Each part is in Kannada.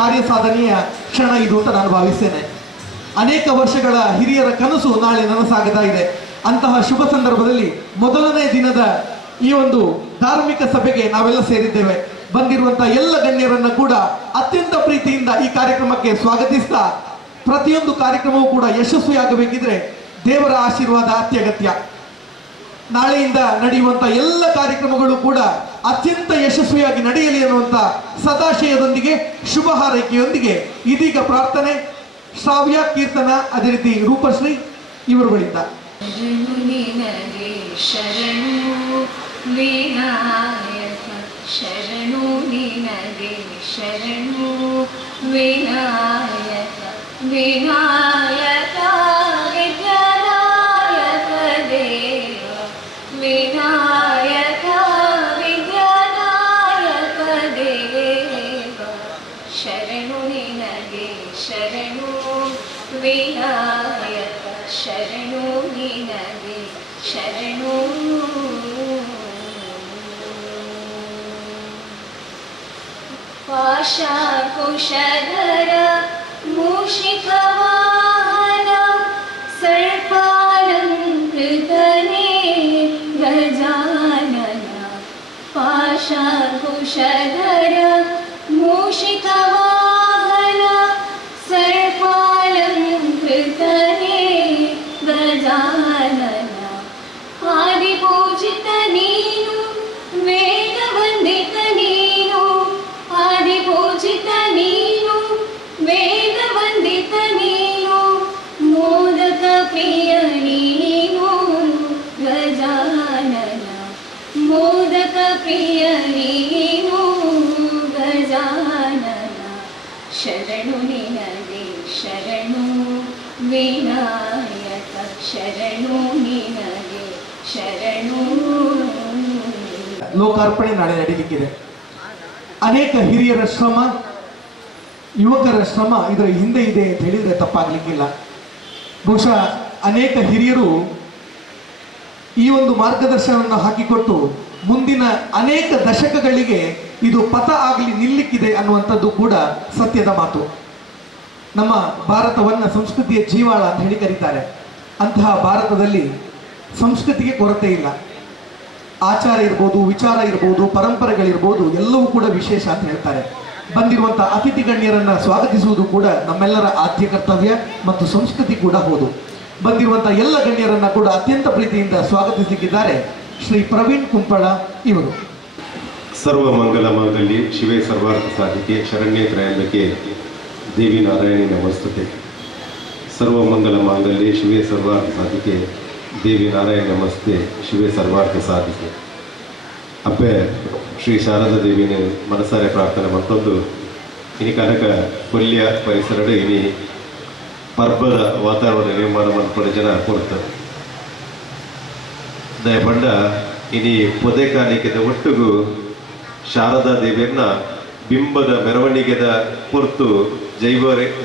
ಕಾರ್ಯಸಾಧನೆಯ ಕ್ಷಣ ಇದು ಅಂತ ನಾನು ಭಾವಿಸ್ತೇನೆ. ಅನೇಕ ವರ್ಷಗಳ ಹಿರಿಯರ ಕನಸು ನಾಳೆ ನನಸಾಗ್ತಾ ಇದೆ. ಅಂತಹ ಶುಭ ಸಂದರ್ಭದಲ್ಲಿ ಮೊದಲನೇ ದಿನದ ಈ ಒಂದು ಧಾರ್ಮಿಕ ಸಭೆಗೆ ನಾವೆಲ್ಲ ಸೇರಿದ್ದೇವೆ. ಬಂದಿರುವಂತಹ ಎಲ್ಲ ಗಣ್ಯರನ್ನ ಕೂಡ ಅತ್ಯಂತ ಪ್ರೀತಿಯಿಂದ ಈ ಕಾರ್ಯಕ್ರಮಕ್ಕೆ ಸ್ವಾಗತಿಸ್ತಾ, ಪ್ರತಿಯೊಂದು ಕಾರ್ಯಕ್ರಮವೂ ಕೂಡ ಯಶಸ್ವಿಯಾಗಬೇಕಿದ್ರೆ ದೇವರ ಆಶೀರ್ವಾದ ಅತ್ಯಗತ್ಯ. ನಾಳೆಯಿಂದ ನಡೆಯುವಂತ ಎಲ್ಲ ಕಾರ್ಯಕ್ರಮಗಳು ಕೂಡ ಅತ್ಯಂತ ಯಶಸ್ವಿಯಾಗಿ ನಡೆಯಲಿ ಅನ್ನುವಂಥ ಸದಾಶಯದೊಂದಿಗೆ ಶುಭ ಹಾರೈಕೆಯೊಂದಿಗೆ ಇದೀಗ ಪ್ರಾರ್ಥನೆ, ಶ್ರಾವ್ಯ, ಕೀರ್ತನ, ಅದೇ ರೀತಿ ರೂಪಶ್ರೀ ಇವರುಗಳಿಂದ. ಶರಣು ವಿನಾಯಕ ಶರಣು ನಿನಗೆ ಶರಣು ವಿನಾಯಕ ವಿನಾಯಕ ವಿದ್ಯಾನಾಯಕ ದೇವ ವಿನಾಯಕ ವಿದ್ಯಾನಾಯಕ ದೇವ ಶರಣು ನಿನಗೆ ಶರಣು ವಿನಾಯಕ ಶರಣು ನಿನಗೆ ಶರಣು ಪಾಶಾಕುಶಧರ ಮೂಷಿಕವಾಹನ ಸರ್ಪಾಲಂಕೃತನೇ ಗಜಾನನ ಪಾಶಾಕುಶಧರ ಮೂಷಿಕವಾಹನ ಸರ್ಪಾಲಂಕೃತನೇ ಗಜಾನನ ಆದಿಪೂಜಿತ ನೀನು ವೇದ ವಂದಿತ ನೀನು ಆದಿಪೂಜಿತ ನೀನು ವೇದ ವಂದಿತ ನೀನು ಮೋದಕ ಪ್ರಿಯ ನೀನು ಗಜಾನನ ಮೋದಕ ಪ್ರಿಯ ನೀನು ಗಜಾನನ ಶರಣು ನಿನಗೆ ಶರಣು ವಿನಾಯಕ ಶರಣು ನಿನಗೆ ಶರಣು. ಲೋಕಾರ್ಪಣೆ ನಾಳೆ ನಡೀಲಿಕ್ಕಿದೆ. ಅನೇಕ ಹಿರಿಯರ ಶ್ರಮ, ಯುವಕರ ಶ್ರಮ ಇದರ ಹಿಂದೆ ಇದೆ ಅಂತ ಹೇಳಿದ್ರೆ ತಪ್ಪಾಗ್ಲಿಕ್ಕಿಲ್ಲ. ಬಹುಶಃ ಅನೇಕ ಹಿರಿಯರು ಈ ಒಂದು ಮಾರ್ಗದರ್ಶನವನ್ನು ಹಾಕಿಕೊಟ್ಟು ಮುಂದಿನ ಅನೇಕ ದಶಕಗಳಿಗೆ ಇದು ಪಥ ಆಗಲಿ ನಿಲ್ಲಿಕ್ಕಿದೆ ಅನ್ನುವಂಥದ್ದು ಕೂಡ ಸತ್ಯದ ಮಾತು. ನಮ್ಮ ಭಾರತವನ್ನ ಸಂಸ್ಕೃತಿಯ ಜೀವಾಳ ಅಂತ ಹೇಳಿ ಕರೀತಾರೆ. ಅಂತಹ ಭಾರತದಲ್ಲಿ ಸಂಸ್ಕೃತಿಗೆ ಕೊರತೆ ಇಲ್ಲ. ಆಚಾರ ಇರ್ಬೋದು, ವಿಚಾರ ಇರ್ಬೋದು, ಪರಂಪರೆಗಳಿರ್ಬೋದು, ಎಲ್ಲವೂ ಕೂಡ ವಿಶೇಷ ಅಂತ ಹೇಳ್ತಾರೆ. ಬಂದಿರುವಂತಹ ಅತಿಥಿ ಗಣ್ಯರನ್ನ ಸ್ವಾಗತಿಸುವುದು ಕೂಡ ನಮ್ಮೆಲ್ಲರ ಆದ್ಯ ಕರ್ತವ್ಯ ಮತ್ತು ಸಂಸ್ಕೃತಿ ಕೂಡ ಹೌದು. ಬಂದಿರುವಂತಹ ಎಲ್ಲ ಗಣ್ಯರನ್ನ ಕೂಡ ಅತ್ಯಂತ ಪ್ರೀತಿಯಿಂದ ಸ್ವಾಗತಿಸಲಿಕ್ಕಿದ್ದಾರೆ ಶ್ರೀ ಪ್ರವೀಣ್ ಕುಂಪಳ ಇವರು. ಸರ್ವ ಮಂಗಲ ಮಾಂಗಲ್ಯ ಶಿವೇ ಸರ್ವಾರ್ಥ ಸಾಧಿಕೆ ಶರಣ್ಯೇ ತ್ರಯಂಬಕೆ ದೇವಿ ನಾರಾಯಣಿ ನಮಸ್ತುತೆ. ಸರ್ವ ಮಂಗಲ ಮಾಂಗಲ್ಯ ಶಿವೇ ಸರ್ವಾರ್ಥ ಸಾಧಿಕೆ ದೇವಿ ನಾರಾಯಣ ನಮಸ್ತೆ ಶಿವೇ ಸರ್ವಾರ್ಥ ಸಾಧಿಕೆ. ಅಪ್ಪೆ ಶ್ರೀ ಶಾರದಾ ದೇವಿನ ಮನಸಾರೆ ಪ್ರಾರ್ಥನೆ ಮತ್ತೊಂದು ಇನಿ ಕನಕ ಕೊಲ್ಯ ಪರಿಸರ ಇನಿ ಪರ್ಬದ ವಾತಾವರಣ ನಿರ್ಮಾಣ ಮಾಡ್ಕೊಂಡು ಜನ ಕೊಡ್ತಾರೆ. ದಯಪಂಡ ಇನಿ ಪೊದೆ ಕಾಲಿಕೆದ ಒಟ್ಟಿಗೂ ಶಾರದಾ ದೇವಿಯನ್ನ ಬಿಂಬದ ಮೆರವಣಿಗೆದ ಹೊರತು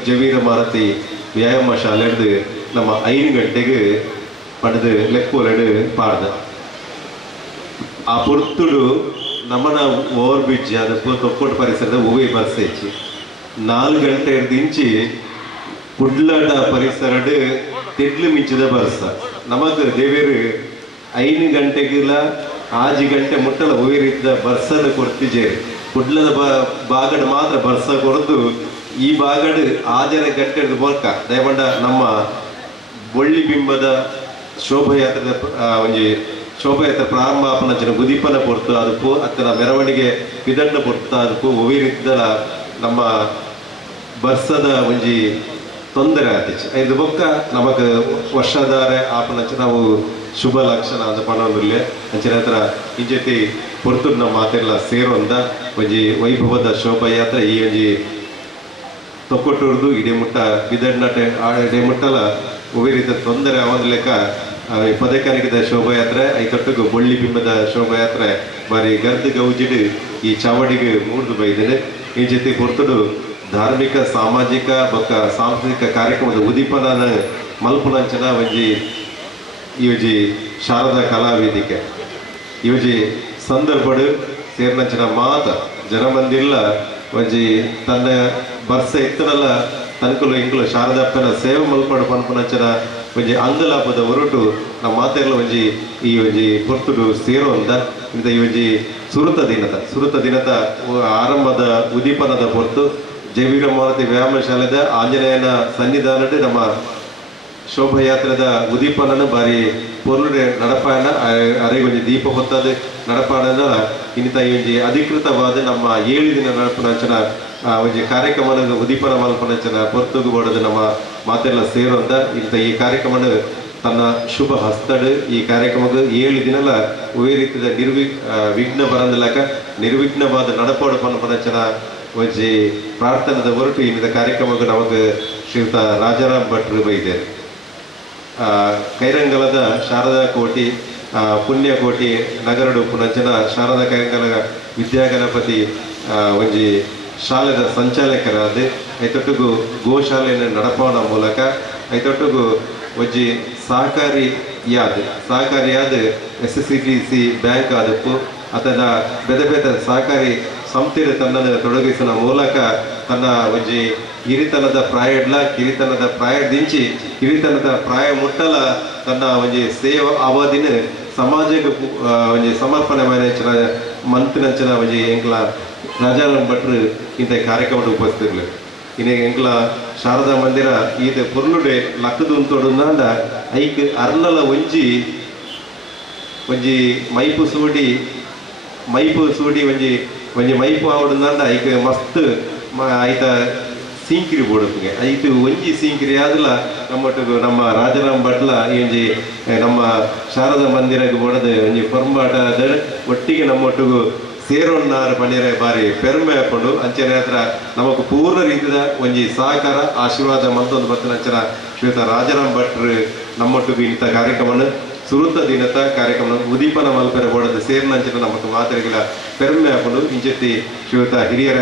ಜವೀರ ಮಾರತಿ ವ್ಯಾಯಾಮ ಶಾಲೆಡ್ದು ನಮ್ಮ 5 ಗಂಟೆಗೆ ಪಡೆದು ಲೆಕ್ಕೋಲೆಡು ಪಾಡ್ದ. ಆ ಪೊರ್ತುಡು ನಮ್ಮನ ಓವರ್ ಬ್ರಿಡ್ಜ್ ಅದು ತೊಕ್ಕೋಟು ಪರಿಸರದ ಹೂವೆ ಬಸ್ ಹೆಚ್ಚಿ 4 ಗಂಟೆ ಇಂಚಿ ಕುಡ್ಲಾಟ ಪರಿಸರಡು ತಿಡ್ಲು ಮಿಂಚಿದ ಬರ್ಸ ನಮಗೆ ದೇವೇರು 5 ಗಂಟೆಗಿಲ್ಲ 6 ಗಂಟೆ ಮುಟ್ಟಲ ಹೂವಿರಿದ್ದ ಬರ್ಸನ್ನು ಕೊಡ್ತಿಜೇರಿ ಕುಡ್ಲದ ಬಾಗಡ ಮಾತ್ರ ಬರ್ಸ ಕೊರದು ಈ ಬಾಗಡು 6 ಗಂಟೆ ಬೋರ್ಕ ದಯಮಂಡ ನಮ್ಮ ಒಳ್ಳಿ ಬಿಂಬದ ಶೋಭಯಾತ್ರದ ಒಂಜಿ ಶೋಭಯಾತ್ರೆ ಪ್ರಾರಂಭ ಆಪನ ಜನ ಗುದಿಪನ ಪೊರ್ತು ಅದಕ್ಕೂ ಅತ್ತನ ಮೆರವಣಿಗೆ ವಿದಣ್ಣ ಪೊರ್ತು ಅದಕ್ಕೂ ಒವಿರಿದ್ದಲ ನಮ್ಮ ಬರ್ಸದ ಒಂಜಿ ತೊಂದರೆ ಆತಿச்சு ಇದು ಬೊಕ್ಕ ನಮಗೆ ವರ್ಷದಾರೆ ಆಪನಂಚ ನಾವು ಶುಭ ಲಕ್ಷಣ ಅಂತ ಪಣೊಂದುಲ್ಲೆ ಅಂಚಿನ ಹತ್ರ ಈ ಜೊತೆ ಪೊರ್ತು ನಮ್ಮ ಮಾತೆಲ್ಲ ಸೇರೊಂದ ಒಂಜಿ ವೈಭವದ ಶೋಭಯಾತ್ರೆ ಈ ಒಂಜಿ ತೊಕ್ಕೊಟ್ಟೂರ್ದು ಇಡೀಮುಟ್ಟ ಬಿದಣ್ಣಟ ಇಡೀಮುಟ್ಟಲ ಒವಿರಿದ ತೊಂದರೆ ಅವನ ಲೆಕ್ಕ ಪದಕನಿಗದ ಶೋಭಯಾತ್ರೆ ಐತೊಟ್ಟಿಗೂ ಬೊಳ್ಳಿ ಬಿಂಬದ ಶೋಭಯಾತ್ರೆ ಬಾರಿ ಗರ್ದು ಗೌಜಿಡು ಈ ಚಾವಡಿಗೆ ಮೂಡ್ದು ಬೈದಿದೆ. ಈ ಜೊತೆ ಪೊರ್ತುಡು ಧಾರ್ಮಿಕ ಸಾಮಾಜಿಕ ಬೊಕ್ಕ ಸಾಂಸ್ಕೃತಿಕ ಕಾರ್ಯಕ್ರಮದ ಉದೀಪನ ಮಲ್ಪುನಂಚನ ಒಂಜಿ ಇವಜಿ ಶಾರದಾ ಕಲಾವೇದಿಕೆ ಇವಜಿ ಸಂದರ್ಭಡು ಸೇರ್ನಂಚನ ಮಾತ ಜನಮಂದಿಲ್ಲ ಒಂಜಿ ತನ್ನ ಬರ್ಸ ಎತ್ತನಲ್ಲ ತನಕಲು ಇಂಕಲು ಶಾರದಪ್ಪನ ಸೇವೆ ಮಲ್ಪಡು ಪನ್ಪುನಂಚನ ಒಂಜಿ ಅಂಗಲಾಪದ ಹೊರಟು ನಮ್ಮ ಮಾತೆಲ್ಲ ಒಂಜಿ ಈ ಒಂಜಿ ಪೊರ್ತುಡು ಸೇರೋ ಅಂದ ಇಂದ ಈ ಒಂಜಿ ಸುರುತ ದಿನದ ಆರಂಭದ ಉದೀಪನದ ಪೊರ್ತು ಜೈವೀರ ಮಾರುತಿ ವ್ಯಾಯಾಮ ಶಾಲೆದ ಆಂಜನೇಯನ ಸನ್ನಿಧಾನದ ನಮ್ಮ ಶೋಭಾಯಾತ್ರೆದ ಉದೀಪನನ್ನು ಬಾರಿ ಪೊರ್ಲುಡೆ ನಡಪಾಯನ ಅರೆಗೆ ಒಂಜಿ ದೀಪ ಹೊತ್ತದ ನಡಪಾಯನ ಇನ್ನಿತ ಈ ಒಂಜಿ ಅಧಿಕೃತವಾದ ನಮ್ಮ 7 ದಿನ ನಡಪನಂಚನ ಒಂಜಿ ಕಾರ್ಯಕ್ರಮದ ಉದೀಪನ ಮಲ್ಪನಂಚನ ಪೊರ್ತುಗು ಬೋಡದು ನಮ್ಮ ಮಾತೆಲ್ಲ ಸೇರೋಂದ ಇಂತ ಈ ಕಾರ್ಯಕ್ರಮನ ತನ್ನ ಶುಭ ಹಸ್ತಡ್ ಈ ಕಾರ್ಯಕ್ರಮಕ್ಕೆ 7 ದಿನಲ ಒಳ್ಳೆ ರೀತಿಯ ವಿಘ್ನ ಬರಂದಿಲ್ಲಕ ನಿರ್ವಿಘ್ನವಾದ ನಡಪಾಡು ಪನ್ಪನಂಚನ ಒಂಜಿ ಪ್ರಾರ್ಥನದ ಹೊರಟು ಇನ್ನಿದ ಕಾರ್ಯಕ್ರಮಕ್ಕೆ ನಮಗೆ ಶ್ರೀಯುತ ರಾಜಾರಾಮ್ ಭಟ್ರು ಬೈದೇರು ಕೈರಂಗಲದ ಶಾರದಾ ಕೋಟಿ ಪುಣ್ಯಕೋಟಿ ನಗರಡು ಪುನಂಚನ ಶಾರದಾ ಕೈರಂಗಲ ವಿದ್ಯಾಗಣಪತಿ ಒಂಜಿ ಶಾಲೆದ ಸಂಚಾಲಕರಾದ ಐತೊಟ್ಟಿಗೂ ಗೋಶಾಲೆಯನ್ನು ನಡಪವನ ಮೂಲಕ ಐತೊಟ್ಟಿಗೂ ಒಂಜಿ ಸಹಕಾರಿಯಾದ SSCTC ಬ್ಯಾಂಕ್ ಆದಪ್ಪು ಅಥವಾ ಬೇರೆ ಸಹಕಾರಿ ಸಂಸ್ಥೆಯ ತನ್ನನ್ನು ತೊಡಗಿಸಿನ ಮೂಲಕ ತನ್ನ ಒಂಜಿ ಹಿರಿತನದ ಪ್ರಾಯಡ್ಲ ಕಿರಿತನದ ಪ್ರಾಯದಿಂಚಿ ಹಿರಿತನದ ಪ್ರಾಯ ಮುಟ್ಟಲ ತನ್ನ ಒಂಜಿ ಸೇವಾ ಅವಧಿನ ಸಮಾಜಕ್ಕೆ ಒಂಜಿ ಸಮರ್ಪಣೆ ಮಾಡಿನ ಮಂತ್ರಿನಂಚನ ಒಂಜಿ ಎಂಕ್ಲ ರಾಜಾರಾಮ್ ಭಟ್ರು ಇಂಥ ಕಾರ್ಯಕ್ರಮದ ಉಪಸ್ಥಿತಿರ್ಲಿ ಇನ್ನೇ ಎಂಕ್ಲ ಶಾರದಾ ಮಂದಿರ ಈದ ಪೊರ್ಲುಡೆ ಲಕ್ಕದು ತೊಡಂದ ಐಕ್ ಅರ್ನಲ ಒಂಜಿ ಮೈಪು ಸೂಡಿ ಒಂಜಿ ಮೈಪು ಆವಡಂದ ಐಕ್ ಮಸ್ತ್ ಐತ ಸೀಂಕಿರಿ ಬೋಡಪ್ಗೆ ಐತು ಒಂಜಿ ಸೀಂಕಿರಿ ಆದಲ ನಮ್ಮೊಟ್ಟಿಗೂ ನಮ್ಮ ರಾಜಾರಾಮ್ ಭಟ್ಲ ಒಂಜಿ ನಮ್ಮ ಶಾರದಾ ಮಂದಿರಕ್ಕೆ ಬೋಡದು ಒಂಜಿ ಪೊರ್ಂಬಾಟದ ಒಟ್ಟಿಗೆ ನಮ್ಮೊಟ್ಟಿಗೂ ಸೇರೋನ್ನಾರು ಪಂಡಿರ ಬಾರಿ ಪೆರ್ಮೆ ಹಾಕೊಂಡು ಅಂಚನೆ ಹತ್ರ ನಮకు ಪೂರ್ಣ ರೀತಿಯ ಒಂಜಿ ಸಹಕಾರ ಆಶೀರ್ವಾದ ಮತ್ತೊಂದು ಬರ್ತನ ಅಂಚನ ಶ್ರೀಯುತ ರಾಜಾರಾಮ್ ಭಟ್ರು ನಮ್ಮೊಟ್ಟಿಗೂ ಇಂಥ ಕಾರ್ಯಕ್ರಮವನ್ನು ಸುರುತ ದಿನದ ಕಾರ್ಯಕ್ರಮ ಉದೀಪನ ಮಲ್ಪೆರೆ ಬೋಡದ ಸೇರಿನಂಚಿನ ನಮಗೆ ಮಾತೆರೆಗಳ ಪೆರ್ಮೆ ಹಾಕೊಂಡು ಇಂಚೆತ್ತಿ ಶ್ರೀಯುತ ಹಿರಿಯರ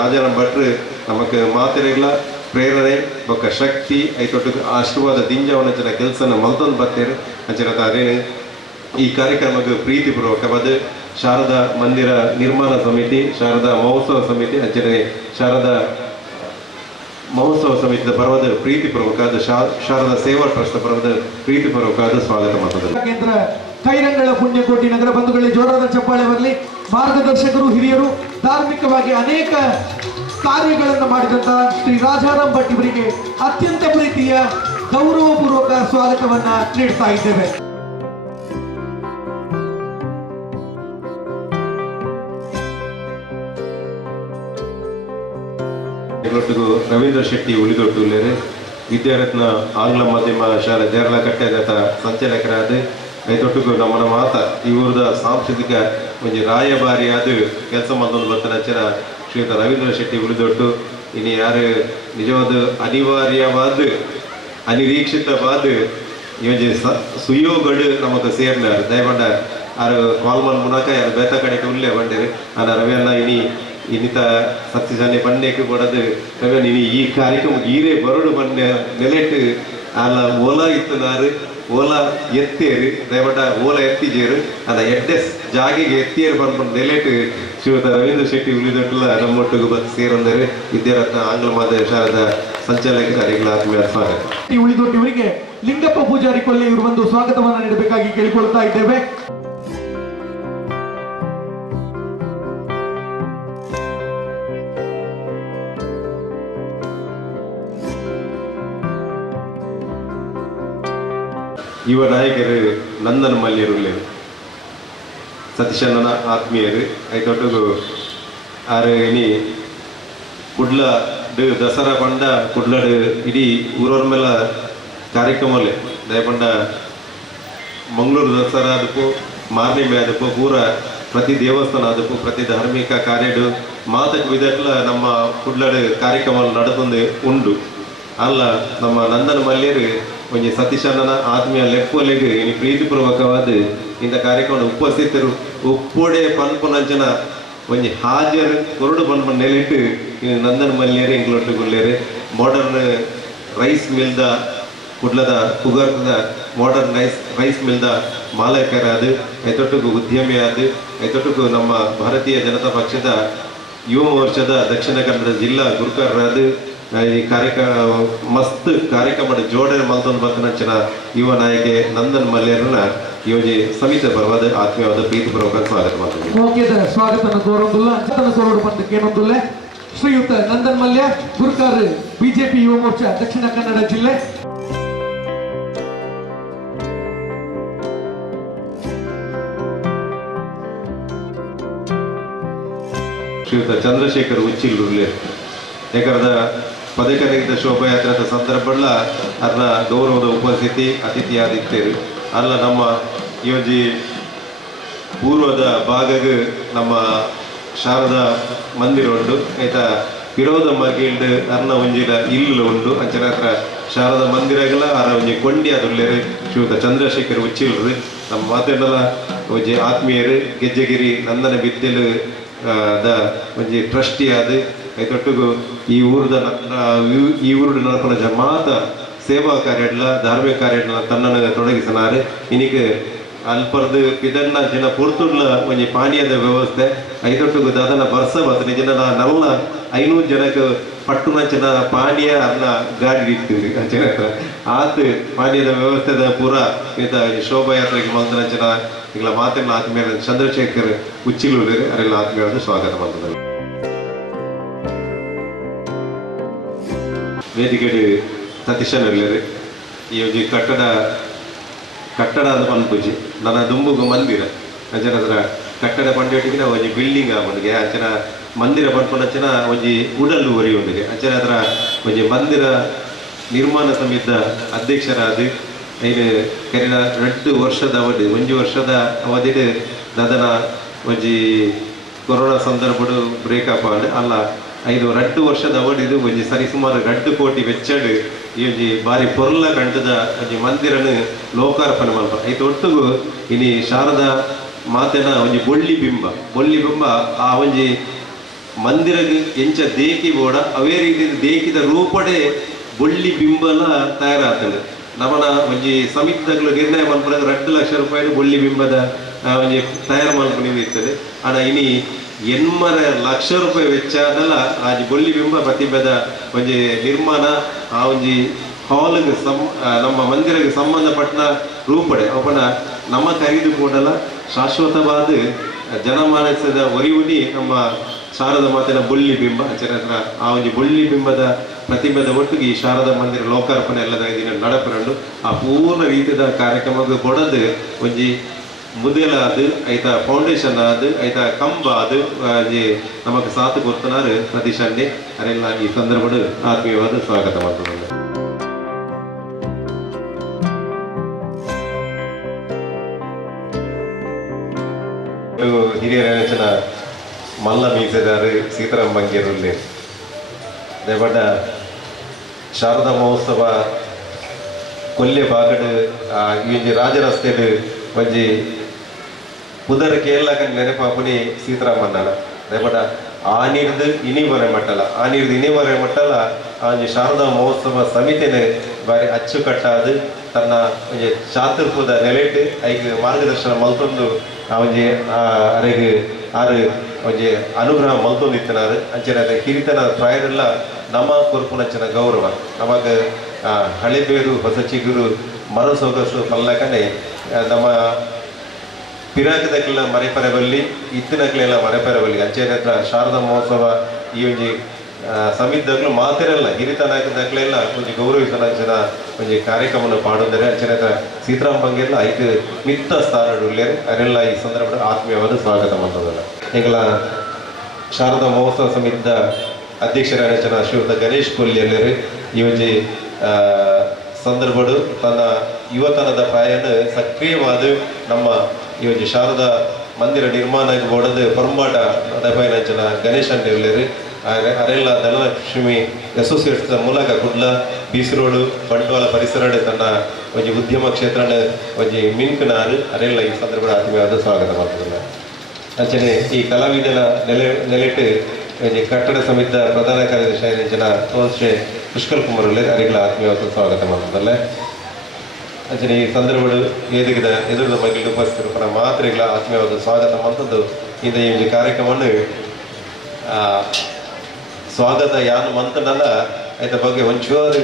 ರಾಜಾರಾಮ್ ಭಟ್ರು ನಮಗೆ ಮಾತೆರೆಗಳ ಪ್ರೇರಣೆ ಬೊಕ್ಕ ಶಕ್ತಿ ಐತೊಟ್ಟಿಗೆ ಆಶೀರ್ವಾದ ದಿಂಜವನಂಚಿನ ಕೆಲಸನ ಮಲ್ತೊಂದು ಬರ್ತೇನೆ ಅಂಚನ ಅದೇನು ಈ ಕಾರ್ಯಕ್ರಮಕ್ಕೆ ಪ್ರೀತಿಪೂರ್ವಕವಾದ ಶಾರದಾ ಮಂದಿರ ನಿರ್ಮಾಣ ಸಮಿತಿ ಶಾರದಾ ಮಹೋತ್ಸವ ಸಮಿತಿ ಅಂಚನೆ ಶಾರದಾ ಮಹೋತ್ಸವ ಸಮಿತಿಯ ಪರವಾದ ಪ್ರೀತಿಪೂರ್ವಕವಾದ ಶಾರದಾ ಸೇವಾ ಟ್ರಸ್ಟ್ ಪರವಾದ ಪ್ರೀತಿಪೂರ್ವಕವಾದ ಸ್ವಾಗತ ಮಾಡ್ತದೆ. ಕೇಂದ್ರ ಕೈರಂಗಳ ಪುಣ್ಯಕೋಟಿ ನಗರ ಬಂಧುಗಳಿಗೆ ಜೋರಾದ ಚಪ್ಪಾಳೆ ಬರಲಿ. ಮಾರ್ಗದರ್ಶಕರು ಹಿರಿಯರು ಧಾರ್ಮಿಕವಾಗಿ ಅನೇಕ ಕಾರ್ಯಗಳನ್ನು ಮಾಡಿದಂತಹ ಶ್ರೀ ರಾಜಾರಾಮ್ ಭಟ್ ಇವರಿಗೆ ಅತ್ಯಂತ ಪ್ರೀತಿಯ ಗೌರವಪೂರ್ವಕ ಸ್ವಾಗತವನ್ನ ನೀಡ್ತಾ ಇದ್ದೇವೆ. ರವೀಂದ್ರ ಶೆಟ್ಟಿ ಉಳಿದೊಟ್ಟುಲ್ಲೇರು ವಿದ್ಯಾರತ್ನ ಆಂಗ್ಲ ಮಾಧ್ಯಮ ಶಾಲೆ ದೇರ್ಲಕಟ್ಟೆದ ಸಂಚಾಲಕರಾದ ಐತೊಟ್ಟಿಗೂ ನಮ್ಮ ಮಾತ ಈ ಊರದ ಸಾಂಸ್ಕೃತಿಕ ಒಂಜಿ ರಾಯಭಾರಿಯಾದ ಕೆಲಸ ಮತ್ತೊಂದು ಬರ್ತನಂಚಿನ ಶ್ರೀಯುತ ರವೀಂದ್ರ ಶೆಟ್ಟಿ ಉಳಿದೊಟ್ಟು ಇನ್ನು ಯಾರು ನಿಜವಾದ ಅನಿವಾರ್ಯವಾದ ಅನಿರೀಕ್ಷಿತವಾದ ಈ ಒಂಜಿ ಸುಯೋಗಡು ನಮಗೆ ಸೇರ್ನಾರು ದಯಮಾಡ ಆರು ಕಾಲ್ಮನ್ ಮುನಕ ಯಾರು ಬೇತ ಕಡೆಗೆ ಉಳ್ಳೇ ಬಂದಿರು ನಾನು ರವಿಯನ್ನ ಇನ್ನಿತ ಸತ್ಯಜಾನೆ ಬಂಡೆಗೆ ಕೊಡದು ರವಿಯನ್ನ ಇನಿ ಈ ಕಾರ್ಯಕ್ರಮ ಈರೇ ಬರಡು ಬಂಡೆ ನೆಲೆಟ್ಟು ಅಲ್ಲ ಓಲಾ ಇತ್ತನಾರು ಓಲಾ ಎತ್ತೇರು ದಯಮಾಡ ಓಲಾ ಎತ್ತಿಜೇರು ಅದ ಎಡ್ಡೆಸ್ ಜಾಗಿಗೆ ಎತ್ತಿಯರು ಬಂದ್ಬಂದು ನೆಲೆಟ್ಟು ಶ್ರೀಯುತ ರವೀಂದ್ರ ಶೆಟ್ಟಿ ಉಳಿದೊಟ್ಟಲ್ಲ ನಮ್ಮೊಟ್ಟಿಗೆ ಬಂದು ಸೇರಂದರೆ ವಿದ್ಯಾರತ್ನ ಆಂಗ್ಲ ಮಾಧ್ಯಮ ಶಾಲೆದ ಸಂಚಾಲಕರಿಗೆ ಆತ್ಮೀಯ ಸ್ವಾಗತ. ಉಳಿದೊಟ್ಟಿವರಿಗೆ ಲಿಂಗಪ್ಪ ಪೂಜಾರಿ ಕೊಲ್ಲೆ ಇವರು ಒಂದು ಸ್ವಾಗತವನ್ನು ನೀಡಬೇಕಾಗಿ ಕೇಳಿಕೊಳ್ತಾ ಇದ್ದೇವೆ. ಯುವ ನಾಯಕರು ನಂದನ ಮಲ್ಯರುಳ್ಳೆ ಸತೀಶಣ್ಣನ ಆತ್ಮೀಯರು ಐತೊಟ್ಟಿಗೂ ಆರು ಇನಿ ಕುಡ್ಲ ದಸರಾ ಪಂಡ ಕುಡ್ಲಡ್ ಇಡೀ ಊರವ್ರ ಮೇಲೆ ಕಾರ್ಯಕ್ರಮಲ್ಲೇ ದಯಪಂಡ ಮಂಗಳೂರು ದಸರಾ ಅದಕ್ಕೂ ಮಾರ್ನಿಮೆ ಅದಕ್ಕೂ ಪೂರ ಪ್ರತಿ ದೇವಸ್ಥಾನ ಅದಕ್ಕೂ ಪ್ರತಿ ಧಾರ್ಮಿಕ ಕಾರ್ಯಡು ಮಾತಕ್ಕೆ ವಿಧಟ್ಲ ನಮ್ಮ ಕುಡ್ಲಡ್ ಕಾರ್ಯಕ್ರಮ ನಡೆದೊಂದು ಉಂಡು ಅಲ್ಲ ನಮ್ಮ ನಂದನ ಮಲ್ಯರು ಒಂಜಿ ಸತೀಶಣ್ಣನ ಆತ್ಮೀಯ ಲೆಪ್ಪಲೆಗೆ ಇನ್ನು ಪ್ರೀತಿಪೂರ್ವಕವಾದ ಇಂಥ ಕಾರ್ಯಕ್ರಮ ಉಪಸ್ಥಿತರು ಉಪ್ಪೊಡೆ ಪನ್ಪುನಂಚನ ಒಂಜಿ ಹಾಜರು ಕೊರಡು ಪನ್ಪನ್ ನೆಲೆಟ್ಟು ಇನ್ನು ನಂದನ ಮಲ್ಯರು ಇಂಗ್ಲೊಟ್ಟುಗುಲ್ಲೇರು ಮಾಡರ್ನ್ ರೈಸ್ ಮಿಲ್ದ ಕುಡ್ಲದ ಪುಗರ್ದ ಮಾಡರ್ನ್ ರೈಸ್ ಮಿಲ್ದ ಮಾಲಕರಾದ ಐತೊಟ್ಟಿಗೂ ಉದ್ಯಮಿ ಆದ ಐತೊಟ್ಟಿಗೂ ನಮ್ಮ ಭಾರತೀಯ ಜನತಾ ಪಕ್ಷದ ಯುವ ಮೋರ್ಚಾದ ದಕ್ಷಿಣ ಕನ್ನಡ ಜಿಲ್ಲಾ ಗುರುಕಾರರಾದ ಈ ಮಸ್ತ್ ಕಾರ್ಯಕ್ರಮದ ಜೋಡಣೆ ಮಲ್ತೊಂದು ಬರ್ತನಂಚಿನ ಯುವ ನಾಯಕ ನಂದನ್ ಮಲ್ಯರನ್ನ ಯೋಜಿ ಸಮಿತಿ ಪರವಾದ ಆತ್ಮೀಯವಾದ ಪ್ರೀತಿಪೂರ್ವಕ ಸ್ವಾಗತ ಮಾಡ್ತಾರೆ. ಓಕೆದ ಸ್ವಾಗತನ ಕೋರೊಂದುಲ್ಲ ಅಂಚತನ ಕೋರೋಡು ಪಂತಕ್ಕೆ ಏನೊಂದುಲ್ಲೆ ಶ್ರೀಯುತ ನಂದನ್ ಮಲ್ಯ ಗುರುಕಾರ ಬಿಜೆಪಿ ಯುವ ಮೋರ್ಚಾ ದಕ್ಷಿಣ ಕನ್ನಡ ಜಿಲ್ಲೆ. ಶ್ರೀಯುತ ಚಂದ್ರಶೇಖರ್ ಉಚ್ಚಿಲ್ರುಲ್ಲೆ ಯಾಕಂದ ಪದಕರಹಿತ ಶೋಭಾಯಾತ್ರದ ಸಂದರ್ಭ ಅದನ್ನ ಗೌರವದ ಉಪಸ್ಥಿತಿ ಅತಿಥಿಯಾದಿತ್ತೇರು ಅಲ್ಲ ನಮ್ಮ ಯೋಜಿ ಪೂರ್ವದ ಭಾಗಗ ನಮ್ಮ ಶಾರದಾ ಮಂದಿರ ಉಂಡು ಆಯ್ತಾ ವಿರೋಧ ಮಗಿಲ್ಡ್ ಅರ್ನ ಒಂಜಿಲ ಇಲ್ಲು ಉಂಡು ಅಂಚನ ಹತ್ರ ಶಾರದಾ ಮಂದಿರಗಳ ಅರ ಒಂಜಿ ಕೊಂಡಿ ಅದುಲ್ಲೇರು ಶ್ರೀಯುತ ಚಂದ್ರಶೇಖರ್ ಉಚ್ಚಿಲ್ರು ನಮ್ಮ ಮಾತೆಲ್ಲ ಒಂಜಿ ಆತ್ಮೀಯರು ಗೆಜ್ಜೆಗಿರಿ ನಂದನ ಬಿದ್ದೆಲು ದ ಒಂಜಿ ಟ್ರಸ್ಟಿ ಆದ ಐತೊಟ್ಟಿಗೂ ಈ ಊರುದ ನಡಪನ ಜಮಾತ ಸೇವಾ ಕಾರ್ಯಡ್ಲ ಧಾರ್ಮಿಕ ಕಾರ್ಯಡ್ಲ ತನ್ನನ್ನು ತೊಡಗಿಸನಾರು ಇನಿಗೆ ಅಲ್ಪರ್ದು ಇದನ್ನ ಜನ ಪೂರ್ತುಡ್ಲ ಒಂಜಿ ಪಾನೀಯದ ವ್ಯವಸ್ಥೆ ಐತೊಟ್ಟಿಗೂ ದಾದನ ಬರ್ಸ ಬರ್ತದೆ ಜನ ನಲ್ಲ 500 ಜನಕ್ಕೆ ಪಟ್ಟುನ ಜನ ಪಾನೀಯ ಅನ್ನ ಗಾಡಿ ಇಡ್ತೀವಿ ಅಂಚನ ಆತ ಪಾನೀಯದ ವ್ಯವಸ್ಥೆದ ಪೂರ ಈತ ಶೋಭಾಯಾತ್ರೆಗೆ ಮಲ್ತನ ಜನ ಈಗಲ ಮಾತೆಲ್ಲ ಆತ್ಮೀಯ ಚಂದ್ರಶೇಖರ್ ಉಚ್ಚಿಲೂರು ಅರೆಲ್ಲ ಆತ್ಮೀಯವಾದ ಸ್ವಾಗತ ಮಾಡ್ತಾರೆ. ವೇದಿಕೆಡು ಸತೀಶನ್ ಎಲ್ಲರು ಈ ಒಂಜಿ ಕಟ್ಟಡ ಅದು ಪನ್ಪುಜಿ ನನ್ನ ದುಂಬುಗು ಮಂದಿರ ಅಂಚನ ಹತ್ರ ಕಟ್ಟಡ ಪಂಡಿಗೆ ಒಂಜಿ ಬಿಲ್ಡಿಂಗ್ ಆಮಂದಿಗೆ ಅಂಚನ ಮಂದಿರ ಪನ್ಪುನಂಚನ ಒಂಜಿ ಉಡಲ್ಲು ಒರಿ ಒಂದಿಗೆ ಅಂಚನ ಹತ್ರ ಒಂಜಿ ಮಂದಿರ ನಿರ್ಮಾಣ ಸಮಿತಿದ ಅಧ್ಯಕ್ಷರಾದ ಐನು ಕೆರೆನ 2 ವರ್ಷದ ಅವಧಿ 1 ವರ್ಷದ ಅವಧಿಡ್ ದಾದನ ಒಂಜಿ ಕೊರೋನಾ ಸಂದರ್ಭಡು ಬ್ರೇಕಪ್ ಆಂಡ್ ಅಲ್ಲ 2 ವರ್ಷದ ಅವಧಿದು ಒಂಜಿ ಸರಿಸುಮಾರು 2 ಕೋಟಿ ವೆಚ್ಚಡ್ ಈ ಒಂಜಿ ಬಾರಿ ಪೊರ್ಲ ಕಂಡದ ಒಂಜಿ ಮಂದಿರನು ಲೋಕಾರ್ಪಣೆ ಮಲ್ಪ ಐದು ಒಟ್ಟಿಗೂ ಇನಿ ಶಾರದಾ ಮಾತೆನ ಒಂಜಿ ಬೊಳ್ಳಿ ಬಿಂಬ ಆ ಒಂಜಿ ಮಂದಿರಗ್ ಎಂಚ ದೇಕಿ ಬೋಡ ಅವೇ ರೀತಿ ದೇಕಿದ ರೂಪಡೆ ಬೊಳ್ಳಿ ಬಿಂಬಲ ತಯಾರಾಗ್ತದೆ. ನಮ್ಮನ ಒಂಜಿ ಸಮಿತಿಗಳು ನಿರ್ಣಯ ಮಲ್ಪನಾಗ 2 ಲಕ್ಷ ರೂಪಾಯಿ ಬೊಳ್ಳಿ ಬಿಂಬದ ಒಂಜಿ ತಯಾರು ಮಲ್ಪನೆ ಇರ್ತದೆ. ಆನ ಇನಿ 8 ಲಕ್ಷ ರೂಪಾಯಿ ವೆಚ್ಚ ಅದಲ್ಲ ಆ ಬೊಳ್ಳಿ ಬಿಂಬ ಪ್ರತಿಭೆದ ಒಂಜಿ ನಿರ್ಮಾಣ ಆ ಒಂಜಿ ಹಾಲ್ಗೆ ನಮ್ಮ ಮಂದಿರಕ್ಕೆ ಸಂಬಂಧಪಟ್ಟ ರೂಪಡೆ ಅವನ ನಮ್ಮ ಖರೀದಿ ಕೂಡಲ ಶಾಶ್ವತವಾದ ಜನಮಾನಸದ ಒರಿವುನಿ ನಮ್ಮ ಶಾರದಾ ಮಾತೆನ ಬೊಳ್ಳಿ ಬಿಂಬ ಚರಿತ್ರ ಆ ಒಂಜಿ ಬೊಳ್ಳಿ ಬಿಂಬದ ಪ್ರತಿಭೆದ ಒಟ್ಟಿಗೆ ಈ ಶಾರದಾ ಮಂದಿರ ಲೋಕಾರ್ಪಣೆ ಎಲ್ಲದ ದಿನ ನಡಪರಂಡು ಆ ಪೂರ್ಣ ರೀತಿಯ ಕಾರ್ಯಕ್ರಮಕ್ಕೆ ಕೊಡದು ಒಂಜಿ ಮುದೆಲಾದ ಐತ ಫೌಂಡೇಶನ್ ಆದ ಐತ ಕಂಬ ಅದು ನಮಗೆ ಸಾಥ್ ಕೊಡ್ತನಾರು ಸತೀಶನ್ನೇ ಅದೆಲ್ಲ ಈ ಸಂದರ್ಭದ ಆತ್ಮೀಯವಾದ ಸ್ವಾಗತ ಮಾಡ್ತಾರೆ. ಹಿರಿಯರ ನೆಚ್ಚಿನ ಮಲ್ಲ ಮೀಸೆದಾರು ಸೀತಾರಾಮ್ ಬಂಗೇರುಲ್ಲಿ ದಯಪಟ್ಟ ಶಾರದಾ ಮಹೋತ್ಸವ ಕೊಲ್ಲೆ ಬಾಗಡು ಈ ರಾಜರಸ್ತೆಡು ಒಂಜಿ ಪುದರ್ ಕೇರಳ ನೆನಪಾಪುನಿ ಸೀತಾರಾಮಣ್ಣನ ದಯಪಟ್ಟ ಆ ನೀರ್ದು ಇನಿ ಬರೆ ಮಟ್ಟಲ್ಲ ಆ ಶಾರದಾ ಮಹೋತ್ಸವ ಸಮಿತಿನ ಬಾರಿ ಅಚ್ಚುಕಟ್ಟಾದ ತನ್ನ ಒಂಜಿ ಚಾತುರ್ಪದ ನೆಲೆಟ್ ಐಗೆ ಮಾರ್ಗದರ್ಶನ ಮಲ್ತೊಂದು ಆ ಒಂಜಿ ಅರೆಗೆ ಆರು ಒಂಜಿ ಅನುಗ್ರಹ ಮಲ್ತೊಂದಿತ್ತನಾರು ಅಂಚನೆ ಕಿರಿತನ ಪ್ರಾಯದೆಲ್ಲ ನಮ್ಮ ಕೊರ್ಪುನಂಚಿನ ಗೌರವ ನಮಗೆ ಹಳೆಬೇರು ಹೊಸ ಚಿಗುರು ಮರ ಸೊಗಸು ಪಲ್ಲಕನೆ ನಮ್ಮ ಪಿರಾಕದಕ್ಕೆಲ್ಲ ಮರೆಪರಬಲ್ಲಿ ಇತ್ತಿನಕ್ಲೆಲ್ಲ ಮರೆಪರಬಲ್ಲಿ ಅಂಚೆನ ಹತ್ರ ಶಾರದಾ ಮಹೋತ್ಸವ ಈ ಒಂಜಿ ಸಮಿತಿದಾಗಲೂ ಮಾತಿರಲ್ಲ ಹಿರಿತನಕದಾಗಲೆಲ್ಲ ಒಂಜಿ ಗೌರವಿಸನ ಒಂಜಿ ಕಾರ್ಯಕ್ರಮವನ್ನು ಪಾಡೋದರೆ ಅಂಚೆನ ಹತ್ರ ಸೀತಾರಾಮ್ ಬಂಗೇರ್ಲ ಐದು ಮಿತ್ತ ಸ್ಥಾನಡುಳ್ಳೇರು ಅವರೆಲ್ಲ ಈ ಸಂದರ್ಭದ ಆತ್ಮೀಯವಾದ ಸ್ವಾಗತ ಮಾಡ್ತದಲ್ಲ ಈಗಲ ಶಾರದಾ ಮಹೋತ್ಸವ ಸಮಿತಿದ ಅಧ್ಯಕ್ಷರಾದ ಶ್ರೀಯುತ ಗಣೇಶ್ ಕೊಲ್ಲಿಯಲ್ಲರು ಈ ಒಂಜಿ ಸಂದರ್ಭಡು ತನ್ನ ಯುವತನದ ಪ್ರಾಯನ ಸಕ್ರಿಯವಾದ ನಮ್ಮ ಈ ಒಂಜಿ ಶಾರದಾ ಮಂದಿರ ನಿರ್ಮಾಣ ಬೋಡದು ಪರಂಬಾಟ ದಪೈನಂಚನ ಗಣೇಶನ್ ಇರ್ಲೇರು ಅರೆಲ್ಲ ಧನಲಕ್ಷ್ಮಿ ಅಸೋಸಿಯೇಟ್ಸ್ ಮೂಲಕ ಕುಡ್ಲ ಬೀಸ್ ರೋಡು ಬಂಟ್ವಾಳ ಪರಿಸರ ತನ್ನ ಒಂಜಿ ಉದ್ಯಮ ಕ್ಷೇತ್ರನ ಒಂಜಿ ಮಿಂಕ್ನಾರು ಅರೆಲ್ಲ ಈ ಸಂದರ್ಭದ ಆತ್ಮೀಯವಾದ ಸ್ವಾಗತ ಮಾಡ್ತದಲ್ಲ ಅಂಚನೆ ಈ ಕಲಾವಿದನ ನೆಲೆಟ್ಟು ಒಂಜಿ ಕಟ್ಟಡ ಸಮಿತಿದ ಪ್ರಧಾನ ಕಾರ್ಯದರ್ಶಿ ಜನ ತೋನ್ಶ್ರೀ ಪುಷ್ಕಲ್ ಕುಮಾರ್ ಅರೆಲ್ಲ ಆತ್ಮೀಯವಾದ ಸ್ವಾಗತ ಮಾಡ್ತದಲ್ಲ ಅಂಚನೆ ಈ ಸಂದರ್ಭಗಳು ವೇದಿಕೆದ ಎದುರದ ಬಗ್ಗೆ ಉಪಸ್ಥಿತರ ಮಾತ್ರೆಗಳ ಆತ್ಮೀಯವಾದ ಸ್ವಾಗತ ಮಾಡ್ತದ್ದು ಇಂದ ಈ ಒಂದು ಕಾರ್ಯಕ್ರಮವನ್ನು ಸ್ವಾಗತ ಯಾನು ಮಂತನಲ್ಲ ಆಯ್ತ ಬಗ್ಗೆ ಒಂಚೂರು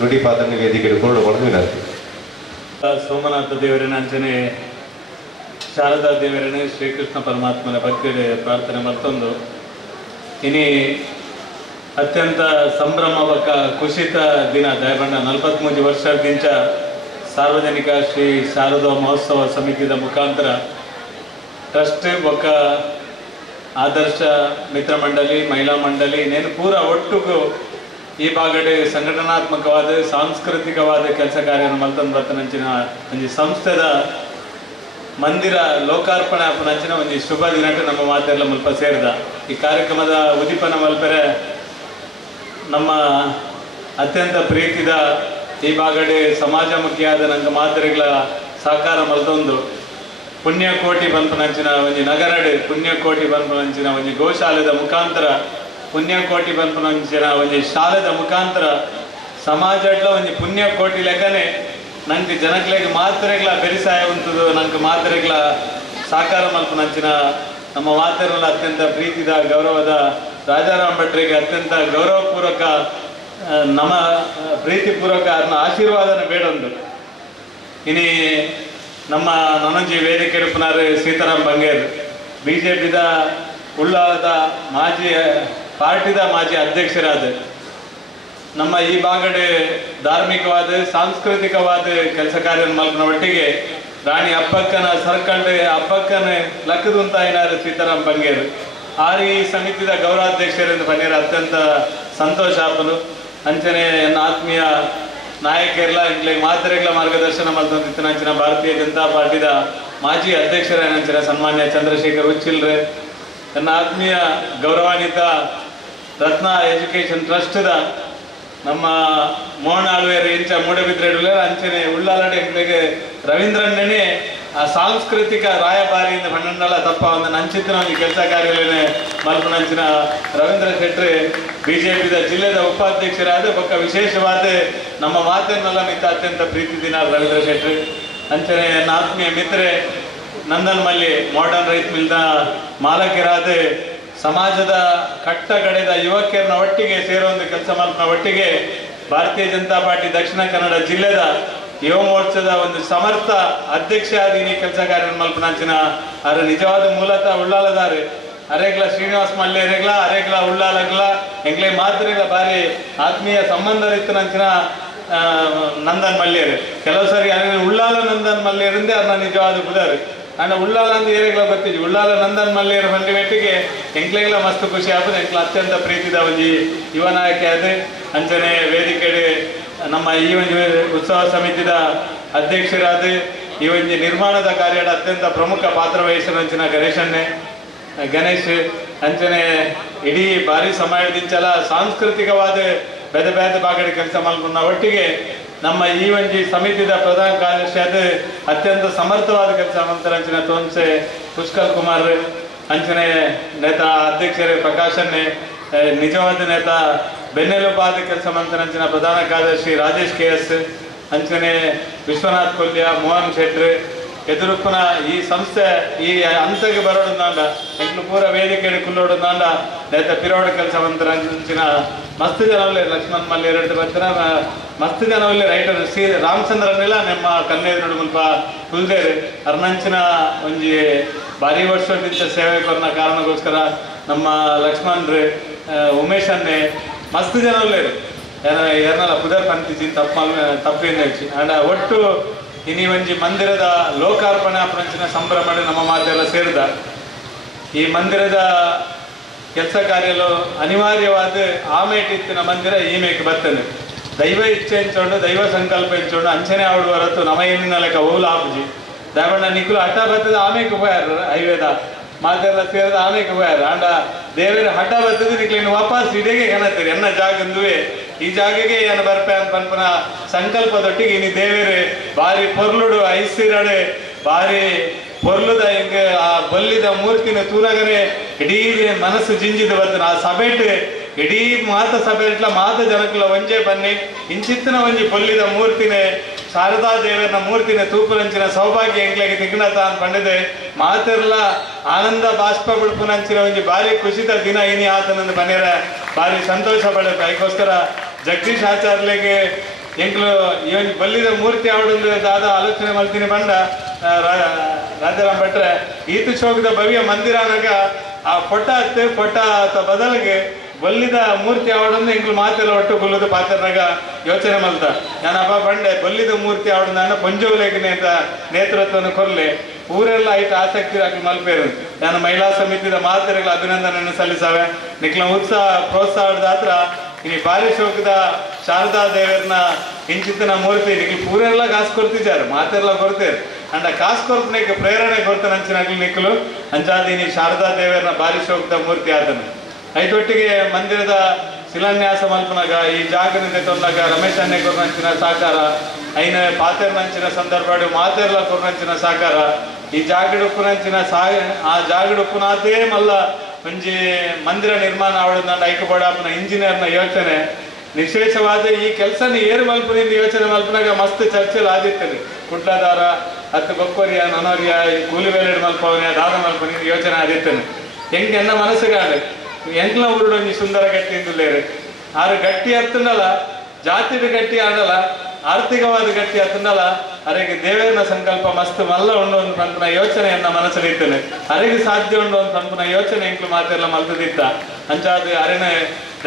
ನುಡಿ ಪಾತ್ರನ ವೇದಿಕೆ ಹಿಡ್ಕೊಂಡು ವಿನಂತಿ. ಸೋಮನಾಥ ದೇವರಿನ ಅಂಚನೆ ಶಾರದಾ ದೇವರನೇ ಶ್ರೀಕೃಷ್ಣ ಪರಮಾತ್ಮನ ಬಗ್ಗೆ ಪ್ರಾರ್ಥನೆ ಮತ್ತೊಂದು ಇನಿ ಅತ್ಯಂತ ಸಂಭ್ರಮವಕ ಕುಶಿತ ದಿನ ದಯಬಂಡ 43 ವರ್ಷದಿಂದ ಸಾರ್ವಜನಿಕ ಶ್ರೀ ಶಾರದಾ ಮಹೋತ್ಸವ ಸಮಿತಿದ ಮುಖಾಂತರ ಟ್ರಸ್ಟ್ ಒಕ್ಕ ಆದರ್ಶ ಮಿತ್ರ ಮಂಡಳಿ ಮಹಿಳಾ ಮಂಡಳಿ ನೇನು ಪೂರ ಒಟ್ಟಿಗೂ ಈ ಬಾಗಡೆ ಸಂಘಟನಾತ್ಮಕವಾದ ಸಾಂಸ್ಕೃತಿಕವಾದ ಕೆಲಸ ಕಾರ್ಯವನ್ನು ಮಲ್ತಂದು ಬರ್ತನಂಚಿನ ಒಂದು ಸಂಸ್ಥೆದ ಮಂದಿರ ಲೋಕಾರ್ಪಣೆ ಆಪನಂಚಿನ ಒಂದು ಶುಭ ದಿನಕ್ಕೆ ನಮ್ಮ ಮಾತೆಲ್ಲ ಮುಲ್ಪ ಸೇರಿದ ಈ ಕಾರ್ಯಕ್ರಮದ ಉದಿಪನ ಮಲ್ಪರೆ ನಮ್ಮ ಅತ್ಯಂತ ಪ್ರೀತಿದ ಈ ಬಾಗಡೆ ಸಮಾಜಮುಖಿಯಾದ ನಂಗೆ ಮಾದರಿಗಳ ಸಾಕಾರ ಮಲ್ತೊಂದು ಪುಣ್ಯಕೋಟಿ ಬಂಪನಂಚಿನ ಒಂದು ನಗರಡ್ ಪುಣ್ಯಕೋಟಿ ಬಂಪನಂಚಿನ ಒಂದು ಗೋಶಾಲೆದ ಮುಖಾಂತರ ಪುಣ್ಯಕೋಟಿ ಬಂಪನಂಚಿನ ಒಂದು ಶಾಲೆದ ಮುಖಾಂತರ ಸಮಾಜಡ್ಲ ಒಂದು ಪುಣ್ಯಕೋಟಿ ಲೆಕ್ಕನೆ ನಂಗೆ ಜನಕ್ಲೆಗೆ ಮಾತ್ರೆಗಳ ಬೆರಿಸಾಯ ಉಂಟು ನಂಗೆ ಮಾತ್ರೆಗಳ ಸಾಕಾರ ಮಲ್ಪನಂಚಿನ ನಮ್ಮ ಮಾತೆರಲ್ಲ ಅತ್ಯಂತ ಪ್ರೀತಿದ ಗೌರವದ ರಾಜಾರಾಮ್ ಭಟ್ರಿಗೆ ಅತ್ಯಂತ ಗೌರವಪೂರ್ವಕ ನಮ್ಮ ಪ್ರೀತಿಪೂರ್ವಕ ಅದನ್ನ ಆಶೀರ್ವಾದನ ಬೇಡೊಂದು ಇನಿ ನಮ್ಮ ನನಂಜಿ ವೇದಿಕೆ ಪುನರ್ ಸೀತಾರಾಮ್ ಬಂಗೇರ್ ಬಿಜೆಪಿದ ಉಳ್ಳಾಲದ ಮಾಜಿ ಪಾರ್ಟಿದ ಮಾಜಿ ಅಧ್ಯಕ್ಷರಾದ ನಮ್ಮ ಈ ಬಾಗಡೆ ಧಾರ್ಮಿಕವಾದ ಸಾಂಸ್ಕೃತಿಕವಾದ ಕೆಲಸ ಕಾರ್ಯ ಮಲ್ಪನ ಒಟ್ಟಿಗೆ ರಾಣಿ ಅಪ್ಪಕ್ಕನ ಸರ್ಕಂಡ್ ಅಪ್ಪಕ್ಕನ ಲಕ್ಕದಂತ ಏನಾರು ಸೀತಾರಾಮ್ ಬಂಗೇರ್ ಆರಿ ಸಮಿತಿದ ಗೌರವಾಧ್ಯಕ್ಷರಿಂದ ಬನ್ನಿರ ಅತ್ಯಂತ ಸಂತೋಷ ಆಪನು ಅಂಚನೆ ನನ್ನ ಆತ್ಮೀಯ ನಾಯಕರೆಲ್ಲ ಇಂಗ್ಲಿಗೆ ಮಾತ್ರೆಗಳ ಮಾರ್ಗದರ್ಶನ ಮಲ್ತಂದಿತ್ತಿನಂಚಿನ ಭಾರತೀಯ ಜನತಾ ಪಾರ್ಟಿದ ಮಾಜಿ ಅಧ್ಯಕ್ಷರೇನಂಚಿನ ಸನ್ಮಾನ್ಯ ಚಂದ್ರಶೇಖರ್ ಉಚ್ಚಿಲ್ರೆ ನನ್ನ ಆತ್ಮೀಯ ಗೌರವಾನ್ವಿತ ರತ್ನ ಎಜುಕೇಶನ್ ಟ್ರಸ್ಟ್ದ ನಮ್ಮ ಮೋಹನ್ ಆಳ್ವೇರ್ ಇಂಚ ಮೂಡಬಿದ್ರೆಡ್ಲೆ ಅಂಚನೆ ಉಳ್ಳಾಲಡೆ ಎಂಕ್ಲೆಗೆ ರವೀಂದ್ರಣ್ಣನೇ ಆ ಸಾಂಸ್ಕೃತಿಕ ರಾಯಭಾರಿಯಿಂದ ಬಣ್ಣಂಡಲ ತಪ್ಪ ಒಂದು ನಂಚಿತ್ತಿನ ಒಂದು ಕೆಲಸ ಕಾರ್ಯಗಳೇ ಮಲ್ಪನಂಚಿನ ರವೀಂದ್ರ ಶೆಟ್ಟಿ ಬಿಜೆಪಿದ ಜಿಲ್ಲೆದ ಉಪಾಧ್ಯಕ್ಷರಾದ ಪಕ್ಕ ವಿಶೇಷವಾದ ನಮ್ಮ ಮಾತನ್ನೆಲ್ಲ ಮಿತ್ತ ಅತ್ಯಂತ ಪ್ರೀತಿ ದಿನ ರವೀಂದ್ರ ಶೆಟ್ಟಿ ಅಂಚನೆ ನನ್ನ ಆತ್ಮೀಯ ಮಿತ್ರೆ ನಂದನ್ ಮಲ್ಲಿ ಮಾಡರ್ನ್ ರೈಸ್ ಮಿಲ್ದ ಮಾಲಕರಾದ ಸಮಾಜದ ಕಟ್ಟಗಡೆದ ಯುವಕರನ್ನ ಒಟ್ಟಿಗೆ ಸೇರುವಂತ ಕೆಲಸ ಮಲ್ಪನ ಒಟ್ಟಿಗೆ ಭಾರತೀಯ ಜನತಾ ಪಾರ್ಟಿ ದಕ್ಷಿಣ ಕನ್ನಡ ಜಿಲ್ಲೆದ ಯುವ ಮೋರ್ಚಾದ ಒಂದು ಸಮರ್ಥ ಅಧ್ಯಕ್ಷ ಆದೀನಿ ಕೆಲಸ ಕಾರ್ಯ ಮಲ್ಪನಾಂಚಿನ ಅರ ನಿಜವಾದ ಮೂಲತಃ ಉಳ್ಳಾಲದಾರೆ ಅರೆಗ್ಲ ಶ್ರೀನಿವಾಸ್ ಮಲ್ಲೇರೆಗ್ಲ ಅರೆಗ್ಲ ಉಳ್ಳಾಲಗ್ಲ ಎಂಗ್ಲೆ ಮಾತ್ರೆಗ್ಲ ಬಾರಿ ಆತ್ಮೀಯ ಸಂಬಂಧ ಇತ್ತನಂಚಿನ ನಂದನ್ ಮಲ್ಲೇರು ಕೆಲವು ಸರಿ ಉಳ್ಳಾಲ ನಂದನ್ ಮಲ್ಲೇರಿಂದೆ ಅರ್ನ ನಿಜವಾದ ಬುದಾರಿ ಅಂಡ ಉಳ್ಳಾಲ ಅಂತ ಏರೆಗ್ಲ ಬರ್ತಿದ್ವಿ ಉಳ್ಳಾಲ ನಂದನ್ ಮಲ್ಲೇರು ಬಂದ ಬೆಟ್ಟಿಗೆ ಎಂಕ್ಲೆಗ್ಲ ಮಸ್ತ್ ಖುಷಿ ಆಗ್ತದೆ ಎಂಕ್ಲ ಅತ್ಯಂತ ಪ್ರೀತಿದ ಒಂದು ಯುವ ನಾಯಕ ಅದು ಅಂಚನೆ ವೇದಿಕೆ ನಮ್ಮ ಈ ಒಂದು ಉತ್ಸವ ಸಮಿತಿದ ಅಧ್ಯಕ್ಷರಾದ ಈ ಒಂದು ನಿರ್ಮಾಣದ ಕಾರ್ಯದ ಅತ್ಯಂತ ಪ್ರಮುಖ ಪಾತ್ರ ವಹಿಸಿದಂಚಿನ ಗಣೇಶ್ ಅಂಚನೆ ಇಡೀ ಭಾರಿ ಸಮಯದಿಂಚಲ ಸಾಂಸ್ಕೃತಿಕವಾದ ಬೇರೆ ಬೇರೆ ಭಾಗದ ಕೆಲಸ ಮಲ್ಪನ ಒಟ್ಟಿಗೆ ನಮ್ಮ ಈ ಒಂದು ಸಮಿತಿದ ಪ್ರಧಾನ ಕಾರ್ಯದರ್ಶಿ ಅದು ಅತ್ಯಂತ ಸಮರ್ಥವಾದ ಕೆಲಸ ಮಂತ್ರಂಚಿನ ತೋನ್ಸೆ ಪುಷ್ಕರ್ ಕುಮಾರ್ ಅಂಚನೆ ನೇತಾ ಅಧ್ಯಕ್ಷರೇ ಪ್ರಕಾಶನ್ನೇ ನಿಜವಾದ ನೇತಾ ಬೆನ್ನೆಲುಬಾದ ಕೆಲಸ ಮಂತ್ರಂಚಿನ ಪ್ರಧಾನ ಕಾರ್ಯದರ್ಶಿ ರಾಜೇಶ್ KS ಅಂಚನೆ ವಿಶ್ವನಾಥ್ ಕೊಲ್ಯ ಮೋಹನ್ ಶೆಟ್ಟಿ ಎದುರುಪ್ಪನ ಈ ಸಂಸ್ಥೆ ಈ ಹಂತಕ್ಕೆ ಬರೋಡು ನಾಂಡ ಎಂಕ್ಲು ಪೂರ ವೇದಿಕೆ ಕುಲ್ಲೋಡು ನಾಂಡ ನೇತ ಪಿರೋಡ ಕೆಲಸ ಮಂತ್ರಂಚಿನ ಮಸ್ತ್ ಜನವಲ್ಲಿ ಲಕ್ಷ್ಮಣ್ ಮಲ್ಲಿ ಎರಡು ಬರ್ತಾರ ಮಸ್ತ್ ಜನವಲ್ಲಿ ರೈಟರ್ ರಾಮಚಂದ್ರನೆಲ್ಲ ನಮ್ಮ ಕನ್ನೆರಡು ಮುಲ್ಪ ಕುಲ್ದೇರು ಅರ್ನಂಚಿನ ಒಂಜಿ ಭಾರಿ ವರ್ಷದಿಂದ ಸೇವೆ ಕೊರನ ಕಾರಣಕ್ಕೋಸ್ಕರ ನಮ್ಮ ಲಕ್ಷ್ಮಣ್ ಉಮೇಶ್ ಅನ್ನೆ ಮಸ್ತ್ ಜನವಲ್ಲೇರು ಏರ್ನಲ್ಲ ಪುದರ್ ಪಂತಿಜಿ ತಪ್ಪಿಂದ ಅಂಡ ಒಟ್ಟು ಇನಿ ಒಂಜಿ ಮಂದಿರದ ಲೋಕಾರ್ಪಣೆ ಅಪರಂಚಿನ ಸಂಭ್ರಮ ನಮ್ಮ ಮಾತೆಲ್ಲ ಸೇರಿದ ಈ ಮಂದಿರದ ಕೆಲಸ ಕಾರ್ಯಲು ಅನಿವಾರ್ಯವಾದ ಆಮೇಟಿತ್ತಿನ ಮಂದಿರ ಈಮೇಕ್ ಬರ್ತದೆ ದೈವ ಇಚ್ಛೆ ಎಂಚೋಂಡು ದೈವ ಸಂಕಲ್ಪ ಎಂಚೋಂಡು ಅಂಚನೆ ಆಡುವ ಹೊರತು ನಮ್ಮ ಏನಿನ ಲೆಕ್ಕ ಓಲ್ ಆಪುಜಿ ದಯಬಣ್ಣ ನಿಖುಲು ಹಠ ಬರ್ತದೆ ಆಮೇಲೆ ಹೋಯಾರ ಹೈವೇದ ಮಾತೆಲ್ಲ ಸೇರಿದ ಆಮೇಲೆ ಹೋಯಾರ ಅಂಡ ದೇವರ ಹಠ ಬರ್ತದೆ ನಿಕ್ಲಿನ ವಾಪಸ್ ಇಡೆಗೆ ಕನತ್ತೀರಿ ಎನ್ನ ಜಾಗಂದುವೆ ಈ ಜಾಗಗೆ ಏನು ಬರ್ಪೆ ಅಂತ ಪನ್ಪನ ಸಂಕಲ್ಪದೊಟ್ಟಿಗೆ ಇನಿ ದೇವರೇ ಬಾರಿ ಪೊರ್ಲುಡು ಐಸಿರಡೆ ಬಾರಿ ಪೊರ್ಲುದ ಹಿಂಗೆ ಆ ಬಲ್ಲಿದ ಮೂರ್ತಿನ ತೂನಗನೆ ಇಡೀ ಮನಸ್ಸು ಜಿಂಜಿದ ಬರ್ತನ ಆ ಸಭೆಟ್ ಇಡೀ ಮಾತ ಸಭೆಟ್ಲ ಮಾತ ಜನಕ್ಲ ಒಂಜೆ ಬನ್ನಿ ಇಂಚಿತ್ತಿನ ಒಂಜಿ ಬಲ್ಲಿದ ಮೂರ್ತಿನೇ ಶಾರದಾ ದೇವರನ ಮೂರ್ತಿನ ತೂಪುನಂಚಿನ ಸೌಭಾಗ್ಯ ಎಂಕ್ಲೆಗೆ ತಿಗ್ನತ ಅಂತ ಪಂಡಿದೆ ಮಾತೆರ್ಲ ಆನಂದ ಬಾಷ್ಪ ಬಿಡ್ಪುನಂಚಿನ ಒಂಜಿ ಭಾರಿ ಖುಷಿತ ದಿನ ಇನಿ ಆತನಂದು ಪಂಡಿರ ಭಾರಿ ಸಂತೋಷ ಪಡಬೇಕು. ಅದಕ್ಕೋಸ್ಕರ ಜಗದೀಶ್ ಆಚಾರ್ಯಗೆ ಎಂಕ್ಲು ಈ ಒಂದು ಬಲ್ಲಿದ ಮೂರ್ತಿ ಆವಡೊಂದು ದಾದ ಆಲೋಚನೆ ಮಲ್ತೀನಿ ಬಂಡ ರಾಜಾರಾಮ್ ಭಟ್ರೆ ಈತು ಶೋಕದ ಭವ್ಯ ಮಂದಿರಾನಾಗ ಆ ಪೊಟ್ಟ ಬದಲಿಗೆ ಬಲ್ಲಿದ ಮೂರ್ತಿ ಆವಡೊಂದು ಎಂಕ್ಲು ಮಾತೆಲ್ಲ ಒಟ್ಟು ಕೊಲ್ಲುದು ಪಾತ್ರನಾಗ ಯೋಚನೆ ಮಲ್ತ ನಾನು ಹಬ್ಬ ಬಂಡೆ ಬಲ್ಲಿದ ಮೂರ್ತಿ ಆವಡೊಂದು ಅನ್ನ ಪಂಜೋಲೇಖನೆ ಅಂತ ನೇತೃತ್ವವನ್ನು ಕೊರ್ಲೆ ಊರೆಲ್ಲ ಆಯ್ತು ಆಸಕ್ತಿ ಆಗಿ ಮಲ್ಪೇರು. ನಾನು ಮಹಿಳಾ ಸಮಿತಿದ ಮಾತರೆಗಳ ಅಭಿನಂದನೆಯನ್ನು ಸಲ್ಲಿಸಾವೆ. ನಿಕ್ಲ ಉತ್ಸಾಹ ಪ್ರೋತ್ಸಾಹದ ಹತ್ರ ಇನ್ನು ಭಾರಿ ಶೋಕದ ಶಾರದಾ ದೇವರನ್ನ ಇಂಚಿತ್ತಿನ ಮೂರ್ತಿ ನಿಕ್ಲು ಪೂರೆಲ್ಲ ಕಾಸು ಕೊಡ್ತಿದ್ದಾರೆ ಮಾತೆಲ್ಲ ಕೊಡ್ತೇವೆ ಅಂಡ ಕಾಸು ಕೊಡ್ತನಿಗೆ ಪ್ರೇರಣೆ ಕೊಡ್ತಾನೆ ಅಂಚಿನಾಗ್ಲಿ ನಿಕ್ಲು ಅಂಚಾದೀನಿ ಶಾರದಾ ದೇವರನ್ನ ಭಾರಿ ಶೋಕದ ಮೂರ್ತಿ ಆತನು ಐತೊಟ್ಟಿಗೆ ಮಂದಿರದ ಶಿಲಾನ್ಯಾಸ ಮಲ್ಪನಾಗ ಈ ಜಾಗದಿಂದ ತೊಂದಾಗ ರಮೇಶ್ ಅನ್ನೆ ಕೊರ್ನಂಚಿನ ಸಾಕಾರ ಐನ ಪಾತೆರ್ನಂಚಿನ ಸಂದರ್ಭ ಮಾತೆರ್ಲ ಕೊರ್ನಂಚಿನ ಸಾಕಾರ ಈ ಜಾಗಡುಪ್ಪುನಂಚಿನ ಆ ಜಾಗಡುಪ್ಪುನಾಥೇ ಮಲ್ಲ ಒಂಜಿ ಮಂದಿರ ನಿರ್ಮಾಣ ಆವಡದಂಡ ಐಕಬಡಾಪನ ಇಂಜಿನಿಯರ್ನ ಯೋಚನೆ ವಿಶೇಷವಾದ ಈ ಕೆಲಸನ ಏರು ಮಲ್ಪನಿಂದ ಯೋಚನೆ ಮಲ್ಪನಾಗ ಮಸ್ತ್ ಚರ್ಚೆಲ್ ಆದಿತ್ತರಿ ಕುಟ್ಲದಾರ ಹತ್ತು ಬೊಕ್ಕೋರಿಯ ನನೋರಿಯ ಕೂಲಿ ಬೇಲೆಡ್ ಮಲ್ಪವನಿಯ ದಾದ ಮಲ್ಪನಿಂದ ಯೋಚನೆ ಆದಿತ್ತನೆ ಹೆಂಗೆ ಎನ್ನ ಮನಸ್ಸುಗಾಡು ಎಂಕ್ಲ ಊರುಡೊಂಜಿ ಸುಂದರ ಗಟ್ಟಿ ಇಂದುಲ್ಲೇರು ಆರು ಗಟ್ಟಿ ಹತ್ತನಲ್ಲ ಜಾತಿದ ಗಟ್ಟಿ ಆಡಲ್ಲ ಆರ್ಥಿಕವಾದ ಗಟ್ಟಿ ಹತ್ತನಲ್ಲ ಅರೆಗೆ ದೇವೇರನ ಸಂಕಲ್ಪ ಮಸ್ತ್ ಮಲ್ಲ ಉಂಡು ಒಂದು ಪಂಪನ ಯೋಚನೆಯನ್ನ ಮನಸ್ಸಲ್ಲಿತ್ತೇನೆ ಅರೆಗೆ ಸಾಧ್ಯ ಉಂಡು ಒಂದು ಪಂಪನ ಯೋಚನೆ ಎಂಕ್ಲು ಮಾತೆಲ್ಲ ಮಲ್ತದಿತ್ತ ಅಂಚಾದ ಅರೆನೆ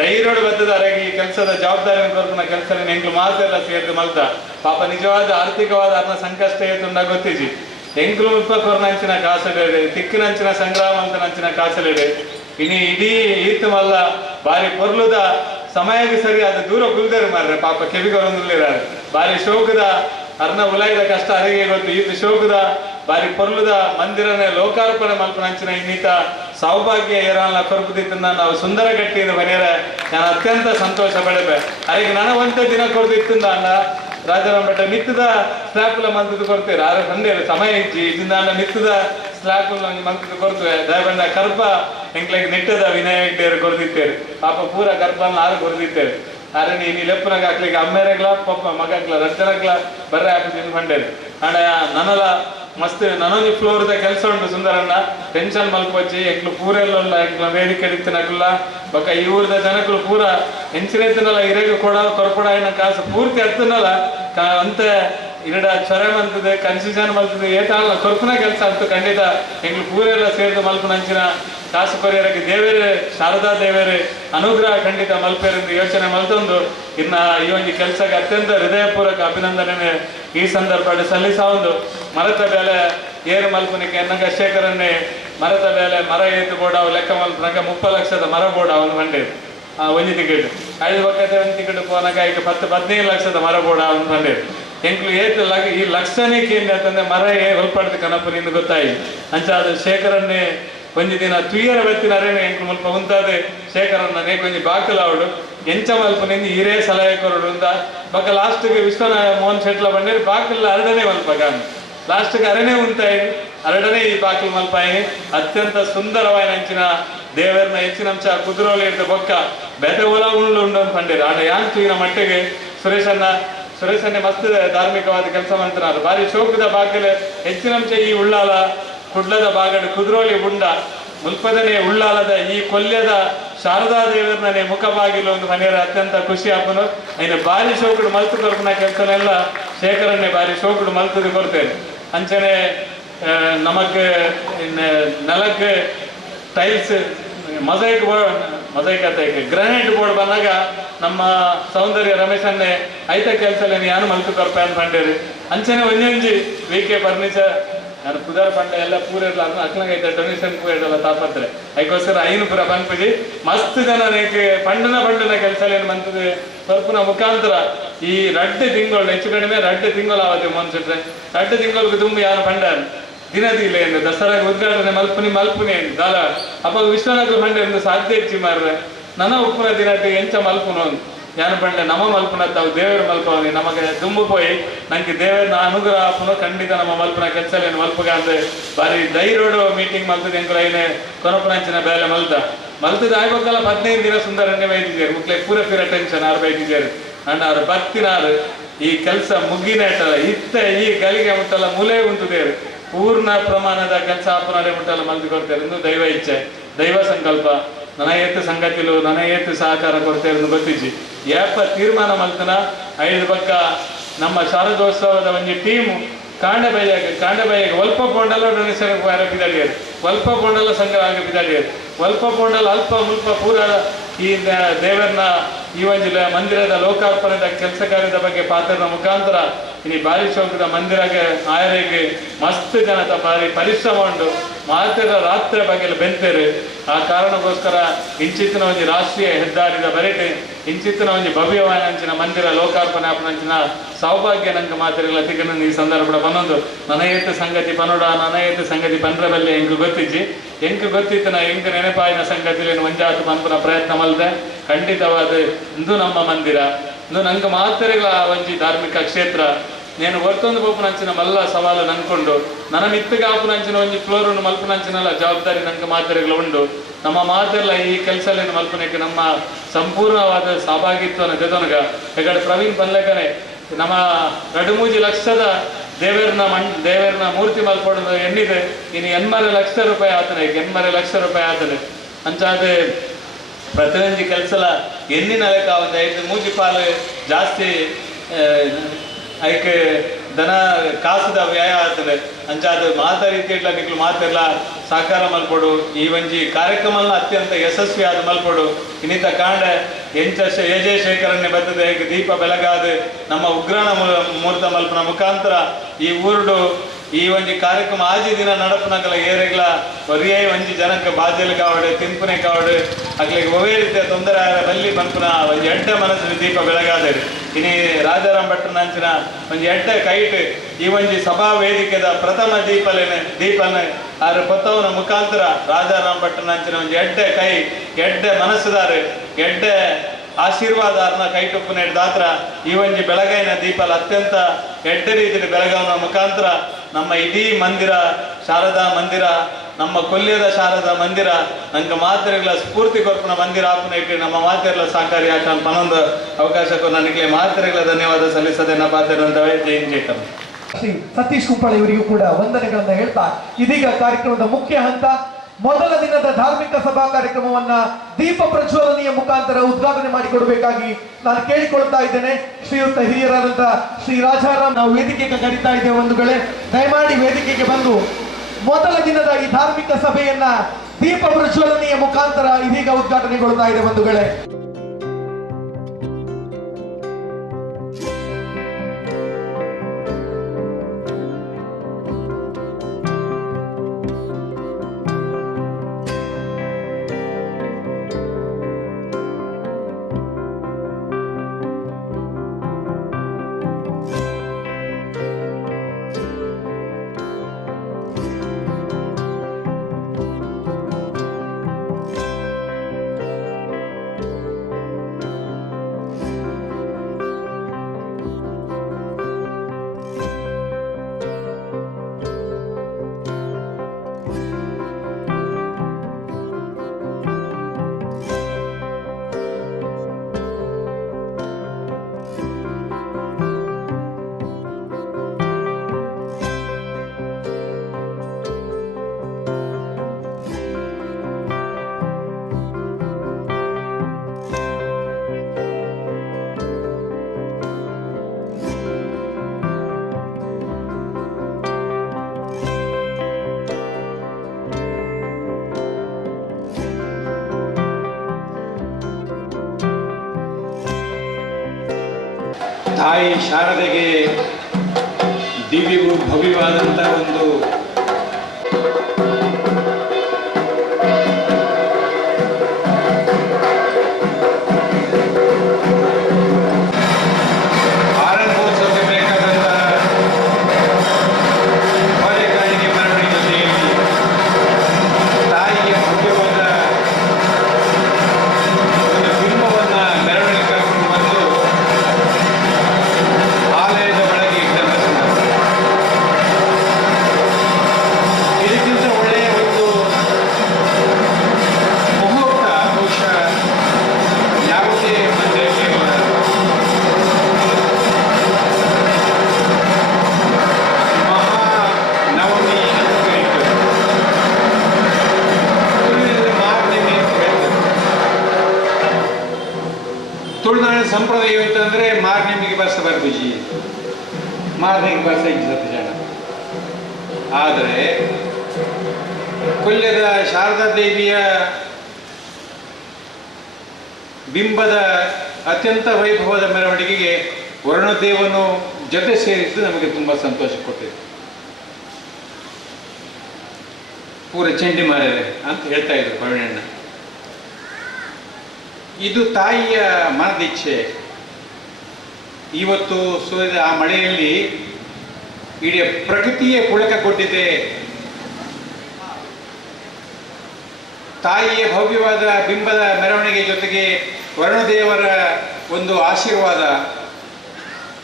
ಧೈರ್ಯೋಡು ಬದ್ದದ ಅರೆಗೆ ಈ ಕೆಲಸದ ಜವಾಬ್ದಾರಿಯನ್ನು ಕೊರ್ಪನ ಕೆಲಸ ಎಂಕ್ಲು ಮಾತೆಲ್ಲ ಸೇರಿದು ಮಲ್ತ ಪಾಪ ನಿಜವಾದ ಆರ್ಥಿಕವಾದ ಅರ್ನ ಸಂಕಷ್ಟ ಏತುಂಡ ಗೊತ್ತಿಜಿ ಎಂಕ್ಲು ಮುಲ್ಪ ಕೊರ್ನಂಚಿನ ಕಾಸಲಿಡೆ ತಿಕ್ಕಿನಂಚಿನ ಸಂಗ್ರಾಮ ಅಂತ ನಂಚಿನ ಕಾಸಲಿಡೆ ಇನ್ನು ಇಡೀ ಈತ್ ಮಲ್ಲ ಬಾರಿ ಪೊರ್ಲುದ ಸಮಯಕ್ಕೆ ಸರಿಯಾದ ದೂರ ಕುಲ್ದೇರು ಮಾರ್ರೆ ಪಾಪ ಕೆವಿಗೊರೊಂದಿಲ್ಲಾರೆ ಬಾರಿ ಶೋಕದ ಅರ್ನ ಉಲಾಯ್ದ ಕಷ್ಟ ಅರಿಗೆ ಗೊತ್ತು ಈತ ಶೋಕದ ಬಾರಿ ಪೊರ್ಲುದ ಮಂದಿರನೇ ಲೋಕಾರ್ಪಣೆ ಮಲ್ಪನಂಚಿನ ಇನ್ನೀತ ಸೌಭಾಗ್ಯ ಏರಾಲ್ನ ಕೊರಪುದಿತ್ತನ್ನ ನಾವು ಸುಂದರ ಗಟ್ಟಿಯಿಂದ ಮನೆಯರ ನಾನು ಅತ್ಯಂತ ಸಂತೋಷ ಪಡೆದೆ ಅರಿಗೆ ನನವಂತ ದಿನ ಕೊರದಿತ್ತಂದ ಅಣ್ಣ ರಾಜಾರಾಮ್ ಭಟ್ಟ ನಿತ್ತದ ಸ್ಲ್ಯಾಪುಲ ಮಂತದ್ದು ಕೊಡ್ತೇವೆ ಆದ್ರೆ ಸಂಡೆ ಸಮಯ ಇಜ್ಜಿ ಇದರಿಂದ ನಿತ್ತದ ಸ್ಲ್ಯಾಪುಲ್ ಮಂತದ್ದು ಕೊಡ್ತೇವೆ ದಯಬಂಡ ಕರ್ಪ ಎಂಕ್ಲೆಗೆ ನಿಟ್ಟದ ವಿನಾಯಕ ಕೊಡ್ದಿತ್ತೇವೆ ಪಾಪ ಪೂರ ಕರ್ಪನ್ನ ಆರು ಕೊಡ್ದಿತ್ತೇವೆ ಆದ್ರೆ ನೀನು ಲೆಪ್ಪನಾಗ ಹಾಕ್ಲಿಕ್ಕೆ ಅಮ್ಮೇರೆಗ್ಲ ಪಪ್ಪ ಮಗಕ್ಲ ರಜನಗ್ಲ ಬರ್ರೆ ಹಾಕಿದ್ದೀನಿ ಬಂಡೇರು ಅಂಡ ನನಲ ಮಸ್ತ್ ನನೊಂದು ಫ್ಲೋರ್ದ ಕೆಲಸ ಉಂಟು ಸುಂದರಣ್ಣ ಟೆನ್ಷನ್ ಮಲ್ಪಚ್ಚಿ ಎಂಕ್ಲು ಪೂರೆಲ್ಲ ಎಂಕ್ಲ ವೇದಿಕೆ ಇಡ್ತಿನಕಲ್ಲ ಬೊಕ್ಕ ಈ ಊರದ ಜನಕ್ಕಳು ಪೂರ ಎಂಚಿನೈತನಲ್ಲ ಇರೇಗ ಕೊರಕೊಡ ಏನ ಕಾಸು ಪೂರ್ತಿ ಹತ್ತನಲ್ಲ ಅಂತ ಇರಡ ಚೊರೆ ಮಲ್ತದೆ ಕನ್ಫ್ಯೂಷನ್ ಮಲ್ತದೆ ಏಟಾಳ ಕೊರ್ಪುನ ಕೆಲಸ ಅಂತ ಖಂಡಿತ ಎಂಕ್ಲು ಪೂರೆಲ್ಲ ಸೇರಿದ ಮಲ್ಪನಂಚಿನ ಕಾಸು ಪರಿಹಾರಕ್ಕೆ ದೇವರೇ ಶಾರದಾ ದೇವರೇ ಅನುಗ್ರಹ ಖಂಡಿತ ಮಲ್ಪೇರೆಂದು ಯೋಚನೆ ಮಲ್ತೊಂದು ಇನ್ನ ಈ ಒಂದು ಕೆಲಸಕ್ಕೆ ಅತ್ಯಂತ ಹೃದಯಪೂರ್ವಕ ಅಭಿನಂದನೆ ಈ ಸಂದರ್ಭದಲ್ಲಿ ಸಲ್ಲಿಸ ಒಂದು ಮರದ ಬೇಲೆ ಏರು ಮಲ್ಪನಿಗೆ ಎನ್ನಗ ಶೇಖರನ್ನೇ ಮರದ ಬೇಲೆ ಮರ ಏತು ಬೋಡ ಲೆಕ್ಕ ಮಲ್ಪನಾಗ 30 ಲಕ್ಷದ ಮರ ಬೋಡ ಒಂದು ಮಂಡೆ ಒಂಜಿ ಟಿಕೆಟ್ 5 ಪಕ್ಕದ ಒಂದು ಟಿಕೆಟ್ ಪೋನಾಗ ಈಗ 10-15 ಲಕ್ಷದ ಮರ ಬೋಡ ಒಂದು ಮಂಡೆ ಎಂಕ್ಲು ಏತು ಈ ಲಕ್ಷಣಕ್ಕೆ ಏನು ಅಂತಂದ್ರೆ ಮರ ಹೊಲ್ಪಡ್ದು ಕನಪನಿಂದ ಗೊತ್ತಾಯಿ ಅಂಚ ಅದು ಶೇಖರನ್ನೇ ಒಂಜಿ ದಿನ ತುಯ್ಯರ ಬೆತ್ತಿನ ಅರೇನೆ ಎಂಕ್ಲು ಮುಲ್ಪ ಉಂತಾದೆ ಶೇಖರನ್ನ ನೇಕೊಂಜಿ ಬಾಕಲಾವಡು ಎಂಚ ಮಲ್ಪನಿಂದ ಹಿರೇ ಸಲಹೆ ಕೊರಡು ಅಂತ ಬಕ್ಕ ಲಾಸ್ಟ್ಗೆ ವಿಶ್ವನಾಥ ಮೋಹನ್ ಶೆಟ್ಲ ಬಂಡೇರಿ ಬಾಕಲ್ ಅರಡನೇ ಮಲ್ಪಗಾನು ಲಾಸ್ಟ್ಗೆ ಅರನೇ ಉಂತಾಯಿ ಅರಡನೇ ಈ ಬಾಕಲ್ ಮಲ್ಪಾಯಿನಿ ಅತ್ಯಂತ ಸುಂದರವಾದ ಅಂಚಿನ ದೇವರನ್ನ ಹೆಚ್ಚಿನಂಶ ಕುದುರೋಲಿ ಇಡ್ದ ಬೊಕ್ಕ ಬೆತೆ ಒಲ ಉಳ್ಳು ಉಂಡು ಅಂತ ಬಂಡೇರು ಆಡ ಯಾಂತು ಈನ ಮಟ್ಟಿಗೆ ಸುರೇಶನ್ನೇ ಮಸ್ತ್ ಧಾರ್ಮಿಕವಾದ ಕೆಲಸ ಮಾಡ್ತಾರೆ ಬಾರಿ ಶೋಕದ ಬಾಕಲು ಹೆಚ್ಚಿನಂಶ ಈ ಉಳ್ಳಾಲ ಕುಡ್ಲದ ಬಾಗಡು ಕುದುರೋಲಿ ಉಂಡ ಮುಲ್ಪದನೇ ಉಳ್ಳಾಲದ ಈ ಕೊಲ್ಯದ ಶಾರದಾ ದೇವರನೇ ಮುಖಬಾಗಿಲು ಒಂದು ಮನೆಯರ ಅತ್ಯಂತ ಖುಷಿ ಹಾಕೋನು ಇನ್ನು ಬಾರಿ ಶೋಕುಡು ಮಲ್ತು ಕೊರ್ಪನ ಕೆಲಸನೆಲ್ಲ ಶೇಖರನ್ನೇ ಬಾರಿ ಶೋಕುಡು ಮಲ್ತದು ಕೊಡ್ತೇನೆ ಅಂಚನೆ ನಮಗೆ ನೆಲಕ್ಕೆ ಟೈಲ್ಸ್ ಮೊಸೈಕ್ ಅಂತ ಗ್ರಾನೈಟ್ ಬೋರ್ಡ್ ಬಂದಾಗ ನಮ್ಮ ಸೌಂದರ್ಯ ರಮೇಶನ್ನೇ ಐತ ಕೆಲಸ ಯಾನು ಮಲ್ತು ಕೊರ್ಪೆ ಅಂತ ಕಂಡೇರಿ ಅಂಚನೆ ಒಂಜೊಂಜಿ VK ಫರ್ನಿಚರ್ ನಾನು ಪುದಾರ ಪಂಡ ಎಲ್ಲ ಪೂರ ಇರಲ್ಲ ಅಕ್ಲಂಗೈತೆ ಡೊನೇಷನ್ ಪೂರ ಇರಲ್ಲ ತಾಪತ್ರೆ ಅದಕ್ಕೋಸ್ಕರ ಐನು ಪೂರ ಬಂದ್ಬಿಡಿ ಮಸ್ತ್ ಜನ ನೇಕೆ ಪಂಡನ ಕೆಲಸ ಏನು ಬಂತದೆ ಸ್ವಲ್ಪನ ಮುಖಾಂತರ ಈ 2 ತಿಂಗಳು ಹೆಚ್ಚು ಕಡಿಮೆ 2 ತಿಂಗಳು ಆವತ್ತೆ ಮನ್ಸಿಟ್ರೆ 2 ತಿಂಗಳಿಗೆ ತುಂಬ ಯಾರು ಪಂಡ ದಿನದಿಲ್ಲ ಏನು ದಸರಾಗ ಉದ್ಘಾಟನೆ ಮಲ್ಪುನಿ ಏನು ದಾಲ ಅಪ್ಪ ವಿಶ್ವನಾಥ ಪಂಡ ಎಂದು ಸಾಧ್ಯ ಹೆಚ್ಚಿ ಮಾರ್ರೆ ನನ್ನ ಉಪ್ಪುನ ದಿನಕ್ಕೆ ಎಂಚ ಮಲ್ಪುನು ಅಂತ ಯಾನು ಪಂಡೆ ನಮ್ಮ ಮಲ್ಪನ ತಾವು ದೇವರ ಮಲ್ಪವನಿ ನಮಗೆ ದುಂಬು ಪೋಯಿ ನಂಗೆ ದೇವರನ ಅನುಗ್ರಹ ಆಪುನು ಖಂಡಿತ ನಮ್ಮ ಮಲ್ಪನ ಕೆಲಸ ಏನು ಮಲ್ಪಗ ಅಂದ್ರೆ ಬಾರಿ ಧೈರ್ಯೋಡು ಮೀಟಿಂಗ್ ಮಲ್ತದೆ ಎಂಕುಲ ಏನೇ ಕೊನಪುನಂಚಿನ ಬೇಲೆ ಮಲ್ತದ ಆಗ್ಬೇಕಲ್ಲ 15 ದಿನ ಸುಂದರನ್ನೇ ಬೈದಿದ್ದಾರೆ ಮುಕ್ಲೆ ಪೂರ ಟೆನ್ಷನ್ ಆರು ಬೈದಿದ್ದಾರೆ ಅಣ್ಣ ಅವ್ರು ಬರ್ತಿನಾರು ಈ ಕೆಲಸ ಮುಗಿನ ಇಟ್ಟಲ್ಲ ಇತ್ತ ಈ ಗಳಿಗೆ ಮುಟ್ಟಲ್ಲ ಮೂಲೆ ಉಂಟುದೇರು ಪೂರ್ಣ ಪ್ರಮಾಣದ ಕೆಲಸ ಆಪನಾಡೆ ಮುಟ್ಟಲ್ಲ ಮಲ್ದಿ ಕೊಡ್ತಾರೆ ಇಂದು ದೈವ ಇಚ್ಛೆ ದೈವ ಸಂಕಲ್ಪ ನನಗೇತು ಸಂಗತಿಲು ನನಗೇತು ಸಹಕಾರ ಕೊಡ್ತೇವೆ ಎಂದು ಗೊತ್ತಿಜ್ಜಿ ಯಾಪ ತೀರ್ಮಾನ ಮಲ್ತನ 5 ಪಕ್ಕ ನಮ್ಮ ಶಾರದೋತ್ಸವದ ಒಂದು ಟೀಮು ಕಾಂಡಬೈಯಾಗ ಒಲ್ಪ ಪೊಂಡಲ ಬಿದ್ದಾಡಿಯರು ಒಲ್ಪ ಪೊಂಡಲ ಸಂಗ್ರಹ ಬಿದ್ದಾಡಿಯರು ಒಲ್ಪ ಪೊಂಡಲ ಅಲ್ಪ ಮುಲ್ಪ ಪೂರ ಈ ದೇವರನ್ನ ಈ ಒಂದು ಮಂದಿರದ ಲೋಕಾರ್ಪಣೆದ ಕೆಲಸ ಕಾರ್ಯದ ಬಗ್ಗೆ ಪಾತ್ರದ ಮುಖಾಂತರ ಇನಿ ಬಾರಿ ಚೌಕದ ಮಂದಿರಗೆ ಆಯರಿಗೆ ಮಸ್ತ್ ಜನತ ಬಾರಿ ಪರಿಶ್ರಮ ಉಂಟು ಮಾತೆರ ರಾತ್ರಿ ಬಗ್ಗೆ ಬೆಂತೇರು ಆ ಕಾರಣಕ್ಕೋಸ್ಕರ ಇಂಚಿತ್ತಿನ ಒಂದು ರಾಷ್ಟ್ರೀಯ ಹೆದ್ದಾರಿದ ಬರೆಟೆ ಇಂಚಿತ್ತಿನ ಒಂದು ಭವ್ಯವಾದಂಚಿನ ಮಂದಿರ ಲೋಕಾರ್ಪಣೆ ಆಪನಂಚಿನ ಸೌಭಾಗ್ಯ ನಂಗೆ ಮಾತಿರಲ್ಲ ತಿಗನ ಈ ಸಂದರ್ಭ ಬಂದೊಂದು ನನಗೇತು ಸಂಗತಿ ಪನೋಡ ನನಗೇತು ಸಂಗತಿ ಪಂದ್ರಬಲ್ಲೆ ಎಂಕ್ ಗೊತ್ತಿಜ್ಜಿ ಎಂಕ್ ಗೊತ್ತಿತ್ತನ ಎಂಕ್ ನೆನಪಾಯಿನ ಸಂಗತಿಲೇನು ಒಂಜಾತು ಪನ್ಪುನ ಪ್ರಯತ್ನ ಮಲ್ದೆ ಖಂಡಿತವಾದ ಇಂದು ನಮ್ಮ ಮಂದಿರ ಇಂದು ನಂಗೆ ಮಾತೆರೆಗಳ ಒಂಜಿ ಧಾರ್ಮಿಕ ಕ್ಷೇತ್ರ నేను వర్తొంದು పోపునంచిన మల్ల సవాలు నన్ಕೊಂಡು ನನ್ನ ಮಿತ್ತಿಗೆ ಆಪುನಂಚಿನ ಒಂಜಿ ಫ್ಲೋರನ್ನು ಮಲ್ಪುನಂಚಿನಲ್ಲ ಜವಾಬ್ದಾರಿ ನಂಗೆ ಮಾತೆರೆಗಳು ಉಂಡು ನಮ್ಮ ಮಾತೆಲ್ಲ ಈ ಕೆಲಸಲೇನು ಮಲ್ಪನೆಗೆ ನಮ್ಮ ಸಂಪೂರ್ಣವಾದ ಸಹಭಾಗಿತ್ವನ ತೆದೊನಗ ಹೆಗಡೆ ಪ್ರವೀಣ್ ಪನ್ಲೆಕನೆ ನಮ್ಮ 2-3 ಲಕ್ಷದ ದೇವರನ್ನ ಮೂರ್ತಿ ಮಲ್ಪಡೋದು ಎಣ್ಣಿದೆ ಇನ್ನು 8 ಲಕ್ಷ ರೂಪಾಯಿ ಆತನೆ 8 ಲಕ್ಷ ರೂಪಾಯಿ ಆತನೆ ಅಂಚಾದೆ ಪ್ರತಿಯೊಂದು ಕೆಲಸಲ ಎಣ್ಣಿನ ಲೆಕ್ಕ ಒಂದು 5-3 ಪಾಲು ಜಾಸ್ತಿ ಅದಕ್ಕೆ ದನ ಕಾಸದ ವ್ಯಯ ಆಗ್ತದೆ ಅಂಚಾದ ಮಾತ ರೀತಿಯಲ್ಲ ನಿಕ್ಲು ಮಾತೆಲ್ಲ ಸಾಕಾರ ಮಲ್ಪಡು ಈ ಒಂಜಿ ಕಾರ್ಯಕ್ರಮನ ಅತ್ಯಂತ ಯಶಸ್ವಿ ಆದ ಮಲ್ಪಡು ಇನ್ನಿತ ಕಾಂಡ ಎಜೆ ಶೇಖರಣೆ ಬರ್ತದೆ ದೀಪ ಬೆಳಗಾದ ನಮ್ಮ ಉಗ್ರಾಣ ಮುಹೂರ್ತ ಮಲ್ಪನ ಮುಖಾಂತರ ಈ ಊರುಡು ಈ ಒಂಜಿ ಕಾರ್ಯಕ್ರಮ ಆಜಿ ದಿನ ನಡಪನಕಲ ಏರೆಗ್ಲ ಒರಿಯೇ ಒಂಜಿ ಜನಕ್ಕೆ ಬಾಧ್ಯಲು ಕಾವಡು ತಿಂಪುನೆ ಕಾವಡು ಅಕ್ಲಿಗೆ ಒವೇ ರೀತಿಯ ತೊಂದರೆ ಆದ ಬಲ್ಲಿ ಪಂಪುನ ಒಂಜಿ ಎಡ್ಡ ಮನಸ್ಸಿನ ದೀಪ ಬೆಳಗಾದರು ಇನಿ ರಾಜಾರಾಮ್ ಭಟ್ರನ ಅಂಚಿನ ಒಂಜಿ ಎಡ್ಡ ಕೈಟ್ ಈ ಒಂಜಿ ಸಭಾ ವೇದಿಕೆದ ಪ್ರಥಮ ದೀಪನ ಆರು ಕೊತ್ತವನ ಮುಖಾಂತರ ರಾಜಾರಾಮ್ ಭಟ್ರನ ಅಂಚಿನ ಒಂಜಿ ಎಡ್ಡ ಕೈ ಎಡ್ಡ ಮನಸ್ಸುದಾರು ಎಡ್ಡ ಆಶೀರ್ವಾದಾರನ ಕೈಟೊಪ್ಪು ದಾತ್ರ ಈ ಒಂಜಿ ಬೆಳಗೈನ ದೀಪಲ್ ಅತ್ಯಂತ ಎಡ್ಡ ರೀತಿಯ ಬೆಳಗಾವನ ಮುಖಾಂತರ ನಮ್ಮ ಇಡೀ ಮಂದಿರ ಶಾರದಾ ಮಂದಿರ ನಮ್ಮ ಕೊಲ್ಯದ ಶಾರದಾ ಮಂದಿರ ನಂಗೆ ಮಾತೆರೆಗಳ ಸ್ಫೂರ್ತಿ ಕೊರ್ಪನ ಮಂದಿರ ಆಪನ ಇಟ್ಟು ನಮ್ಮ ಮಾತೆರೆಗಳ ಸಹಕಾರಿ ಆಚರಣೆ ಪನೊಂದು ಅವಕಾಶಕ್ಕೂ ನನಗೆ ಮಾತೆರೆಗಳ ಧನ್ಯವಾದ ಸಲ್ಲಿಸದೆ ನಾ ಪಾತ್ರಂತವೇ ಜೈನ್ ಶ್ರೀ ಸತೀಶ್ ಕುಂಪಳ ಇವರಿಗೂ ಕೂಡ ವಂದನೆಗಳನ್ನ ಹೇಳ್ತಾ ಇದೀಗ ಕಾರ್ಯಕ್ರಮದ ಮುಖ್ಯ ಹಂತ ಮೊದಲ ದಿನದ ಧಾರ್ಮಿಕ ಸಭಾ ಕಾರ್ಯಕ್ರಮವನ್ನ ದೀಪ ಪ್ರಜ್ವಲನೆಯ ಮುಖಾಂತರ ಉದ್ಘಾಟನೆ ಮಾಡಿಕೊಡಬೇಕಾಗಿ ನಾನು ಕೇಳಿಕೊಳ್ತಾ ಇದ್ದೇನೆ. ಶ್ರೀಯುತ ಹಿರಿಯರಾದಂತ ಶ್ರೀ ರಾಜಾರಾಮ್ ನಾವು ವೇದಿಕೆಗೆ ಕರೀತಾ ಇದ್ದೇವೆ. ಬಂಧುಗಳೇ, ದಯಮಾಡಿ ವೇದಿಕೆಗೆ ಬಂದು ಮೊದಲ ದಿನದ ಈ ಧಾರ್ಮಿಕ ಸಭೆಯನ್ನ ದೀಪ ಪ್ರಜ್ವಲನೆಯ ಮುಖಾಂತರ ಇದೀಗ ಉದ್ಘಾಟನೆಗೊಳ್ತಾ ಇದೆ. ಬಂಧುಗಳೇ, ತಾಯಿ ಶಾರದೆಗೆ ದಿವ್ಯವೂ ಭವ್ಯವಾದಂಥ ಒಂದು ಆರಂಭೋತ್ಸವಕ್ಕೆ ಬೇಕಾದಂಥ ಕಾರ್ಯಕಾರಿಕೆ ಮೆರವಣಿಗೆ ಜೊತೆಯಲ್ಲಿ ತಾಯಿಗೆ ಭವ್ಯವಾದ ಒಂದು ಬಿಂಬವನ್ನು ಮೆರವಣಿಗೆ ಕರ್ಕೊಂಡು ಬಂದು ಆಲಯದ ಒಳಗೆ ಇಟ್ಟ ಬಸ್ ಬರ್ಬುಜಿ ಮಾರ್ನಿಂಗ್ ಬಸ್ 5 ಜನ. ಆದರೆ ಕೊಲ್ಯದ ಶಾರದಾ ದೇವಿಯ ಬಿಂಬದ ಅತ್ಯಂತ ವೈಭವದ ಮೆರವಣಿಗೆಗೆ ವರುಣದೇವನು ಜೊತೆ ಸೇರಿದ್ದು ನಮಗೆ ತುಂಬ ಸಂತೋಷ ಕೊಟ್ಟಿದೆ. ಪೂರ ಚಂಡಿ ಮಾರಿದೆ ಅಂತ ಹೇಳ್ತಾ ಇದ್ರು ಪ್ರವೀಣಣ್ಣ. ಇದು ತಾಯಿಯ ಮನದಿಚ್ಛೆ. ಇವತ್ತು ಸುರಿದ ಆ ಮಳೆಯಲ್ಲಿ ಇಡೀ ಪ್ರಕೃತಿಯೇ ಪುಳಕಗೊಂಡಿದೆ. ತಾಯಿಯ ಭವ್ಯವಾದ ಬಿಂಬದ ಮೆರವಣಿಗೆ ಜೊತೆಗೆ ವರುಣದೇವರ ಒಂದು ಆಶೀರ್ವಾದ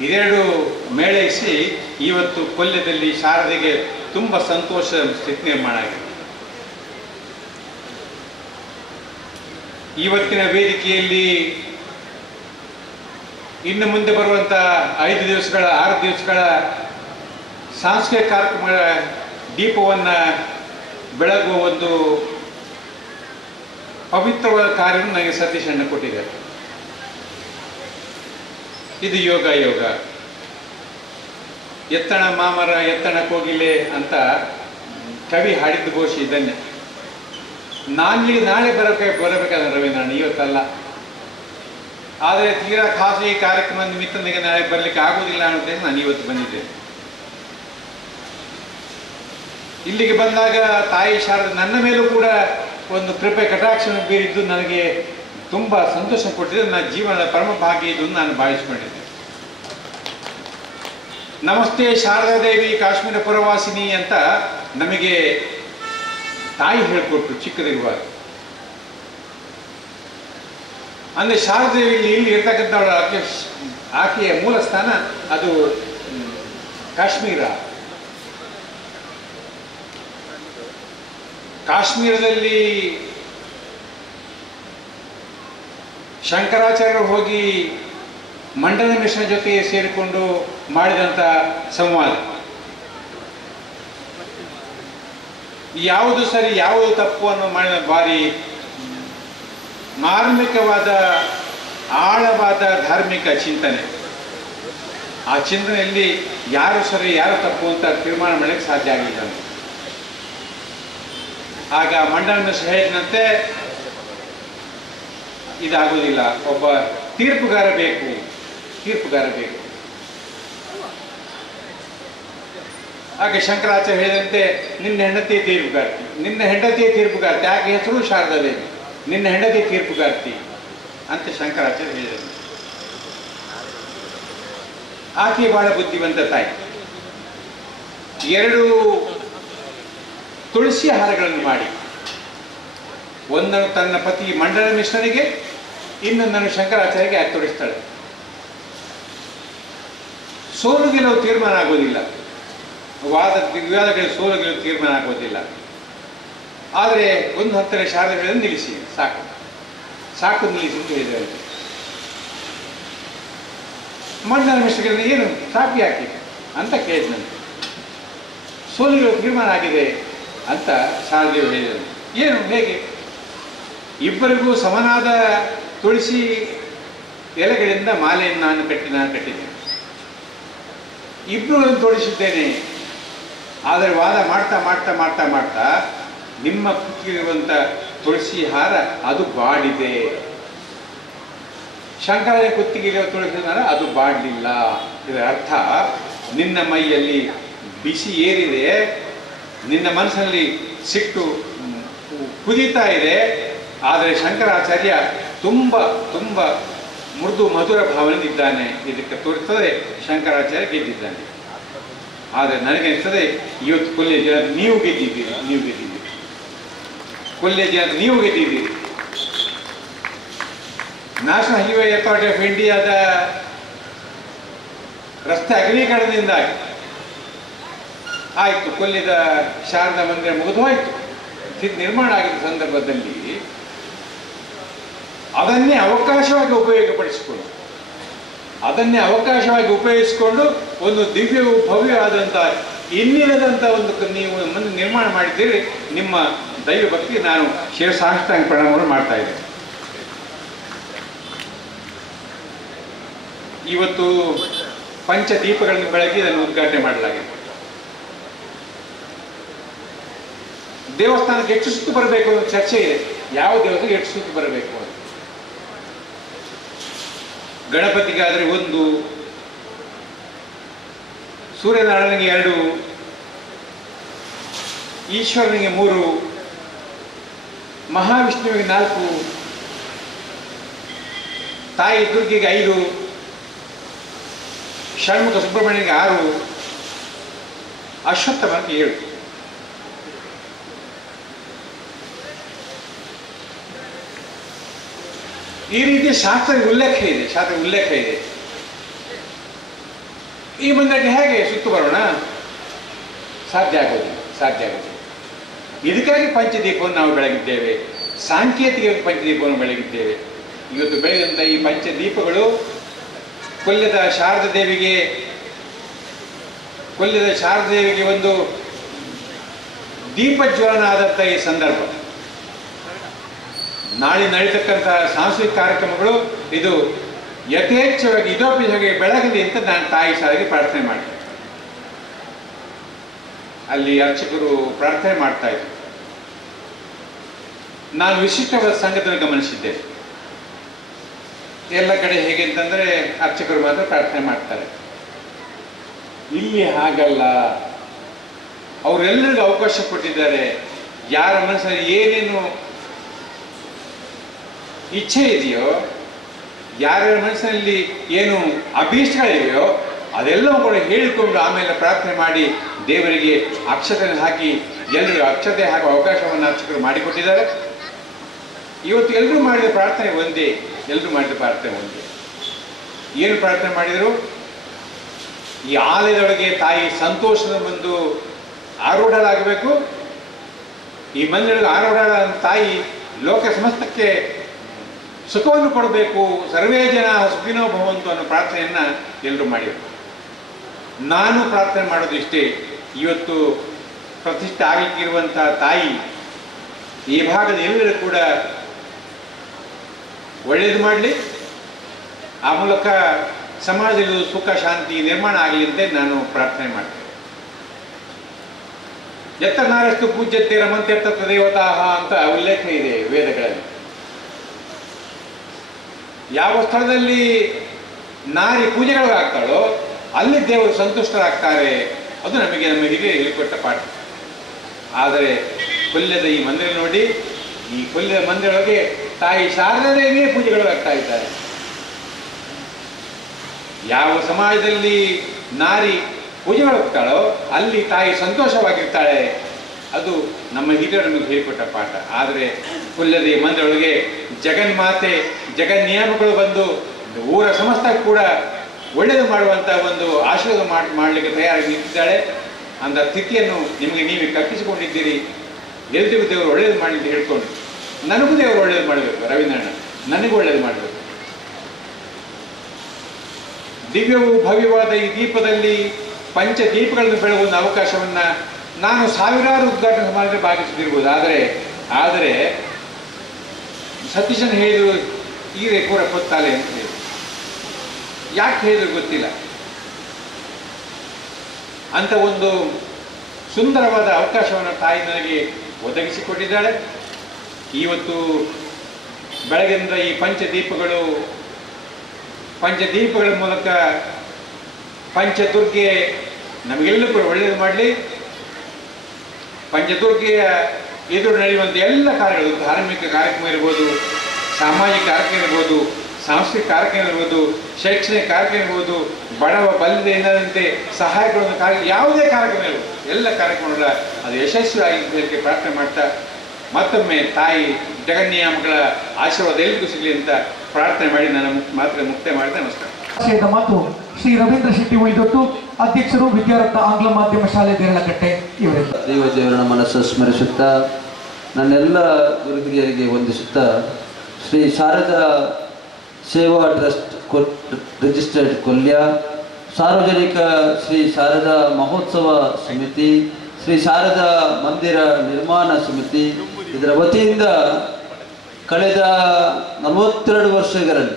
ಇದೆರಡು ಮೇಳೈಸಿ ಇವತ್ತು ಕೊಲ್ಯದಲ್ಲಿ ಶಾರದೆಗೆ ತುಂಬ ಸಂತೋಷ ಸ್ಥಿತಿ ನಿರ್ಮಾಣ ಆಗಿದೆ. ಇವತ್ತಿನ ವೇದಿಕೆಯಲ್ಲಿ ಇನ್ನು ಮುಂದೆ ಬರುವಂಥ 5 ದಿವಸಗಳ 6 ದಿವಸಗಳ ಸಾಂಸ್ಕೃತಿಕ ಕಾರ್ಯಕ್ರಮಗಳ ದೀಪವನ್ನು ಬೆಳಗುವ ಒಂದು ಪವಿತ್ರವಾದ ಕಾರ್ಯವನ್ನು ನನಗೆ ಸತೀಶ್ ಅಣ್ಣ ಕೊಟ್ಟಿದ್ದಾರೆ. ಇದು ಯೋಗ ಎತ್ತಣ ಮಾಮರ ಎತ್ತಣ ಕೋಗಿಲೆ ಅಂತ ಕವಿ ಹಾಡಿದ್ದು ಘೋಷಿ ಇದನ್ನೇ. ನಾನೀಗ ನಾಳೆ ಬರಬೇಕಾದ್ರೆ ರವೀಂದ್ರಣ್ಣ, ಇವತ್ತಲ್ಲ. ಆದರೆ ತೀರಾ ಖಾಸಗಿ ಕಾರ್ಯಕ್ರಮ ನಿಮಿತ್ತ ನನಗೆ ನಾಳೆ ಬರಲಿಕ್ಕೆ ಆಗುವುದಿಲ್ಲ ಅನ್ನೋದೇ ನಾನು ಇವತ್ತು ಬಂದಿದ್ದೇನೆ. ಇಲ್ಲಿಗೆ ಬಂದಾಗ ತಾಯಿ ಶಾರದೆ ನನ್ನ ಮೇಲೂ ಕೂಡ ಒಂದು ಕೃಪೆ ಕಟಾಕ್ಷ ಬೀರಿದ್ದು ನನಗೆ ತುಂಬ ಸಂತೋಷ ಕೊಟ್ಟಿದೆ. ನನ್ನ ಜೀವನದ ಪರಮ ಭಾಗ್ಯ ಇದು ನಾನು ಭಾವಿಸಿಕೊಂಡಿದ್ದೆ. ನಮಸ್ತೆ ಶಾರದಾ ದೇವಿ ಕಾಶ್ಮೀರ ಪುರವಾಸಿನಿ ಅಂತ ನಮಗೆ ತಾಯಿ ಹೇಳಿಕೊಟ್ರು ಚಿಕ್ಕದಿರುವಾಗ. ಅಂದರೆ ಶಾರದೇವಿ ಇಲ್ಲಿ ಇರ್ತಕ್ಕಂಥವಳ ಆಕೆಯ ಮೂಲ ಸ್ಥಾನ ಅದು ಕಾಶ್ಮೀರ. ಕಾಶ್ಮೀರದಲ್ಲಿ ಶಂಕರಾಚಾರ್ಯರು ಹೋಗಿ ಮಂಡನ ಮಿಶ್ರ ಜೊತೆ ಸೇರಿಕೊಂಡು ಮಾಡಿದಂಥ ಸಂವಾದ, ಯಾವುದು ಸರಿ ಯಾವುದು ತಪ್ಪು ಅನ್ನೋ ಮಾಡಿದ ಭಾರಿ ಮಾರ್ಮಿಕವಾದ ಆಳವಾದ ಧಾರ್ಮಿಕ ಚಿಂತನೆ. ಆ ಚಿಂತನೆಯಲ್ಲಿ ಯಾರು ಸರಿ ಯಾರು ತಪ್ಪು ಅಂತ ತೀರ್ಮಾನ ಮಾಡಲಿಕ್ಕೆ ಸಾಧ್ಯ ಆಗಿಲ್ಲ. ಆಗ ಮಂಡನ ಮಿಶ್ರ ಹೇಳಿದಂತೆ ಇದಾಗುವುದಿಲ್ಲ, ಒಬ್ಬ ತೀರ್ಪುಗಾರ ಬೇಕು. ಹಾಗೆ ಶಂಕರಾಚಾರ್ಯ ಹೇಳಿದಂತೆ ನಿನ್ನ ಹೆಂಡತಿ ತೀರ್ಪುಗಾರ್ತಿ ಆಕೆ ಹೆಸರು ಶಾರದಾ ದೇವಿ, ನಿನ್ನ ಹೆಂಡತಿ ತೀರ್ಪುಗಾರ್ತಿ ಅಂತ ಶಂಕರಾಚಾರ್ಯ ಹೇಳಿದರು. ಆಕೆ ಬಹಳ ಬುದ್ಧಿವಂತ ತಾಯಿ. 2 ತುಳಸಿ ಹಾರಗಳನ್ನು ಮಾಡಿ, ಒಂದನ್ನು ತನ್ನ ಪತಿ ಮಂಡನ ಮಿಶ್ರನಿಗೆ, ಇನ್ನೊಂದನ್ನು ಶಂಕರಾಚಾರ್ಯಗೆ ಆಕೆ ತೊಡಿಸ್ತಾಳೆ. ಸೋಲು ಗೆಲುವು ತೀರ್ಮಾನ ಆಗೋದಿಲ್ಲ, ವಿವಾದಗಳಿಗೆ ಸೋಲು ಗೆಲುವು ತೀರ್ಮಾನ ಆಗೋದಿಲ್ಲ. ಆದರೆ ಒಂದು ಹತ್ತನೇ ಶಾರದೆಗಳನ್ನು ನಿಲ್ಲಿಸಿ ಸಾಕು ನಿಲ್ಲಿಸಿ ಅಂತ ಹೇಳಿದ್ದಾರೆ. ಮಂಡನ ಮಿಶ್ರಗಳನ್ನ ಏನು ಸಾಕು ಯಾಕೆ ಅಂತ ಕೇಳಿದಂತೆ. ಸೋಲು ತೀರ್ಮಾನ ಆಗಿದೆ ಅಂತ ಶಾರದೇವರು ಹೇಳಿದರು. ಏನು ಹೇಗೆ? ಇಬ್ಬರಿಗೂ ಸಮನಾದ ತುಳಸಿ ಎಲೆಗಳಿಂದ ಮಾಲೆಯನ್ನು ನಾನು ಕಟ್ಟಿದ್ದೇನೆ, ಇಬ್ಬರನ್ನು ತೋಡಿಸಿದ್ದೇನೆ. ಆದರೆ ವಾದ ಮಾಡ್ತಾ ಮಾಡ್ತಾ ಮಾಡ್ತಾ ಮಾಡ್ತಾ ನಿಮ್ಮ ಕುತ್ತಿಗಿರುವಂಥ ತುಳಸಿ ಹಾರ ಅದು ಬಾಡಿದೆ, ಶಂಕರನ ಕುತ್ತಿಗಿರುವ ತುಳಸಿ ಹಾರ ಅದು ಬಾಡಲಿಲ್ಲ. ಇದರ ಅರ್ಥ ನಿನ್ನ ಮೈಯಲ್ಲಿ ಬಿಸಿ ಏರಿದೆ, ನಿನ್ನ ಮನಸ್ಸಿನಲ್ಲಿ ಸಿಟ್ಟು ಕುದೀತಾ ಇದೆ. ಆದರೆ ಶಂಕರಾಚಾರ್ಯ ತುಂಬ ತುಂಬ ಮೃದು ಮಧುರ ಭಾವನೆಯಿದ್ದಾನೆ. ಇದಕ್ಕೆ ತೋರಿಸ್ತದೆ ಶಂಕರಾಚಾರ್ಯ ಗೆದ್ದಿದ್ದಾನೆ. ಆದರೆ ನನಗನ್ನಿಸ್ತದೆ ಇವತ್ತು ಕೊಲ್ಯ ಜನ ನೀವು ಗೆದ್ದಿದ್ದೀರಿ. ಕೊಲ್ಯ ಜನ ನೀವು ಗೆದ್ದಿದ್ದೀರಿ. ನ್ಯಾಷನಲ್ ಹೈವೇ ಅಥಾರಿಟಿ ಆಫ್ ಇಂಡಿಯಾದ ರಸ್ತೆ ಅಗಲೀಕರಣದಿಂದಾಗಿ ಆಯಿತು, ಕೊಲ್ಯದ ಶಾರದಾ ಮಂದಿರ ಮುಗಿದು ಹೋಯಿತು. ನಿರ್ಮಾಣ ಆಗಿದ್ದ ಸಂದರ್ಭದಲ್ಲಿ ಅದನ್ನೇ ಅವಕಾಶವಾಗಿ ಉಪಯೋಗಿಸಿಕೊಂಡು ಒಂದು ದಿವ್ಯ ಭವ್ಯವಾದಂಥ ಇನ್ನಿಲ್ಲದಂಥ ಒಂದು ನೀವು ಮುಂದೆ ನಿರ್ಮಾಣ ಮಾಡಿದ್ದೀರಿ. ನಿಮ್ಮ ದೈವ ಭಕ್ತಿ ನಾನು ಶಿರಸಾಷ್ಟಾಂಗ ಪ್ರಣಾಮವನ್ನು ಮಾಡ್ತಾ ಇದ್ದೇನೆ. ಇವತ್ತು ಪಂಚದೀಪಗಳನ್ನು ಬೆಳಗಿ ಇದನ್ನು ಉದ್ಘಾಟನೆ ಮಾಡಲಾಗಿದೆ. ದೇವಸ್ಥಾನಕ್ಕೆ ಎಷ್ಟು ಸುತ್ತು ಬರಬೇಕು ಅನ್ನೋ ಚರ್ಚೆ ಇದೆ. ಯಾವ ದೇವಸ್ಥಾನಕ್ಕೆ ಎಷ್ಟು ಸುತ್ತು ಬರಬೇಕು ಅಂತ. ಗಣಪತಿಗಾದರೆ 1, ಸೂರ್ಯನಾರಾಯಣನಿಗೆ 2, ಈಶ್ವರನಿಗೆ 3, ಮಹಾವಿಷ್ಣುವಿಗೆ 4, ತಾಯಿ ದುರ್ಗೆಗೆ 5, ಷಣ್ಮುಖ ಸುಬ್ರಹ್ಮಣ್ಯನಿಗೆ 6, ಅಶ್ವತ್ಥಮನಿಗೆ 7. ಈ ರೀತಿಯ ಶಾಸ್ತ್ರದ ಉಲ್ಲೇಖ ಇದೆ. ಈ ಮಂದಿರಕ್ಕೆ ಹೇಗೆ ಸುತ್ತು ಬರೋಣ? ಸಾಧ್ಯ ಆಗೋದಿಲ್ಲ. ಇದಕ್ಕಾಗಿ ಪಂಚದೀಪವನ್ನು ನಾವು ಬೆಳಗಿದ್ದೇವೆ. ಸಾಂಕೇತಿಕವಾಗಿ ಪಂಚದೀಪವನ್ನು ಬೆಳಗಿದ್ದೇವೆ. ಇವತ್ತು ಬೆಳೆದಂಥ ಈ ಪಂಚದೀಪಗಳು ಕೊಲ್ಯದ ಶಾರದಾ ದೇವಿಗೆ ಒಂದು ದೀಪಜ್ವಲನ ಆದಂಥ ಈ ಸಂದರ್ಭ. ನಾಳೆ ನಡೀತಕ್ಕಂತಹ ಸಾಂಸ್ಕೃತಿಕ ಕಾರ್ಯಕ್ರಮಗಳು ಇದು ಯಥೇಚ್ಛವಾಗಿ ಇದೋಪಿಯಾಗಿ ಬೆಳಗಲಿ ಅಂತ ನಾನು ತಾಯಿ ಶಾಲೆಗೆ ಪ್ರಾರ್ಥನೆ ಮಾಡಿದೆ. ಅಲ್ಲಿ ಅರ್ಚಕರು ಪ್ರಾರ್ಥನೆ ಮಾಡ್ತಾ ಇದ್ರು. ನಾನು ವಿಶಿಷ್ಟವಾದ ಸಂಗತಿಯನ್ನು ಗಮನಿಸಿದ್ದೇನೆ. ಎಲ್ಲ ಕಡೆ ಹೇಗೆ ಅಂತಂದ್ರೆ ಅರ್ಚಕರು ಮಾತ್ರ ಪ್ರಾರ್ಥನೆ ಮಾಡ್ತಾರೆ. ಇಲ್ಲಿ ಹಾಗಲ್ಲ. ಅವರೆಲ್ಲರಿಗೂ ಅವಕಾಶ ಕೊಟ್ಟಿದ್ದಾರೆ. ಯಾರ ಮನಸ್ಸಲ್ಲಿ ಏನೇನು ಇಚ್ಛೆ ಇದೆಯೋ, ಯಾರ್ಯಾರ ಮನಸ್ಸಿನಲ್ಲಿ ಏನು ಅಭೀಷ್ಟಗಳಿವೆಯೋ ಅದೆಲ್ಲವೂ ಕೂಡ ಹೇಳಿಕೊಂಡು ಆಮೇಲೆ ಪ್ರಾರ್ಥನೆ ಮಾಡಿ ದೇವರಿಗೆ ಅಕ್ಷತೆ ಹಾಕಿ ಎಲ್ಲರಿಗೂ ಅಕ್ಷತೆ ಹಾಕುವ ಅವಕಾಶವನ್ನು ಅರ್ಚಕರು ಮಾಡಿಕೊಟ್ಟಿದ್ದಾರೆ. ಇವತ್ತು ಎಲ್ಲರೂ ಮಾಡಿದ ಪ್ರಾರ್ಥನೆ ಒಂದೇ. ಏನು ಪ್ರಾರ್ಥನೆ ಮಾಡಿದರು? ಈ ಆಲಯದೊಳಗೆ ತಾಯಿ ಸಂತೋಷದ ಒಂದು ಆರೂಢರಾಗಬೇಕು. ಈ ಮಂದಿರದಲ್ಲಿ ಆರೂಢರಾದ ತಾಯಿ ಲೋಕ ಸಮಸ್ತಕ್ಕೆ ಸುಖವನ್ನು ಕೊಡಬೇಕು. ಸರ್ವೇ ಜನ ಸುಖಿನೋ ಭವಂತು ಅನ್ನೋ ಪ್ರಾರ್ಥನೆಯನ್ನ ಎಲ್ಲರೂ ಮಾಡಿದರು. ನಾನು ಪ್ರಾರ್ಥನೆ ಮಾಡೋದು ಇಷ್ಟೇ. ಇವತ್ತು ಪ್ರತಿಷ್ಠೆ ಆಗಲಿಕ್ಕಿರುವಂತಹ ತಾಯಿ ಈ ಭಾಗದ ಎಲ್ಲರೂ ಕೂಡ ಒಳ್ಳೆಯದು ಮಾಡಲಿ. ಆ ಮೂಲಕ ಸಮಾಜದಲ್ಲಿ ಸುಖ ಶಾಂತಿ ನಿರ್ಮಾಣ ಆಗಲಿ ಅಂತ ನಾನು ಪ್ರಾರ್ಥನೆ ಮಾಡ್ತೇನೆ. ಯತ್ತನಾರಷ್ಟು ಪೂಜ್ಯತೆ ರಮಂತ್ಯರ್ಥ ದೇವತಾ ಅಂತ ಉಲ್ಲೇಖ ಇದೆ ವೇದಗಳಲ್ಲಿ. ಯಾವ ಸ್ಥಳದಲ್ಲಿ ನಾರಿ ಪೂಜೆಗಳು ಆಗ್ತಾಳೋ ಅಲ್ಲಿ ದೇವರು ಸಂತುಷ್ಟರಾಗ್ತಾರೆ. ಅದು ನಮ್ಮ ಹಿರಿಯರು ಹೇಳಿಕೊಟ್ಟ ಪಾಠ. ಆದರೆ ಕೊಲ್ಯದ ಈ ಮಂದಿರ ನೋಡಿ, ಈ ಕೊಲ್ಯದ ಮಂದಿರೊಳಗೆ ತಾಯಿ ಶಾರದಾ ದೇವಿಯೇ ಪೂಜೆಗಳು ಆಗ್ತಾ ಇದ್ದಾರೆ. ಯಾವ ಸಮಾಜದಲ್ಲಿ ನಾರಿ ಪೂಜೆಗಳು ಹೋಗ್ತಾಳೋ ಅಲ್ಲಿ ತಾಯಿ ಸಂತೋಷವಾಗಿರ್ತಾಳೆ. ಅದು ನಮ್ಮ ಹಿರಿಯರು ನಮಗೆ ಹೇಳಿಕೊಟ್ಟ ಪಾಠ. ಆದರೆ ಕೊಲ್ಯದ ಈ ಮಂದಿರೊಳಗೆ ಜಗನ್ಮಾತೆ ಜಗನ್ನಿಯಮಗಳು ಬಂದು ಊರ ಸಮಸ್ತ ಕೂಡ ಒಳ್ಳೆಯದು ಮಾಡುವಂಥ ಒಂದು ಆಶೀರ್ವಾದ ಮಾಡಲಿಕ್ಕೆ ತಯಾರಾಗಿ ನಿಂತಿದ್ದಾಳೆ. ಅಂತ ಸ್ಥಿತಿಯನ್ನು ನಿಮಗೆ ನೀವೇ ಕಲ್ಪಿಸಿಕೊಂಡಿದ್ದೀರಿ. ಎಲ್ರಿಗೂ ದೇವರು ಒಳ್ಳೇದು ಮಾಡಿ ಅಂತ ಹೇಳ್ಕೊಂಡು, ನನಗೂ ದೇವರು ಒಳ್ಳೇದು ಮಾಡಬೇಕು. ರವೀಂದ್ರಣ್ಣ ನನಗೂ ಒಳ್ಳೇದು ಮಾಡಬೇಕು. ದಿವ್ಯವೂ ಭವ್ಯವಾದ ಈ ದೀಪದಲ್ಲಿ ಪಂಚದೀಪಗಳನ್ನು ಬೆಳಗುವ ಅವಕಾಶವನ್ನ ನಾನು ಸಾವಿರಾರು ಉದ್ಘಾಟನಾ ಸಮಾಜದಲ್ಲಿ ಭಾಗಿಸುತ್ತಿರ್ಬೋದು. ಆದರೆ ಸತೀಶನ್ ಹೇಳಿದ್ರು ಈರೆ ಕೂರ ಕೊತ್ತಾಲೆ ಅಂತ ಹೇಳಿ. ಯಾಕೆ ಹೇಳಿದ್ರು ಗೊತ್ತಿಲ್ಲ. ಅಂತ ಒಂದು ಸುಂದರವಾದ ಅವಕಾಶವನ್ನು ತಾಯಿ ನನಗೆ ಒದಗಿಸಿಕೊಟ್ಟಿದ್ದಾಳೆ. ಇವತ್ತು ಬೆಳಗಿನಿಂದ ಈ ಪಂಚದೀಪಗಳ ಮೂಲಕ ಪಂಚದುರ್ಗೆ ನಮಗೆಲ್ಲೂ ಕೂಡ ಒಳ್ಳೆಯದು ಮಾಡಲಿ. ಪಂಚದುರ್ಗೆಯ ಎದುರು ನಡೆಯುವಂಥ ಎಲ್ಲ ಕಾರ್ಯಗಳು, ಧಾರ್ಮಿಕ ಕಾರ್ಯಕ್ರಮ ಇರ್ಬೋದು, ಸಾಮಾಜಿಕ ಕಾರ್ಯಕ್ರಮ ಇರ್ಬೋದು, ಸಾಂಸ್ಕೃತಿಕ ಕಾರ್ಯಕ್ರಮ ಇರ್ಬೋದು, ಶೈಕ್ಷಣಿಕ ಕಾರ್ಯಕ್ರಮ ಇರ್ಬೋದು, ಬಡವ ಬಲ್ಲಿದ ಎನ್ನದಂತೆ ಸಹಾಯಗಳ ಕಾರ್ಯ, ಯಾವುದೇ ಕಾರ್ಯಕ್ರಮ ಇರ್ಬೋದು, ಎಲ್ಲ ಕಾರ್ಯಕ್ರಮಗಳ ಅದು ಯಶಸ್ವಿಯಾಗಿ ಹೇಳಲಿಕ್ಕೆ ಪ್ರಾರ್ಥನೆ ಮಾಡ್ತಾ ಮತ್ತೊಮ್ಮೆ ತಾಯಿ ಜಗನ್ನಿಯಾಮಗಳ ಆಶೀರ್ವಾದ ಎಲ್ಲಿಗೂ ಸಿಗಲಿ ಅಂತ ಪ್ರಾರ್ಥನೆ ಮಾಡಿ ನಾನು ಮುಕ್ತಾಯ ಮಾಡಿದೆ. ನಮಸ್ಕಾರ. ಮಾತು ಶ್ರೀ ರವೀಂದ್ರ ಶೆಟ್ಟಿ ಉಳಿದೊಟ್ಟು, ಅಧ್ಯಕ್ಷರು ವಿದ್ಯಾರತ್ನ ಆಂಗ್ಲ ಮಾಧ್ಯಮ ಶಾಲೆ ದೇರಳಕಟ್ಟೆ ಇವರಿಂದ. ದೇವದೇವರ ಮನಸ್ಸು ಸ್ಮರಿಸುತ್ತಾ ನನ್ನೆಲ್ಲ ಗುರು ಹಿರಿಯರಿಗೆ ವಂದಿಸುತ್ತಾ ಶ್ರೀ ಶಾರದಾ ಸೇವಾ ಟ್ರಸ್ಟ್ ರಿಜಿಸ್ಟರ್ಡ್ ಕೊಲ್ಯ, ಸಾರ್ವಜನಿಕ ಶ್ರೀ ಶಾರದಾ ಮಹೋತ್ಸವ ಸಮಿತಿ, ಶ್ರೀ ಶಾರದಾ ಮಂದಿರ ನಿರ್ಮಾಣ ಸಮಿತಿ ಇದರ ವತಿಯಿಂದ ಕಳೆದ 42 ವರ್ಷಗಳಲ್ಲಿ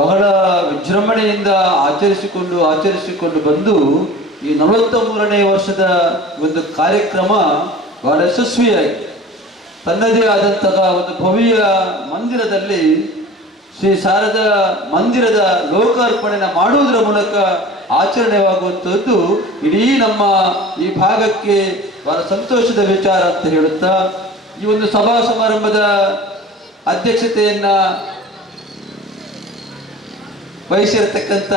ಬಹಳ ವಿಜೃಂಭಣೆಯಿಂದ ಆಚರಿಸಿಕೊಂಡು ಬಂದು ಈ 43ನೇ ವರ್ಷದ ಒಂದು ಕಾರ್ಯಕ್ರಮ ಬಹಳ ಯಶಸ್ವಿಯಾಗಿ ತನ್ನದೇ ಆದಂತಹ ಒಂದು ಭವ್ಯ ಮಂದಿರದಲ್ಲಿ ಶ್ರೀ ಶಾರದಾ ಮಂದಿರದ ಲೋಕಾರ್ಪಣೆನ ಮಾಡುವುದರ ಮೂಲಕ ಆಚರಣೆಯಾಗುವಂಥದ್ದು ಇಡೀ ನಮ್ಮ ಈ ಭಾಗಕ್ಕೆ ಬಹಳ ಸಂತೋಷದ ವಿಚಾರ ಅಂತ ಹೇಳುತ್ತಾ, ಈ ಒಂದು ಸಭಾ ಸಮಾರಂಭದ ಅಧ್ಯಕ್ಷತೆಯನ್ನ ವಹಿಸಿರತಕ್ಕಂಥ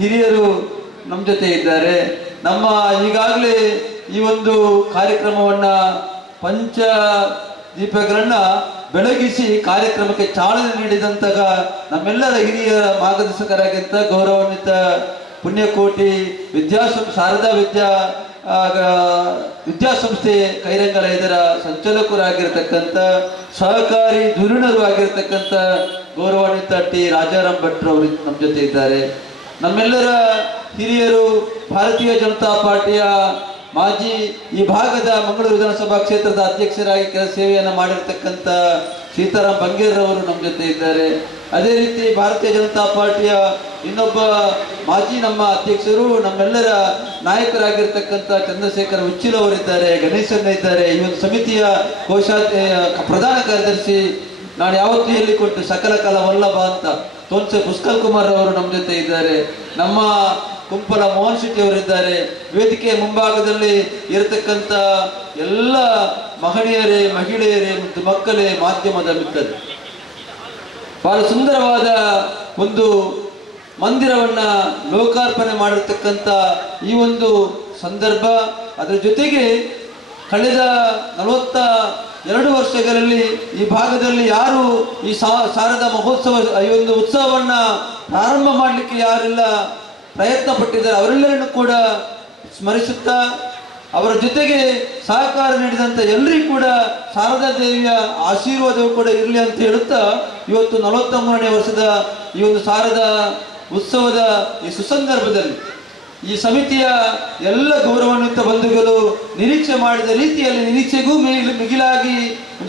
ಹಿರಿಯರು ನಮ್ಮ ಜೊತೆ ಇದ್ದಾರೆ. ನಮ್ಮ ಈಗಾಗಲೇ ಈ ಒಂದು ಕಾರ್ಯಕ್ರಮವನ್ನ ಪಂಚ ದೀಪಗಳನ್ನ ಬೆಳಗಿಸಿ ಕಾರ್ಯಕ್ರಮಕ್ಕೆ ಚಾಲನೆ ನೀಡಿದಂತಹ ನಮ್ಮೆಲ್ಲರ ಹಿರಿಯ ಮಾರ್ಗದರ್ಶಕರಾಗಿದ್ದ ಗೌರವಾನ್ವಿತ ಪುಣ್ಯಕೋಟಿ ಶಾರದಾ ವಿದ್ಯಾಸಂಸ್ಥೆ ಕೈರಂಗಾಲಯದ ಸಂಚಾಲಕರಾಗಿರ್ತಕ್ಕಂಥ ಸಹಕಾರಿ ಧುರೀಣರು ಆಗಿರ್ತಕ್ಕಂಥ ಗೌರವಾನ್ವಿತ ಟಿ ರಾಜಾರಾಮ್ ಭಟ್ರು ಅವರು ನಮ್ಮ ಜೊತೆ ಇದ್ದಾರೆ. ನಮ್ಮೆಲ್ಲರ ಹಿರಿಯರು ಭಾರತೀಯ ಜನತಾ ಪಾರ್ಟಿಯ ಮಾಜಿ ಈ ಭಾಗದ ಮಂಗಳೂರು ವಿಧಾನಸಭಾ ಕ್ಷೇತ್ರದ ಅಧ್ಯಕ್ಷರಾಗಿ ಸೇವೆಯನ್ನು ಮಾಡಿರ್ತಕ್ಕಂಥ ಸೀತಾರಾಮ್ ಬಂಗೇರ್ರವರು ನಮ್ಮ ಜೊತೆ ಇದ್ದಾರೆ. ಅದೇ ರೀತಿ ಭಾರತೀಯ ಜನತಾ ಪಾರ್ಟಿಯ ಇನ್ನೊಬ್ಬ ಮಾಜಿ ನಮ್ಮ ಅಧ್ಯಕ್ಷರು ನಮ್ಮೆಲ್ಲರ ನಾಯಕರಾಗಿರ್ತಕ್ಕಂಥ ಚಂದ್ರಶೇಖರ್ ಉಚ್ಚಿಲ್ ಅವರಿದ್ದಾರೆ, ಗಣೇಶನ್ನ ಇದ್ದಾರೆ. ಈ ಒಂದು ಸಮಿತಿಯ ಪ್ರಧಾನ ಕಾರ್ಯದರ್ಶಿ ನಾನು ಯಾವತ್ತೂ ಹೇಳಿಕೊಟ್ಟು ಸಕಲ ಕಾಲ ವಲ್ಲಭ ಅಂತ ತೋನ್ಸೆ ಪುಷ್ಕಲ್ ಕುಮಾರ್ ಅವರು ನಮ್ಮ ಜೊತೆ ಇದ್ದಾರೆ. ನಮ್ಮ ಕುಂಪಲ ಮೋಹನ್ ಶೆಟ್ಟಿ ಅವರಿದ್ದಾರೆ. ವೇದಿಕೆಯ ಮುಂಭಾಗದಲ್ಲಿ ಇರತಕ್ಕಂಥ ಎಲ್ಲ ಮಹಿಳೆಯರೇ ಮತ್ತು ಮಕ್ಕಳೇ, ಮಾಧ್ಯಮದ ಮಿತ್ರರು, ಬಹಳ ಸುಂದರವಾದ ಒಂದು ಮಂದಿರವನ್ನ ಲೋಕಾರ್ಪಣೆ ಮಾಡಿರ್ತಕ್ಕಂಥ ಈ ಒಂದು ಸಂದರ್ಭ. ಅದರ ಜೊತೆಗೆ ಕಳೆದ 42 ವರ್ಷಗಳಲ್ಲಿ ಈ ಭಾಗದಲ್ಲಿ ಯಾರು ಈ ಶಾರದಾ ಮಹೋತ್ಸವ ಈ ಒಂದು ಉತ್ಸವವನ್ನ ಪ್ರಾರಂಭ ಮಾಡಲಿಕ್ಕೆ ಯಾರೆಲ್ಲ ಪ್ರಯತ್ನ ಪಟ್ಟಿದ್ದಾರೆ ಅವರೆಲ್ಲರನ್ನು ಕೂಡ ಸ್ಮರಿಸುತ್ತಾ, ಅವರ ಜೊತೆಗೆ ಸಹಕಾರ ನೀಡಿದಂಥ ಎಲ್ಲರಿಗೂ ಕೂಡ ಶಾರದಾ ದೇವಿಯ ಆಶೀರ್ವಾದವು ಕೂಡ ಇರಲಿ ಅಂತ ಹೇಳುತ್ತಾ, ಇವತ್ತು 43ನೇ ವರ್ಷದ ಈ ಒಂದು ಶಾರದಾ ಉತ್ಸವದ ಈ ಸುಸಂದರ್ಭದಲ್ಲಿ ಈ ಸಮಿತಿಯ ಎಲ್ಲ ಗೌರವಾನ್ವಿತ ಬಂಧುಗಳು ನಿರೀಕ್ಷೆ ಮಾಡಿದ ರೀತಿಯಲ್ಲಿ ನಿರೀಕ್ಷೆಗೂ ಮಿಗಿಲಾಗಿ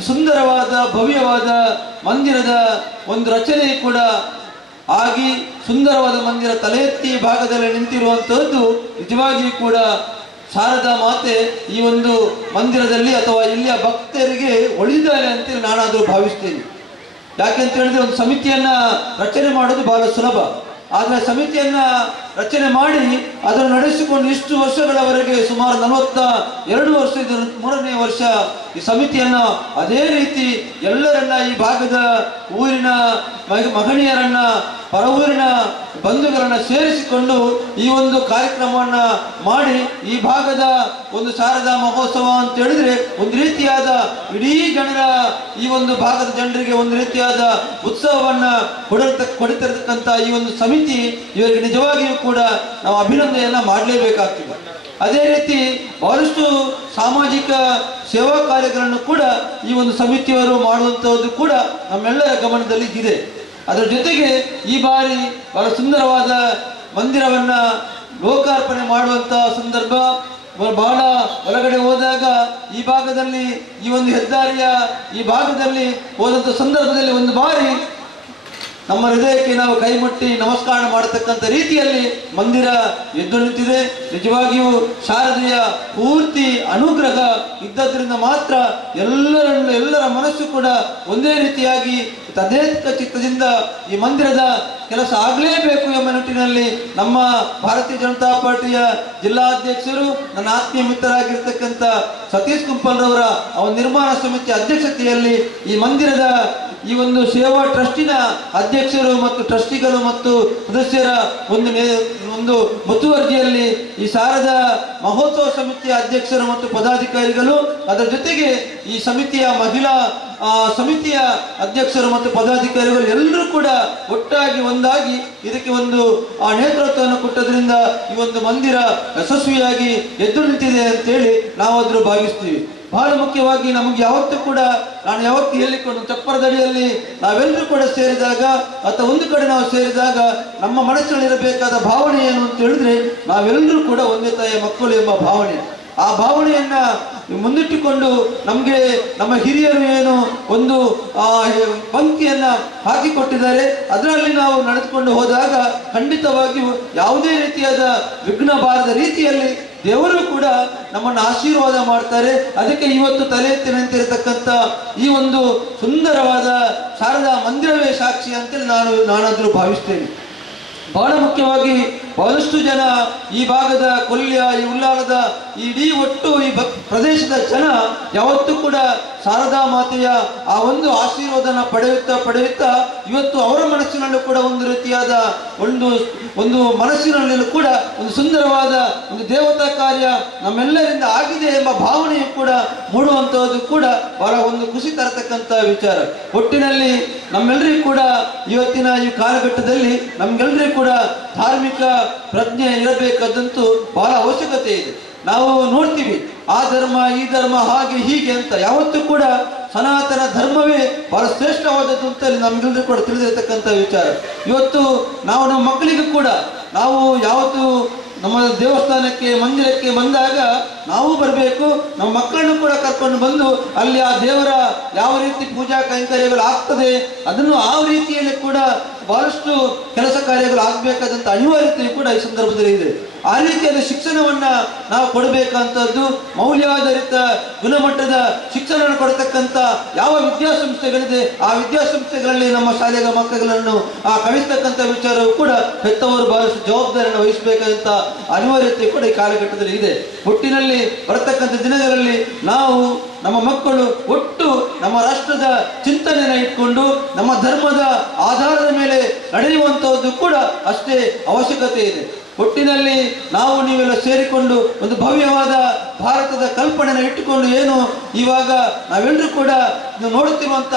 ಸುಂದರವಾದ ಭವ್ಯವಾದ ಮಂದಿರದ ಒಂದು ರಚನೆ ಕೂಡ ಆಗಿ ಸುಂದರವಾದ ಮಂದಿರ ತಲೆ ಎತ್ತಿ ಭಾಗದಲ್ಲಿ ನಿಂತಿರುವಂತಹದ್ದು ನಿಜವಾಗಿಯೂ ಕೂಡ ಶಾರದಾ ಮಾತೆ ಈ ಒಂದು ಮಂದಿರದಲ್ಲಿ ಅಥವಾ ಇಲ್ಲಿಯ ಭಕ್ತರಿಗೆ ಒಳಿದಾರೆ ಅಂತೇಳಿ ನಾನಾದರೂ ಭಾವಿಸ್ತೇನೆ. ಯಾಕೆಂತ ಹೇಳಿದ್ರೆ ಒಂದು ಸಮಿತಿಯನ್ನ ರಚನೆ ಮಾಡೋದು ಬಹಳ ಸುಲಭ. ಆದರೆ ಸಮಿತಿಯನ್ನ ರಚನೆ ಮಾಡಿ ಅದನ್ನು ನಡೆಸಿಕೊಂಡು ಇಷ್ಟು ವರ್ಷಗಳವರೆಗೆ ಸುಮಾರು 42 ವರ್ಷ, ಇದು 3ನೇ ವರ್ಷ ಈ ಸಮಿತಿಯನ್ನ ಅದೇ ರೀತಿ ಎಲ್ಲರನ್ನ ಈ ಭಾಗದ ಊರಿನ ಮಹನೀಯರನ್ನ ಪರ ಊರಿನ ಬಂಧುಗಳನ್ನ ಸೇರಿಸಿಕೊಂಡು ಈ ಒಂದು ಕಾರ್ಯಕ್ರಮವನ್ನ ಮಾಡಿ ಈ ಭಾಗದ ಒಂದು ಶಾರದಾ ಮಹೋತ್ಸವ ಅಂತ ಹೇಳಿದ್ರೆ ಒಂದು ರೀತಿಯಾದ ಇಡೀ ಜನರ ಈ ಒಂದು ಭಾಗದ ಜನರಿಗೆ ಒಂದು ರೀತಿಯಾದ ಉತ್ಸವವನ್ನ ಕೊಡುತ್ತಿರತಕ್ಕಂಥ ಈ ಒಂದು ಸಮಿತಿ ಇವರಿಗೆ ನಿಜವಾಗಿಯೂ ಕೂಡ ನಾವು ಅಭಿನಂದನೆಯನ್ನ ಮಾಡಲೇಬೇಕಾಗ್ತದೆ. ಅದೇ ರೀತಿ ಬಹಳಷ್ಟು ಸಾಮಾಜಿಕ ಸೇವಾ ಕಾರ್ಯಗಳನ್ನು ಕೂಡ ಈ ಒಂದು ಸಮಿತಿಯವರು ಮಾಡುವಂತಹದ್ದು ಕೂಡ ನಮ್ಮೆಲ್ಲರ ಗಮನದಲ್ಲಿ ಇದೆ. ಅದರ ಜೊತೆಗೆ ಈ ಬಾರಿ ಬಹಳ ಸುಂದರವಾದ ಮಂದಿರವನ್ನ ಲೋಕಾರ್ಪಣೆ ಮಾಡುವಂತಹ ಸಂದರ್ಭ ಬಹಳ ಒಳಗಡೆ ಹೋದಾಗ ಈ ಭಾಗದಲ್ಲಿ ಈ ಒಂದು ಹೆದ್ದಾರಿಯ ಈ ಭಾಗದಲ್ಲಿ ಹೋದಂಥ ಸಂದರ್ಭದಲ್ಲಿ ಒಂದು ಬಾರಿ ನಮ್ಮ ಹೃದಯಕ್ಕೆ ನಾವು ಕೈ ಮುಟ್ಟಿ ನಮಸ್ಕಾರ ಮಾಡತಕ್ಕಂಥ ರೀತಿಯಲ್ಲಿ ಮಂದಿರ ಎದ್ದು ನಿಂತಿದೆ. ನಿಜವಾಗಿಯೂ ಶಾರದೆಯ ಪೂರ್ತಿ ಅನುಗ್ರಹ ಇದ್ದದ್ರಿಂದ ಮಾತ್ರ ಎಲ್ಲರ ಮನಸ್ಸು ಕೂಡ ಒಂದೇ ರೀತಿಯಾಗಿ ತದೇಕ ಚಿತ್ತದಿಂದ ಈ ಮಂದಿರದ ಕೆಲಸ ಆಗಲೇಬೇಕು ಎಂಬ ನಿಟ್ಟಿನಲ್ಲಿ ನಮ್ಮ ಭಾರತೀಯ ಜನತಾ ಪಾರ್ಟಿಯ ಜಿಲ್ಲಾಧ್ಯಕ್ಷರು ನನ್ನ ಆತ್ಮೀಯ ಮಿತ್ರರಾಗಿರ್ತಕ್ಕಂಥ ಸತೀಶ್ ಕುಂಪಲ್ರವರ ನಿರ್ಮಾಣ ಸಮಿತಿ ಅಧ್ಯಕ್ಷತೆಯಲ್ಲಿ ಈ ಮಂದಿರದ ಈ ಒಂದು ಸೇವಾ ಟ್ರಸ್ಟಿನ ಅಧ್ಯಕ್ಷರು ಮತ್ತು ಟ್ರಸ್ಟಿಗಳು ಮತ್ತು ಸದಸ್ಯರ ಒಂದು ಮುತುವರ್ಜಿಯಲ್ಲಿ ಈ ಶಾರದಾ ಮಹೋತ್ಸವ ಸಮಿತಿಯ ಅಧ್ಯಕ್ಷರು ಮತ್ತು ಪದಾಧಿಕಾರಿಗಳು, ಅದರ ಜೊತೆಗೆ ಈ ಸಮಿತಿಯ ಮಹಿಳಾ ಸಮಿತಿಯ ಅಧ್ಯಕ್ಷರು ಮತ್ತು ಪದಾಧಿಕಾರಿಗಳು ಎಲ್ಲರೂ ಕೂಡ ಒಟ್ಟಾಗಿ ಒಂದಾಗಿ ಇದಕ್ಕೆ ಒಂದು ನೇತೃತ್ವವನ್ನು ಕೊಟ್ಟದ್ರಿಂದ ಈ ಒಂದು ಮಂದಿರ ಯಶಸ್ವಿಯಾಗಿ ಎದ್ದು ನಿಂತಿದೆ ಅಂತೇಳಿ ನಾವಾದರೂ ಭಾವಿಸ್ತೀವಿ. ಬಹಳ ಮುಖ್ಯವಾಗಿ ನಮಗೆ ಯಾವತ್ತೂ ಕೂಡ ನಾನು ಯಾವತ್ತೂ ಹೇಳಿಕೊಂಡು ಚಪ್ಪರದಡಿಯಲ್ಲಿ ನಾವೆಲ್ಲರೂ ಕೂಡ ಸೇರಿದಾಗ ಅಥವಾ ಒಂದು ಕಡೆ ನಾವು ಸೇರಿದಾಗ ನಮ್ಮ ಮನಸ್ಸಿನಲ್ಲಿರಬೇಕಾದ ಭಾವನೆ ಏನು ಅಂತ ಹೇಳಿದ್ರೆ ನಾವೆಲ್ಲರೂ ಕೂಡ ಒಂದೇ ತಾಯಿಯ ಮಕ್ಕಳು ಎಂಬ ಭಾವನೆ. ಆ ಭಾವನೆಯನ್ನ ಮುಂದಿಟ್ಟುಕೊಂಡು ನಮಗೆ ನಮ್ಮ ಹಿರಿಯರು ಏನು ಒಂದು ಪಂಕ್ತಿಯನ್ನ ಹಾಕಿಕೊಟ್ಟಿದ್ದಾರೆ, ಅದರಲ್ಲಿ ನಾವು ನಡೆದುಕೊಂಡು ಹೋದಾಗ ಖಂಡಿತವಾಗಿಯೂ ಯಾವುದೇ ರೀತಿಯಾದ ವಿಘ್ನ ಬಾರದ ರೀತಿಯಲ್ಲಿ ದೇವರು ಕೂಡ ನಮ್ಮನ್ನು ಆಶೀರ್ವಾದ ಮಾಡ್ತಾರೆ. ಅದಕ್ಕೆ ಇವತ್ತು ತಲೆ ಎತ್ತಿ ನಿಂತಿರತಕ್ಕಂಥ ಈ ಒಂದು ಸುಂದರವಾದ ಶಾರದಾ ಮಂದಿರವೇ ಸಾಕ್ಷಿ ಅಂತೇಳಿ ನಾನಾದರೂ ಭಾವಿಸ್ತೇನೆ. ಬಹಳ ಮುಖ್ಯವಾಗಿ ಬಹಳಷ್ಟು ಜನ ಈ ಭಾಗದ ಕೊಲ್ಯ, ಈ ಉಳ್ಳಾಲದ ಇಡೀ ಒಟ್ಟು ಈ ಪ್ರದೇಶದ ಜನ ಯಾವತ್ತೂ ಕೂಡ ಶಾರದಾ ಮಾತೆಯ ಆ ಒಂದು ಆಶೀರ್ವಾದನ ಪಡೆಯುತ್ತಾ ಇವತ್ತು ಅವರ ಮನಸ್ಸಿನಲ್ಲೂ ಕೂಡ ಒಂದು ರೀತಿಯಾದ ಒಂದು ಮನಸ್ಸಿನಲ್ಲೂ ಕೂಡ ಒಂದು ಸುಂದರವಾದ ಒಂದು ದೇವತಾ ಕಾರ್ಯ ನಮ್ಮೆಲ್ಲರಿಂದ ಆಗಿದೆ ಎಂಬ ಭಾವನೆಯು ಕೂಡ ಮೂಡುವಂತಹದ್ದು ಕೂಡ ಬಹಳ ಒಂದು ಖುಷಿ ತರತಕ್ಕಂಥ ವಿಚಾರ. ಒಟ್ಟಿನಲ್ಲಿ ನಮ್ಮೆಲ್ಲರಿಗೂ ಕೂಡ ಇವತ್ತಿನ ಈ ಕಾಲಘಟ್ಟದಲ್ಲಿ ನಮ್ಗೆಲ್ಲರಿಗೂ ಕೂಡ ಧಾರ್ಮಿಕ ಪ್ರಜ್ಞೆ ಇರಬೇಕಾದಂತೂ ಬಹಳ ಅವಶ್ಯಕತೆ ಇದೆ. ನಾವು ನೋಡ್ತೀವಿ ಆ ಧರ್ಮ ಈ ಧರ್ಮ ಹಾಗೆ ಹೀಗೆ ಅಂತ, ಯಾವತ್ತೂ ಕೂಡ ಸನಾತನ ಧರ್ಮವೇ ಬಹಳ ಶ್ರೇಷ್ಠವಾದದ್ದು ಅಂತ ನಮ್ಗೆಲ್ಲರಿಗೂ ಕೂಡ ತಿಳಿದಿರತಕ್ಕಂಥ ವಿಚಾರ. ಇವತ್ತು ನಾವು ನಮ್ಮ ಮಕ್ಕಳಿಗೂ ಕೂಡ ನಾವು ಯಾವತ್ತು ನಮ್ಮ ದೇವಸ್ಥಾನಕ್ಕೆ ಮಂದಿರಕ್ಕೆ ಬಂದಾಗ ನಾವು ಬರಬೇಕು, ನಮ್ಮ ಮಕ್ಕಳನ್ನು ಕೂಡ ಕರ್ಕೊಂಡು ಬಂದು ಅಲ್ಲಿ ಆ ದೇವರ ಯಾವ ರೀತಿ ಪೂಜಾ ಕೈಂಕರ್ಯಗಳು ಆಗ್ತದೆ ಅದನ್ನು ಆ ರೀತಿಯಲ್ಲಿ ಕೂಡ ಬಹಳಷ್ಟು ಕೆಲಸ ಕಾರ್ಯಗಳು ಆಗಬೇಕಾದಂಥ ಅನಿವಾರ್ಯತೆ ಕೂಡ ಈ ಸಂದರ್ಭದಲ್ಲಿ ಇದೆ. ಆ ರೀತಿಯಾದ ಶಿಕ್ಷಣವನ್ನ ನಾವು ಕೊಡಬೇಕಂತದ್ದು, ಮೌಲ್ಯಾಧಾರಿತ ಗುಣಮಟ್ಟದ ಶಿಕ್ಷಣ ಕೊಡತಕ್ಕಂಥ ಯಾವ ವಿದ್ಯಾಸಂಸ್ಥೆಗಳಿದೆ ಆ ವಿದ್ಯಾಸಂಸ್ಥೆಗಳಲ್ಲಿ ನಮ್ಮ ಶಾಲೆಯ ಮಕ್ಕಳನ್ನು ಕಳಿಸ್ತಕ್ಕಂಥ ವಿಚಾರವೂ ಕೂಡ ಹೆತ್ತವರು ಬಹಳಷ್ಟು ಜವಾಬ್ದಾರಿಯನ್ನು ವಹಿಸಬೇಕಾದಂಥ ಅನಿವಾರ್ಯತೆ ಕೂಡ ಈ ಕಾಲಘಟ್ಟದಲ್ಲಿ ಇದೆ. ಒಟ್ಟಿನಲ್ಲಿ ಬರತಕ್ಕಂಥ ದಿನಗಳಲ್ಲಿ ನಾವು ನಮ್ಮ ಮಕ್ಕಳು ಒಟ್ಟು ನಮ್ಮ ರಾಷ್ಟ್ರದ ಚಿಂತನೆಯನ್ನು ಇಟ್ಕೊಂಡು ನಮ್ಮ ಧರ್ಮದ ಆಧಾರದ ಮೇಲೆ ನಡೆಯುವಂತಹದ್ದು ಕೂಡ ಅಷ್ಟೇ ಅವಶ್ಯಕತೆ ಇದೆ. ಒಟ್ಟಿನಲ್ಲಿ ನಾವು ನೀವೆಲ್ಲ ಸೇರಿಕೊಂಡು ಒಂದು ಭವ್ಯವಾದ ಭಾರತದ ಕಲ್ಪನೆಯನ್ನು ಇಟ್ಟುಕೊಂಡು ಏನು ಇವಾಗ ನಾವೆಲ್ಲರೂ ಕೂಡ ನೋಡುತ್ತಿರುವಂತ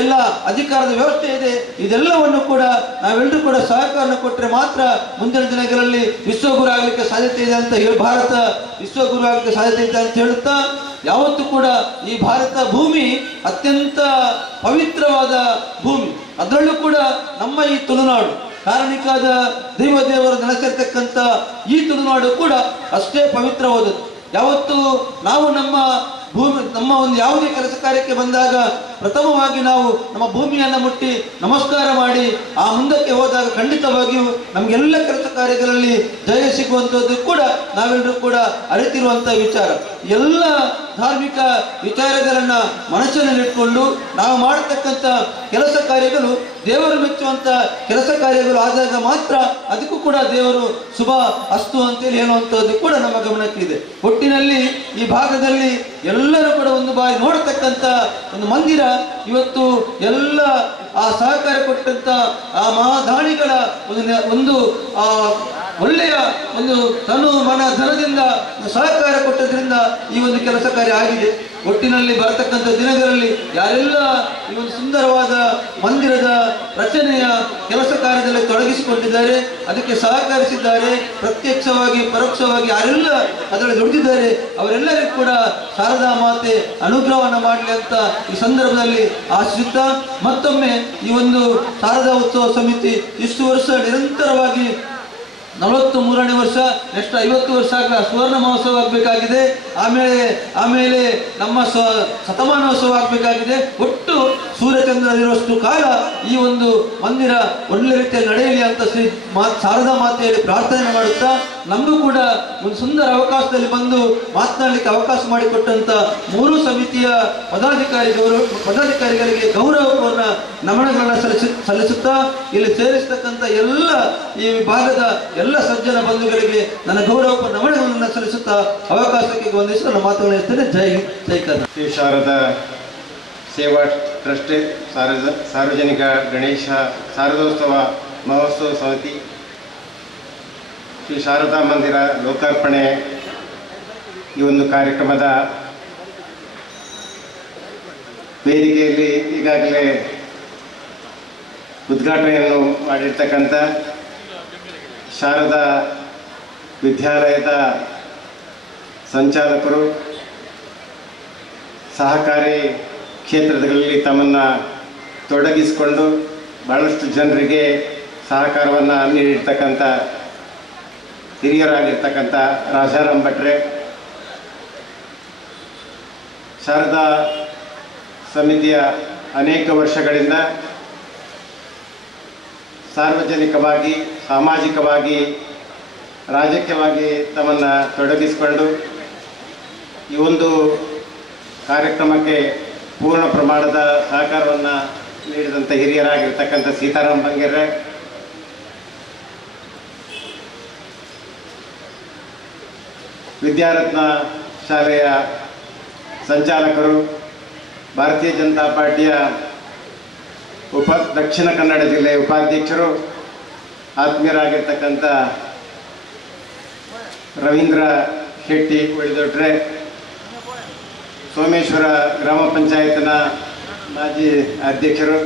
ಎಲ್ಲ ಅಧಿಕಾರದ ವ್ಯವಸ್ಥೆ ಇದೆ, ಇದೆಲ್ಲವನ್ನು ಕೂಡ ನಾವೆಲ್ಲರೂ ಕೂಡ ಸಹಕಾರವನ್ನು ಕೊಟ್ಟರೆ ಮಾತ್ರ ಮುಂದಿನ ದಿನಗಳಲ್ಲಿ ವಿಶ್ವಗುರು ಆಗಲಿಕ್ಕೆ ಸಾಧ್ಯತೆ ಇದೆ ಅಂತ ಹೇಳಿ, ಭಾರತ ವಿಶ್ವಗುರು ಆಗಲಿಕ್ಕೆ ಸಾಧ್ಯತೆ ಇದೆ ಅಂತ ಹೇಳುತ್ತಾ, ಯಾವತ್ತೂ ಕೂಡ ಈ ಭಾರತ ಭೂಮಿ ಅತ್ಯಂತ ಪವಿತ್ರವಾದ ಭೂಮಿ. ಅದರಲ್ಲೂ ಕೂಡ ನಮ್ಮ ಈ ತುಳುನಾಡು ಕಾರಣಿಕಾದ ದೇವರು ನೆಲೆಸಿರ್ತಕ್ಕಂಥ ಈ ತುಳುನಾಡು ಕೂಡ ಅಷ್ಟೇ ಪವಿತ್ರವಾದದ್ದು. ಯಾವತ್ತು ನಾವು ನಮ್ಮ ಒಂದು ಯಾವುದೇ ಕೆಲಸ ಕಾರ್ಯಕ್ಕೆ ಬಂದಾಗ ಪ್ರಥಮವಾಗಿ ನಾವು ನಮ್ಮ ಭೂಮಿಯನ್ನು ಮುಟ್ಟಿ ನಮಸ್ಕಾರ ಮಾಡಿ ಆ ಮುಂದಕ್ಕೆ ಹೋದಾಗ ಖಂಡಿತವಾಗಿಯೂ ನಮಗೆಲ್ಲ ಕೆಲಸ ಕಾರ್ಯಗಳಲ್ಲಿ ಜಯ ಸಿಗುವಂಥದ್ದು ಕೂಡ ನಾವೆಲ್ಲರೂ ಕೂಡ ಅರಿತಿರುವಂಥ ವಿಚಾರ. ಎಲ್ಲ ಧಾರ್ಮಿಕ ವಿಚಾರಗಳನ್ನ ಮನಸ್ಸಿನಲ್ಲಿಟ್ಕೊಂಡು ನಾವು ಮಾಡತಕ್ಕಂಥ ಕೆಲಸ ಕಾರ್ಯಗಳು ದೇವರು ಮೆಚ್ಚುವಂತ ಕೆಲಸ ಕಾರ್ಯಗಳು ಆದಾಗ ಮಾತ್ರ ಅದಕ್ಕೂ ಕೂಡ ದೇವರು ಶುಭ ಅಸ್ತು ಅಂತೇಳಿ ಹೇಳುವಂಥದ್ದು ಕೂಡ ನಮ್ಮ ಗಮನಕ್ಕಿದೆ. ಒಟ್ಟಿನಲ್ಲಿ ಈ ಭಾಗದಲ್ಲಿ ಎಲ್ಲರೂ ಕೂಡ ಒಂದು ಬಾರಿ ನೋಡತಕ್ಕಂಥ ಒಂದು ಮಂದಿರ ಇವತ್ತು ಎಲ್ಲ ಆ ಸಹಕಾರ ಕೊಟ್ಟಂತ ಆ ಮಹಾದಾನಿಗಳ ಒಂದು ಒಳ್ಳೆಯ ಒಂದು ತನು ಮನ ಧನದಿಂದ ಸಹಕಾರ ಕೊಟ್ಟದ್ರಿಂದ ಈ ಒಂದು ಕೆಲಸ ಕಾರ್ಯ ಆಗಿದೆ. ಒಟ್ಟಿನಲ್ಲಿ ಬರತಕ್ಕಂಥ ದಿನಗಳಲ್ಲಿ ಯಾರೆಲ್ಲ ಈ ಒಂದು ಸುಂದರವಾದ ಮಂದಿರದ ರಚನೆಯ ಕೆಲಸ ಕಾರ್ಯದಲ್ಲಿ ತೊಡಗಿಸಿಕೊಂಡಿದ್ದಾರೆ, ಅದಕ್ಕೆ ಸಹಕರಿಸಿದ್ದಾರೆ, ಪ್ರತ್ಯಕ್ಷವಾಗಿ ಪರೋಕ್ಷವಾಗಿ ಯಾರೆಲ್ಲ ಅದರಲ್ಲಿ ದುಡಿದಿದ್ದಾರೆ ಅವರೆಲ್ಲರಿಗೂ ಕೂಡ ಶಾರದಾ ಮಾತೆ ಅನುಗ್ರಹವನ್ನು ಮಾಡಲಿ ಅಂತ ಈ ಸಂದರ್ಭದಲ್ಲಿ ಆಶಿಸುತ್ತಾ, ಮತ್ತೊಮ್ಮೆ ಈ ಒಂದು ಶಾರದಾ ಉತ್ಸವ ಸಮಿತಿ ಇಷ್ಟು ವರ್ಷ ನಿರಂತರವಾಗಿ 43ನೇ ವರ್ಷ, ನೆಕ್ಸ್ಟ್ 50 ವರ್ಷ ಸುವರ್ಣ ಮಹೋತ್ಸವ ಆಗಬೇಕಾಗಿದೆ, ಆಮೇಲೆ ನಮ್ಮ ಶತಮಾನೋತ್ಸವ ಆಗಬೇಕಾಗಿದೆ. ಒಟ್ಟು ಸೂರ್ಯಚಂದ್ರರಿರುವಷ್ಟು ಕಾಲ ಈ ಒಂದು ಮಂದಿರ ಒಳ್ಳೆ ರೀತಿಯಲ್ಲಿ ನಡೆಯಲಿ ಅಂತ ಶ್ರೀ ಶಾರದಾ ಮಾತೆಯಲ್ಲಿ ಪ್ರಾರ್ಥನೆ ಮಾಡುತ್ತಾ, ನಮಗೂ ಕೂಡ ಒಂದು ಸುಂದರ ಅವಕಾಶದಲ್ಲಿ ಬಂದು ಮಾತನಾಡಲಿಕ್ಕೆ ಅವಕಾಶ ಮಾಡಿಕೊಟ್ಟಂತ 3 ಸಮಿತಿಯ ಪದಾಧಿಕಾರಿಗಳಿಗೆ ಗೌರವಪೂರ್ಣ ನಮನಗಳನ್ನು ಸಲ್ಲಿಸುತ್ತಾ, ಇಲ್ಲಿ ಸೇರಿಸತಕ್ಕಂಥ ಎಲ್ಲ ಈ ಭಾಗದ ಎಲ್ಲ ಸಜ್ಜನ ಬಂಧುಗಳಿಗೆ ನನ್ನ ಗೌರವಪೂರ್ಣ ನಮನಗಳನ್ನು ಸಲ್ಲಿಸುತ್ತಾ ಅವಕಾಶಕ್ಕೆ ವಂದಿಸಿ ನನ್ನ ಮಾತುಗಳನ್ನು ಹೇಳ್ತೇನೆ. ಜೈ ಜೈ ಕರ್ನಾಟಕ. ಶ್ರೀ ಶಾರದಾ ಸೇವಾ ಟ್ರಸ್ಟ್ ಸಾರ್ವಜನಿಕ ಗಣೇಶ ಶಾರದೋತ್ಸವ ಮಹೋತ್ಸವ ಸಮಿತಿ ಶ್ರೀ ಶಾರದಾ ಮಂದಿರ ಲೋಕಾರ್ಪಣೆ ಈ ಒಂದು ಕಾರ್ಯಕ್ರಮದ ವೇದಿಕೆಯಲ್ಲಿ ಈಗಾಗಲೇ ಉದ್ಘಾಟನೆಯನ್ನು ಮಾಡಿರ್ತಕ್ಕಂಥ ಶಾರದಾ ವಿದ್ಯಾಲಯದ ಸಂಚಾಲಕರು, ಸಹಕಾರಿ ಕ್ಷೇತ್ರಗಳಲ್ಲಿ ತಮ್ಮನ್ನು ತೊಡಗಿಸಿಕೊಂಡು ಬಹಳಷ್ಟು ಜನರಿಗೆ ಸಹಕಾರವನ್ನು ನೀಡಿರ್ತಕ್ಕಂಥ ಹಿರಿಯರಾಗಿರ್ತಕ್ಕಂಥ ರಾಜಾರಾಮ್ ಭಟ್ರೆ, ಶಾರದಾ ಸಮಿತಿಯ ಅನೇಕ ವರ್ಷಗಳಿಂದ ಸಾರ್ವಜನಿಕವಾಗಿ, ಸಾಮಾಜಿಕವಾಗಿ, ರಾಜಕೀಯವಾಗಿ ತಮ್ಮನ್ನು ತೊಡಗಿಸಿಕೊಂಡು ಈ ಒಂದು ಕಾರ್ಯಕ್ರಮಕ್ಕೆ ಪೂರ್ಣ ಪ್ರಮಾಣದ ಸಹಕಾರವನ್ನು ನೀಡಿದಂಥ ಹಿರಿಯರಾಗಿರ್ತಕ್ಕಂಥ ಸೀತಾರಾಮ್ ಬಂಗೇರ್ರೆ, ವಿದ್ಯಾರತ್ನ ಶಾಲೆಯ ಸಂಚಾಲಕರು, ಭಾರತೀಯ ಜನತಾ ಪಾರ್ಟಿಯ ದಕ್ಷಿಣ ಕನ್ನಡ ಜಿಲ್ಲೆಯ ಉಪಾಧ್ಯಕ್ಷರು, ಆತ್ಮೀಯರಾಗಿರ್ತಕ್ಕಂಥ ರವೀಂದ್ರ ಶೆಟ್ಟಿ ಉಳಿದೊಟ್ರೆ, ಸೋಮೇಶ್ವರ ಗ್ರಾಮ ಪಂಚಾಯತ್ನ ಮಾಜಿ ಅಧ್ಯಕ್ಷರು,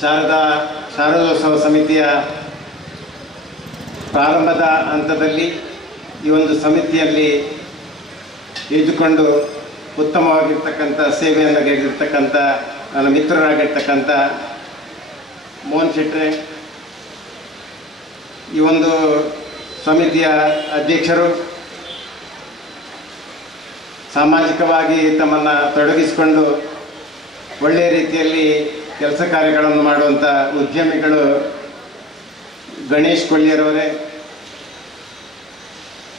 ಶಾರದೋತ್ಸವ ಸಮಿತಿಯ ಪ್ರಾರಂಭದ ಹಂತದಲ್ಲಿ ಈ ಒಂದು ಸಮಿತಿಯಲ್ಲಿ ಇದ್ದುಕೊಂಡು ಉತ್ತಮವಾಗಿರ್ತಕ್ಕಂಥ ಸೇವೆಯನ್ನು ನೀಡಿರ್ತಕ್ಕಂಥ ನನ್ನ ಮಿತ್ರರಾಗಿರ್ತಕ್ಕಂಥ ಮೋಹನ್ ಶೆಟ್ರೆ, ಈ ಒಂದು ಸಮಿತಿಯ ಅಧ್ಯಕ್ಷರು, ಸಾಮಾಜಿಕವಾಗಿ ತಮ್ಮನ್ನು ತೊಡಗಿಸಿಕೊಂಡು ಒಳ್ಳೆಯ ರೀತಿಯಲ್ಲಿ ಕೆಲಸ ಕಾರ್ಯಗಳನ್ನು ಮಾಡುವಂಥ ಉದ್ಯಮಿಗಳು ಗಣೇಶ್ ಕೊಳ್ಳಿಯರವರೇ,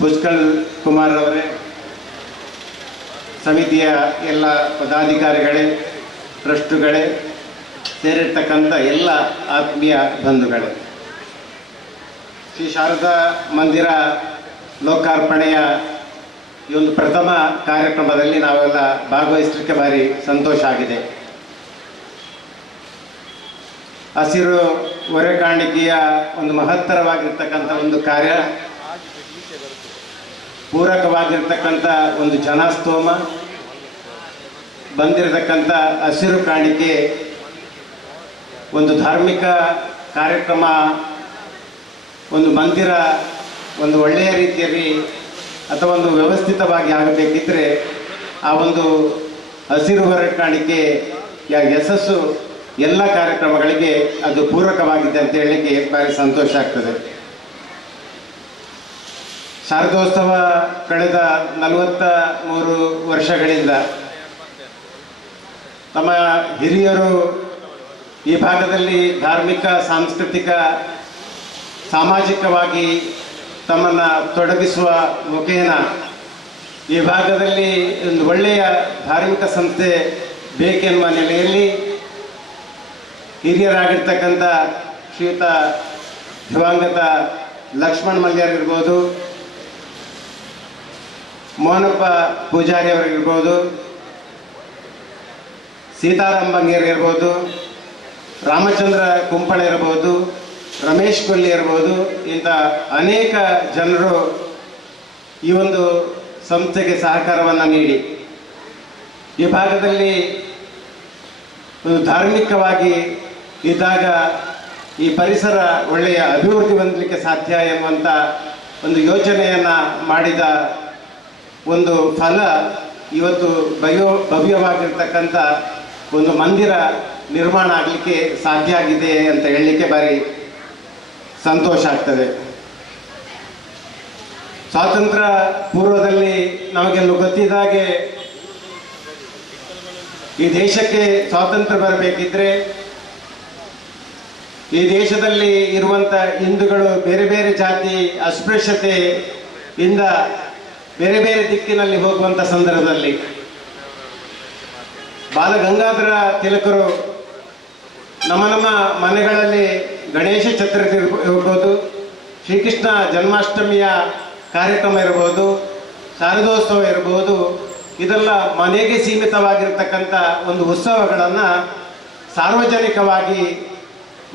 ಪುಷ್ಕಲ್ ಕುಮಾರ್ ಅವರೇ, ಸಮಿತಿಯ ಎಲ್ಲ ಪದಾಧಿಕಾರಿಗಳೇ, ಟ್ರಸ್ಟುಗಳೇ, ಸೇರಿರ್ತಕ್ಕಂಥ ಎಲ್ಲ ಆತ್ಮೀಯ ಬಂಧುಗಳೇ, ಶ್ರೀ ಶಾರದಾ ಮಂದಿರ ಲೋಕಾರ್ಪಣೆಯ ಈ ಒಂದು ಪ್ರಥಮ ಕಾರ್ಯಕ್ರಮದಲ್ಲಿ ನಾವೆಲ್ಲ ಭಾಗವಹಿಸಲಿಕ್ಕೆ ಭಾರಿ ಸಂತೋಷ ಆಗಿದೆ. ಹಸಿರು ಹೊರೆಕಾಣಿಕೆಯ ಒಂದು ಮಹತ್ತರವಾಗಿರ್ತಕ್ಕಂಥ ಒಂದು ಕಾರ್ಯ, ಪೂರಕವಾಗಿರ್ತಕ್ಕಂಥ ಒಂದು ಜನಸ್ತೋಮ, ಬಂದಿರತಕ್ಕಂಥ ಹಸಿರು ಕಾಣಿಕೆ ಒಂದು ಧಾರ್ಮಿಕ ಕಾರ್ಯಕ್ರಮ, ಒಂದು ಮಂದಿರ ಒಂದು ಒಳ್ಳೆಯ ರೀತಿಯಲ್ಲಿ ಅಥವಾ ಒಂದು ವ್ಯವಸ್ಥಿತವಾಗಿ ಆಗಬೇಕಿದ್ದರೆ ಆ ಒಂದು ಹಸಿರು ಹೊರೆಕಾಣಿಕೆಯ ಯಶಸ್ಸು ಎಲ್ಲ ಕಾರ್ಯಕ್ರಮಗಳಿಗೆ ಅದು ಪೂರಕವಾಗಿದೆ ಅಂತ ಹೇಳಲಿಕ್ಕೆ ಭಾರಿ ಸಂತೋಷ ಆಗ್ತದೆ. ಶಾರದೋತ್ಸವ ಕಳೆದ 43 ವರ್ಷಗಳಿಂದ ತಮ್ಮ ಹಿರಿಯರು ಈ ಭಾಗದಲ್ಲಿ ಧಾರ್ಮಿಕ, ಸಾಂಸ್ಕೃತಿಕ, ಸಾಮಾಜಿಕವಾಗಿ ತಮ್ಮನ್ನು ತೊಡಗಿಸುವ ಮುಖೇನ ಈ ಭಾಗದಲ್ಲಿ ಒಂದು ಒಳ್ಳೆಯ ಧಾರ್ಮಿಕ ಸಂಸ್ಥೆ ಬೇಕೆನ್ನುವ ನೆಲೆಯಲ್ಲಿ ಹಿರಿಯರಾಗಿರ್ತಕ್ಕಂಥ ಶ್ರೀಯುತ ದಿವಂಗತ ಲಕ್ಷ್ಮಣ್ ಮಲ್ಯರಿರ್ಬೋದು, ಮೋಹನಪ್ಪ ಪೂಜಾರಿ ಅವರಿರ್ಬೋದು, ಸೀತಾರಾಮ್ ಬಂಗೇರ್ ಇರ್ಬೋದು, ರಾಮಚಂದ್ರ ಕುಂಪಳ ಇರ್ಬೋದು, ರಮೇಶ್ ಕೊಲ್ಲಿ ಇರ್ಬೋದು, ಇಂಥ ಅನೇಕ ಜನರು ಈ ಒಂದು ಸಂಸ್ಥೆಗೆ ಸಹಕಾರವನ್ನು ನೀಡಿ ಈ ಭಾಗದಲ್ಲಿ ಒಂದು ಧಾರ್ಮಿಕವಾಗಿ ಇದ್ದಾಗ ಈ ಪರಿಸರ ಒಳ್ಳೆಯ ಅಭಿವೃದ್ಧಿ ಹೊಂದಲಿಕ್ಕೆ ಸಾಧ್ಯ ಎನ್ನುವಂಥ ಒಂದು ಯೋಚನೆಯನ್ನು ಮಾಡಿದ ಒಂದು ಫಲ ಇವತ್ತು ಭವ್ಯವಾಗಿರ್ತಕ್ಕಂಥ ಒಂದು ಮಂದಿರ ನಿರ್ಮಾಣ ಆಗಲಿಕ್ಕೆ ಸಾಧ್ಯ ಆಗಿದೆ ಅಂತ ಹೇಳಲಿಕ್ಕೆ ಭಾರಿ ಸಂತೋಷ ಆಗ್ತದೆ. ಸ್ವಾತಂತ್ರ್ಯ ಪೂರ್ವದಲ್ಲಿ ನಮಗೆಲ್ಲ ಗೊತ್ತಿದ್ದ ಹಾಗೆ ಈ ದೇಶಕ್ಕೆ ಸ್ವಾತಂತ್ರ್ಯ ಬರಬೇಕಿದ್ರೆ ಈ ದೇಶದಲ್ಲಿ ಇರುವಂಥ ಹಿಂದೂಗಳು ಬೇರೆ ಬೇರೆ ಜಾತಿ ಅಸ್ಪೃಶ್ಯತೆಯಿಂದ ಬೇರೆ ಬೇರೆ ದಿಕ್ಕಿನಲ್ಲಿ ಹೋಗುವಂಥ ಸಂದರ್ಭದಲ್ಲಿ ಬಾಲಗಂಗಾಧರ ತಿಲಕರು ನಮ್ಮ ಮನೆಗಳಲ್ಲಿ ಗಣೇಶ ಚತುರ್ಥಿ ಇರ್ಬೋದು, ಶ್ರೀಕೃಷ್ಣ ಜನ್ಮಾಷ್ಟಮಿಯ ಕಾರ್ಯಕ್ರಮ ಇರ್ಬೋದು, ಶಾರದೋತ್ಸವ ಇರ್ಬೋದು, ಇದೆಲ್ಲ ಮನೆಗೆ ಸೀಮಿತವಾಗಿರ್ತಕ್ಕಂಥ ಒಂದು ಉತ್ಸವಗಳನ್ನು ಸಾರ್ವಜನಿಕವಾಗಿ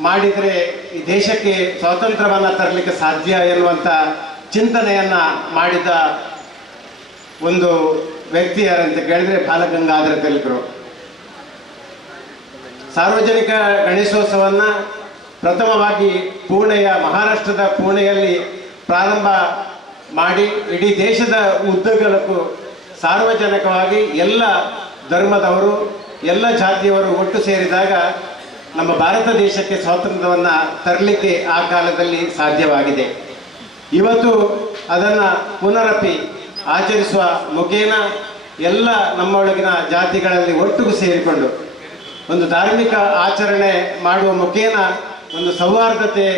ಮಾಡಿದರೆ ಈ ದೇಶಕ್ಕೆ ಸ್ವಾತಂತ್ರ್ಯವನ್ನು ತರಲಿಕ್ಕೆ ಸಾಧ್ಯ ಎನ್ನುವಂಥ ಚಿಂತನೆಯನ್ನು ಮಾಡಿದ ಒಂದು ವ್ಯಕ್ತಿ ಯಾರಂತ ಕೇಳಿದ್ರೆ ಬಾಲಗಂಗಾಧರ ತಿಲಕರು. ಸಾರ್ವಜನಿಕ ಗಣೇಶೋತ್ಸವವನ್ನು ಪ್ರಥಮವಾಗಿ ಮಹಾರಾಷ್ಟ್ರದ ಪುಣೆಯಲ್ಲಿ ಪ್ರಾರಂಭ ಮಾಡಿ ಇಡೀ ದೇಶದ ಉದ್ದಗಲಕ್ಕೂ ಸಾರ್ವಜನಿಕವಾಗಿ ಎಲ್ಲ ಧರ್ಮದವರು, ಎಲ್ಲ ಜಾತಿಯವರು ಒಟ್ಟು ಸೇರಿದಾಗ ನಮ್ಮ ಭಾರತ ದೇಶಕ್ಕೆ ಸ್ವಾತಂತ್ರ್ಯವನ್ನು ತರಲಿಕ್ಕೆ ಆ ಕಾಲದಲ್ಲಿ ಸಾಧ್ಯವಾಗಿದೆ. ಇವತ್ತು ಅದನ್ನು ಪುನರಪಿ ಆಚರಿಸುವ ಮುಖೇನ ಎಲ್ಲ ನಮ್ಮೊಳಗಿನ ಜಾತಿಗಳಲ್ಲಿ ಒಟ್ಟಿಗೆ ಸೇರಿಕೊಂಡು ಒಂದು ಧಾರ್ಮಿಕ ಆಚರಣೆ ಮಾಡುವ ಮುಖೇನ ಒಂದು ಸೌಹಾರ್ದತೆ,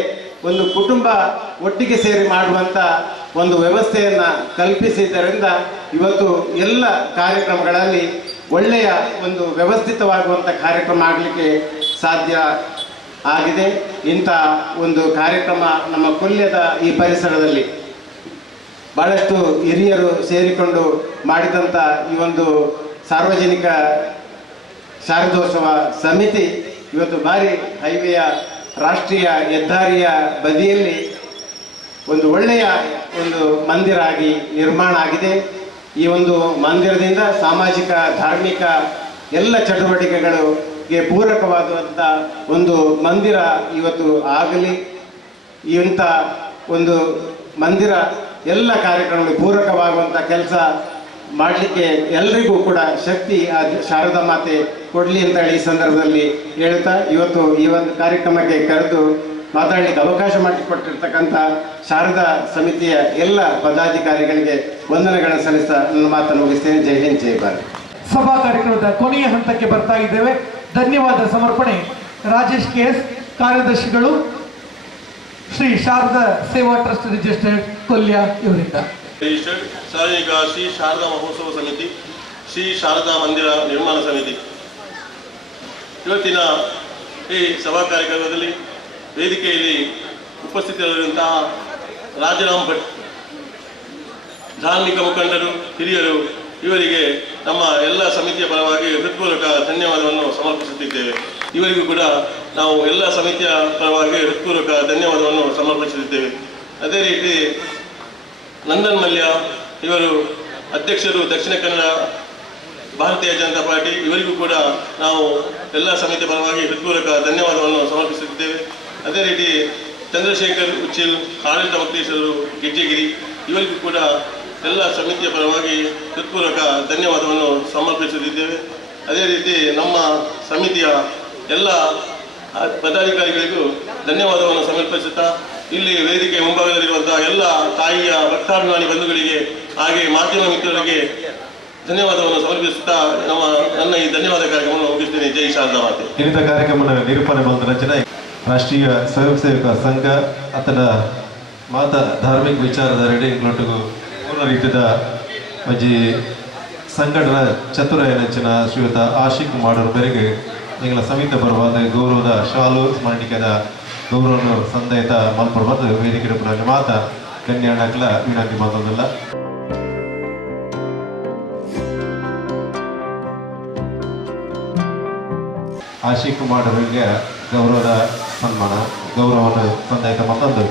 ಒಂದು ಕುಟುಂಬ ಒಟ್ಟಿಗೆ ಸೇರಿ ಮಾಡುವಂಥ ಒಂದು ವ್ಯವಸ್ಥೆಯನ್ನು ಕಲ್ಪಿಸಿದ್ದರಿಂದ ಇವತ್ತು ಎಲ್ಲ ಕಾರ್ಯಕ್ರಮಗಳಲ್ಲಿ ಒಳ್ಳೆಯ ಒಂದು ವ್ಯವಸ್ಥಿತವಾಗುವಂಥ ಕಾರ್ಯಕ್ರಮ ಆಗಲಿಕ್ಕೆ ಸಾಧ್ಯ ಆಗಿದೆ. ಇಂಥ ಒಂದು ಕಾರ್ಯಕ್ರಮ ನಮ್ಮ ಕೊಲ್ಯದ ಈ ಪರಿಸರದಲ್ಲಿ ಬಹಳಷ್ಟು ಹಿರಿಯರು ಸೇರಿಕೊಂಡು ಮಾಡಿದಂಥ ಈ ಒಂದು ಸಾರ್ವಜನಿಕ ಶಾರದೋತ್ಸವ ಸಮಿತಿ ಇವತ್ತು ಭಾರಿ ಹೈವೇಯ ರಾಷ್ಟ್ರೀಯ ಹೆದ್ದಾರಿಯ ಬದಿಯಲ್ಲಿ ಒಂದು ಒಳ್ಳೆಯ ಒಂದು ಮಂದಿರ ಆಗಿ ನಿರ್ಮಾಣ ಆಗಿದೆ. ಈ ಒಂದು ಮಂದಿರದಿಂದ ಸಾಮಾಜಿಕ ಧಾರ್ಮಿಕ ಎಲ್ಲ ಚಟುವಟಿಕೆಗಳಿಗೆ ಪೂರಕವಾದಂಥ ಒಂದು ಮಂದಿರ ಇವತ್ತು ಆಗಲಿ. ಇಂಥ ಒಂದು ಮಂದಿರ ಎಲ್ಲ ಕಾರ್ಯಕ್ರಮಗಳಿಗೆ ಪೂರಕವಾಗುವಂಥ ಕೆಲಸ ಮಾಡಲಿಕ್ಕೆ ಎಲ್ರಿಗೂ ಕೂಡ ಶಕ್ತಿ ಆ ಶಾರದಾ ಮಾತೆ ಕೊಡಲಿ ಅಂತ ಹೇಳಿ ಈ ಸಂದರ್ಭದಲ್ಲಿ ಹೇಳ್ತಾ, ಇವತ್ತು ಈ ಒಂದು ಕಾರ್ಯಕ್ರಮಕ್ಕೆ ಕರೆದು ಮಾತಾಡಲಿಕ್ಕೆ ಅವಕಾಶ ಮಾಡಿಕೊಟ್ಟಿರ್ತಕ್ಕಂಥ ಶಾರದಾ ಸಮಿತಿಯ ಎಲ್ಲ ಪದಾಧಿಕಾರಿಗಳಿಗೆ ವಂದನೆಗಳನ್ನು ಸಲ್ಲಿಸ್ತಾ ನನ್ನ ಮಾತನ್ನು ಮುಗಿಸ್ತೇನೆ. ಜೈ ಹಿಂದ್, ಜೈ ಭಾರತ್. ಸಭಾ ಕಾರ್ಯಕ್ರಮದ ಕೊನೆಯ ಹಂತಕ್ಕೆ ಬರ್ತಾ ಇದ್ದೇವೆ. ಧನ್ಯವಾದ ಸಮರ್ಪಣೆ ರಾಜೇಶ್ KS, ಕಾರ್ಯದರ್ಶಿಗಳು ಶ್ರೀ ಶಾರದಾ ಸೇವಾ ಟ್ರಸ್ಟ್ ರಿಜಿಸ್ಟರ್ಡ್ ಕೊಲ್ಯ ಇವರಿಂದ. ಸಾರ್ವಜನಿಕ ಶ್ರೀ ಶಾರದಾ ಮಹೋತ್ಸವ ಸಮಿತಿ, ಶ್ರೀ ಶಾರದಾ ಮಂದಿರ ನಿರ್ಮಾಣ ಸಮಿತಿ ಇವತ್ತಿನ ಈ ಸಭಾ ಕಾರ್ಯಕ್ರಮದಲ್ಲಿ ವೇದಿಕೆಯಲ್ಲಿ ಉಪಸ್ಥಿತರಿರುವಂತಹ ರಾಜಾರಾಮ್ ಭಟ್, ಧಾರ್ಮಿಕ ಮುಖಂಡರು, ಹಿರಿಯರು, ಇವರಿಗೆ ನಮ್ಮ ಎಲ್ಲ ಸಮಿತಿಯ ಪರವಾಗಿ ಹೃತ್ಪೂರ್ವಕ ಧನ್ಯವಾದವನ್ನು ಸಮರ್ಪಿಸುತ್ತಿದ್ದೇವೆ. ಇವರಿಗೂ ಕೂಡ ನಾವು ಎಲ್ಲ ಸಮಿತಿಯ ಪರವಾಗಿ ಹೃತ್ಪೂರ್ವಕ ಧನ್ಯವಾದವನ್ನು ಸಮರ್ಪಿಸುತ್ತಿದ್ದೇವೆ. ಅದೇ ರೀತಿ ನಂದನ್ ಮಲ್ಯ ಇವರು ಅಧ್ಯಕ್ಷರು, ದಕ್ಷಿಣ ಕನ್ನಡ ಭಾರತೀಯ ಜನತಾ ಪಾರ್ಟಿ, ಇವರಿಗೂ ಕೂಡ ನಾವು ಎಲ್ಲ ಸಮಿತಿಯ ಪರವಾಗಿ ಹೃತ್ಪೂರ್ವಕ ಧನ್ಯವಾದವನ್ನು ಸಮರ್ಪಿಸುತ್ತಿದ್ದೇವೆ. ಅದೇ ರೀತಿ ಚಂದ್ರಶೇಖರ್ ಉಚ್ಚಿಲ್, ಆಡಳಿತ ವಕ್ತೀಶರು ಗಿಜ್ಜೆಗಿರಿ, ಇವರಿಗೂ ಕೂಡ ಎಲ್ಲ ಸಮಿತಿಯ ಪರವಾಗಿ ಹೃತ್ಪೂರ್ವಕ ಧನ್ಯವಾದವನ್ನು ಸಮರ್ಪಿಸುತ್ತಿದ್ದೇವೆ. ಅದೇ ರೀತಿ ನಮ್ಮ ಸಮಿತಿಯ ಎಲ್ಲ ಪದಾಧಿಕಾರಿಗಳಿಗೂ ಧನ್ಯವಾದವನ್ನು ಸಮರ್ಪಿಸುತ್ತಾ, ಇಲ್ಲಿ ವೇದಿಕೆ ಮುಂಭಾಗದಲ್ಲಿರುವಂತಹ ಎಲ್ಲ ತಾಯಿಯ ಭಕ್ತಾಭಿಮಾನಿ ಬಂಧುಗಳಿಗೆ ಹಾಗೆ ಮಾಧ್ಯಮ ಮಿತ್ರರಿಗೆ ಧನ್ಯವಾದವನ್ನು ಸಮರ್ಪಿಸುತ್ತಾ ನನ್ನ ಈ ಧನ್ಯವಾದ ಕಾರ್ಯಕ್ರಮವನ್ನು ಮುಗಿಸ್ತೇನೆ. ಜೈ ಶಾರದಾ ಮಾತೆ. ಇನ್ನಿತ ಕಾರ್ಯಕ್ರಮ ನಿರೂಪಣೆ ಬಂದ ರಚನೆ ರಾಷ್ಟ್ರೀಯ ಸ್ವಯಂ ಸೇವಕ ಸಂಘ ಅತನ ಮಾತ ಧಾರ್ಮಿಕ ವಿಚಾರದ ರೆಡಿ ಇಂಗ್ಲೊಟ್ಟಿಗೂ ಪೂರ್ಣ ರೀತಿಯ ಅಜ್ಜಿ ಸಂಘಟನ ಚತುರಯನಂಚಿನ ಶ್ರೀಯುತ ಆಶಿಕ್ ಮಾಡೋರ ಮೇರೆಗೆ ನಿಂಗಳ ಸಮಿತಿ ಬರವಾದ ಗೌರವದ ಶಾಲು ಸ್ಮರಣಿಕೆದ ಗೌರವವನ್ನು ಸಂದಯಿತ ಮಲ್ಪಡ್ಬಾರ್ದು ವೇದಿಕೆ ಪುರಾಣ ಮಾತ ಗಣ್ಯಾಣಕ್ಲ ವಿನಂತಿ ಮಾತೊಂದಿಲ್ಲ. ಆಶಿಕ್ ಮಾಡೋರಿಗೆ ಗೌರವದ ಸನ್ಮಾನ, ಗೌರವವನ್ನು ಸಂದಯಿತ ಮತ್ತೊಂದು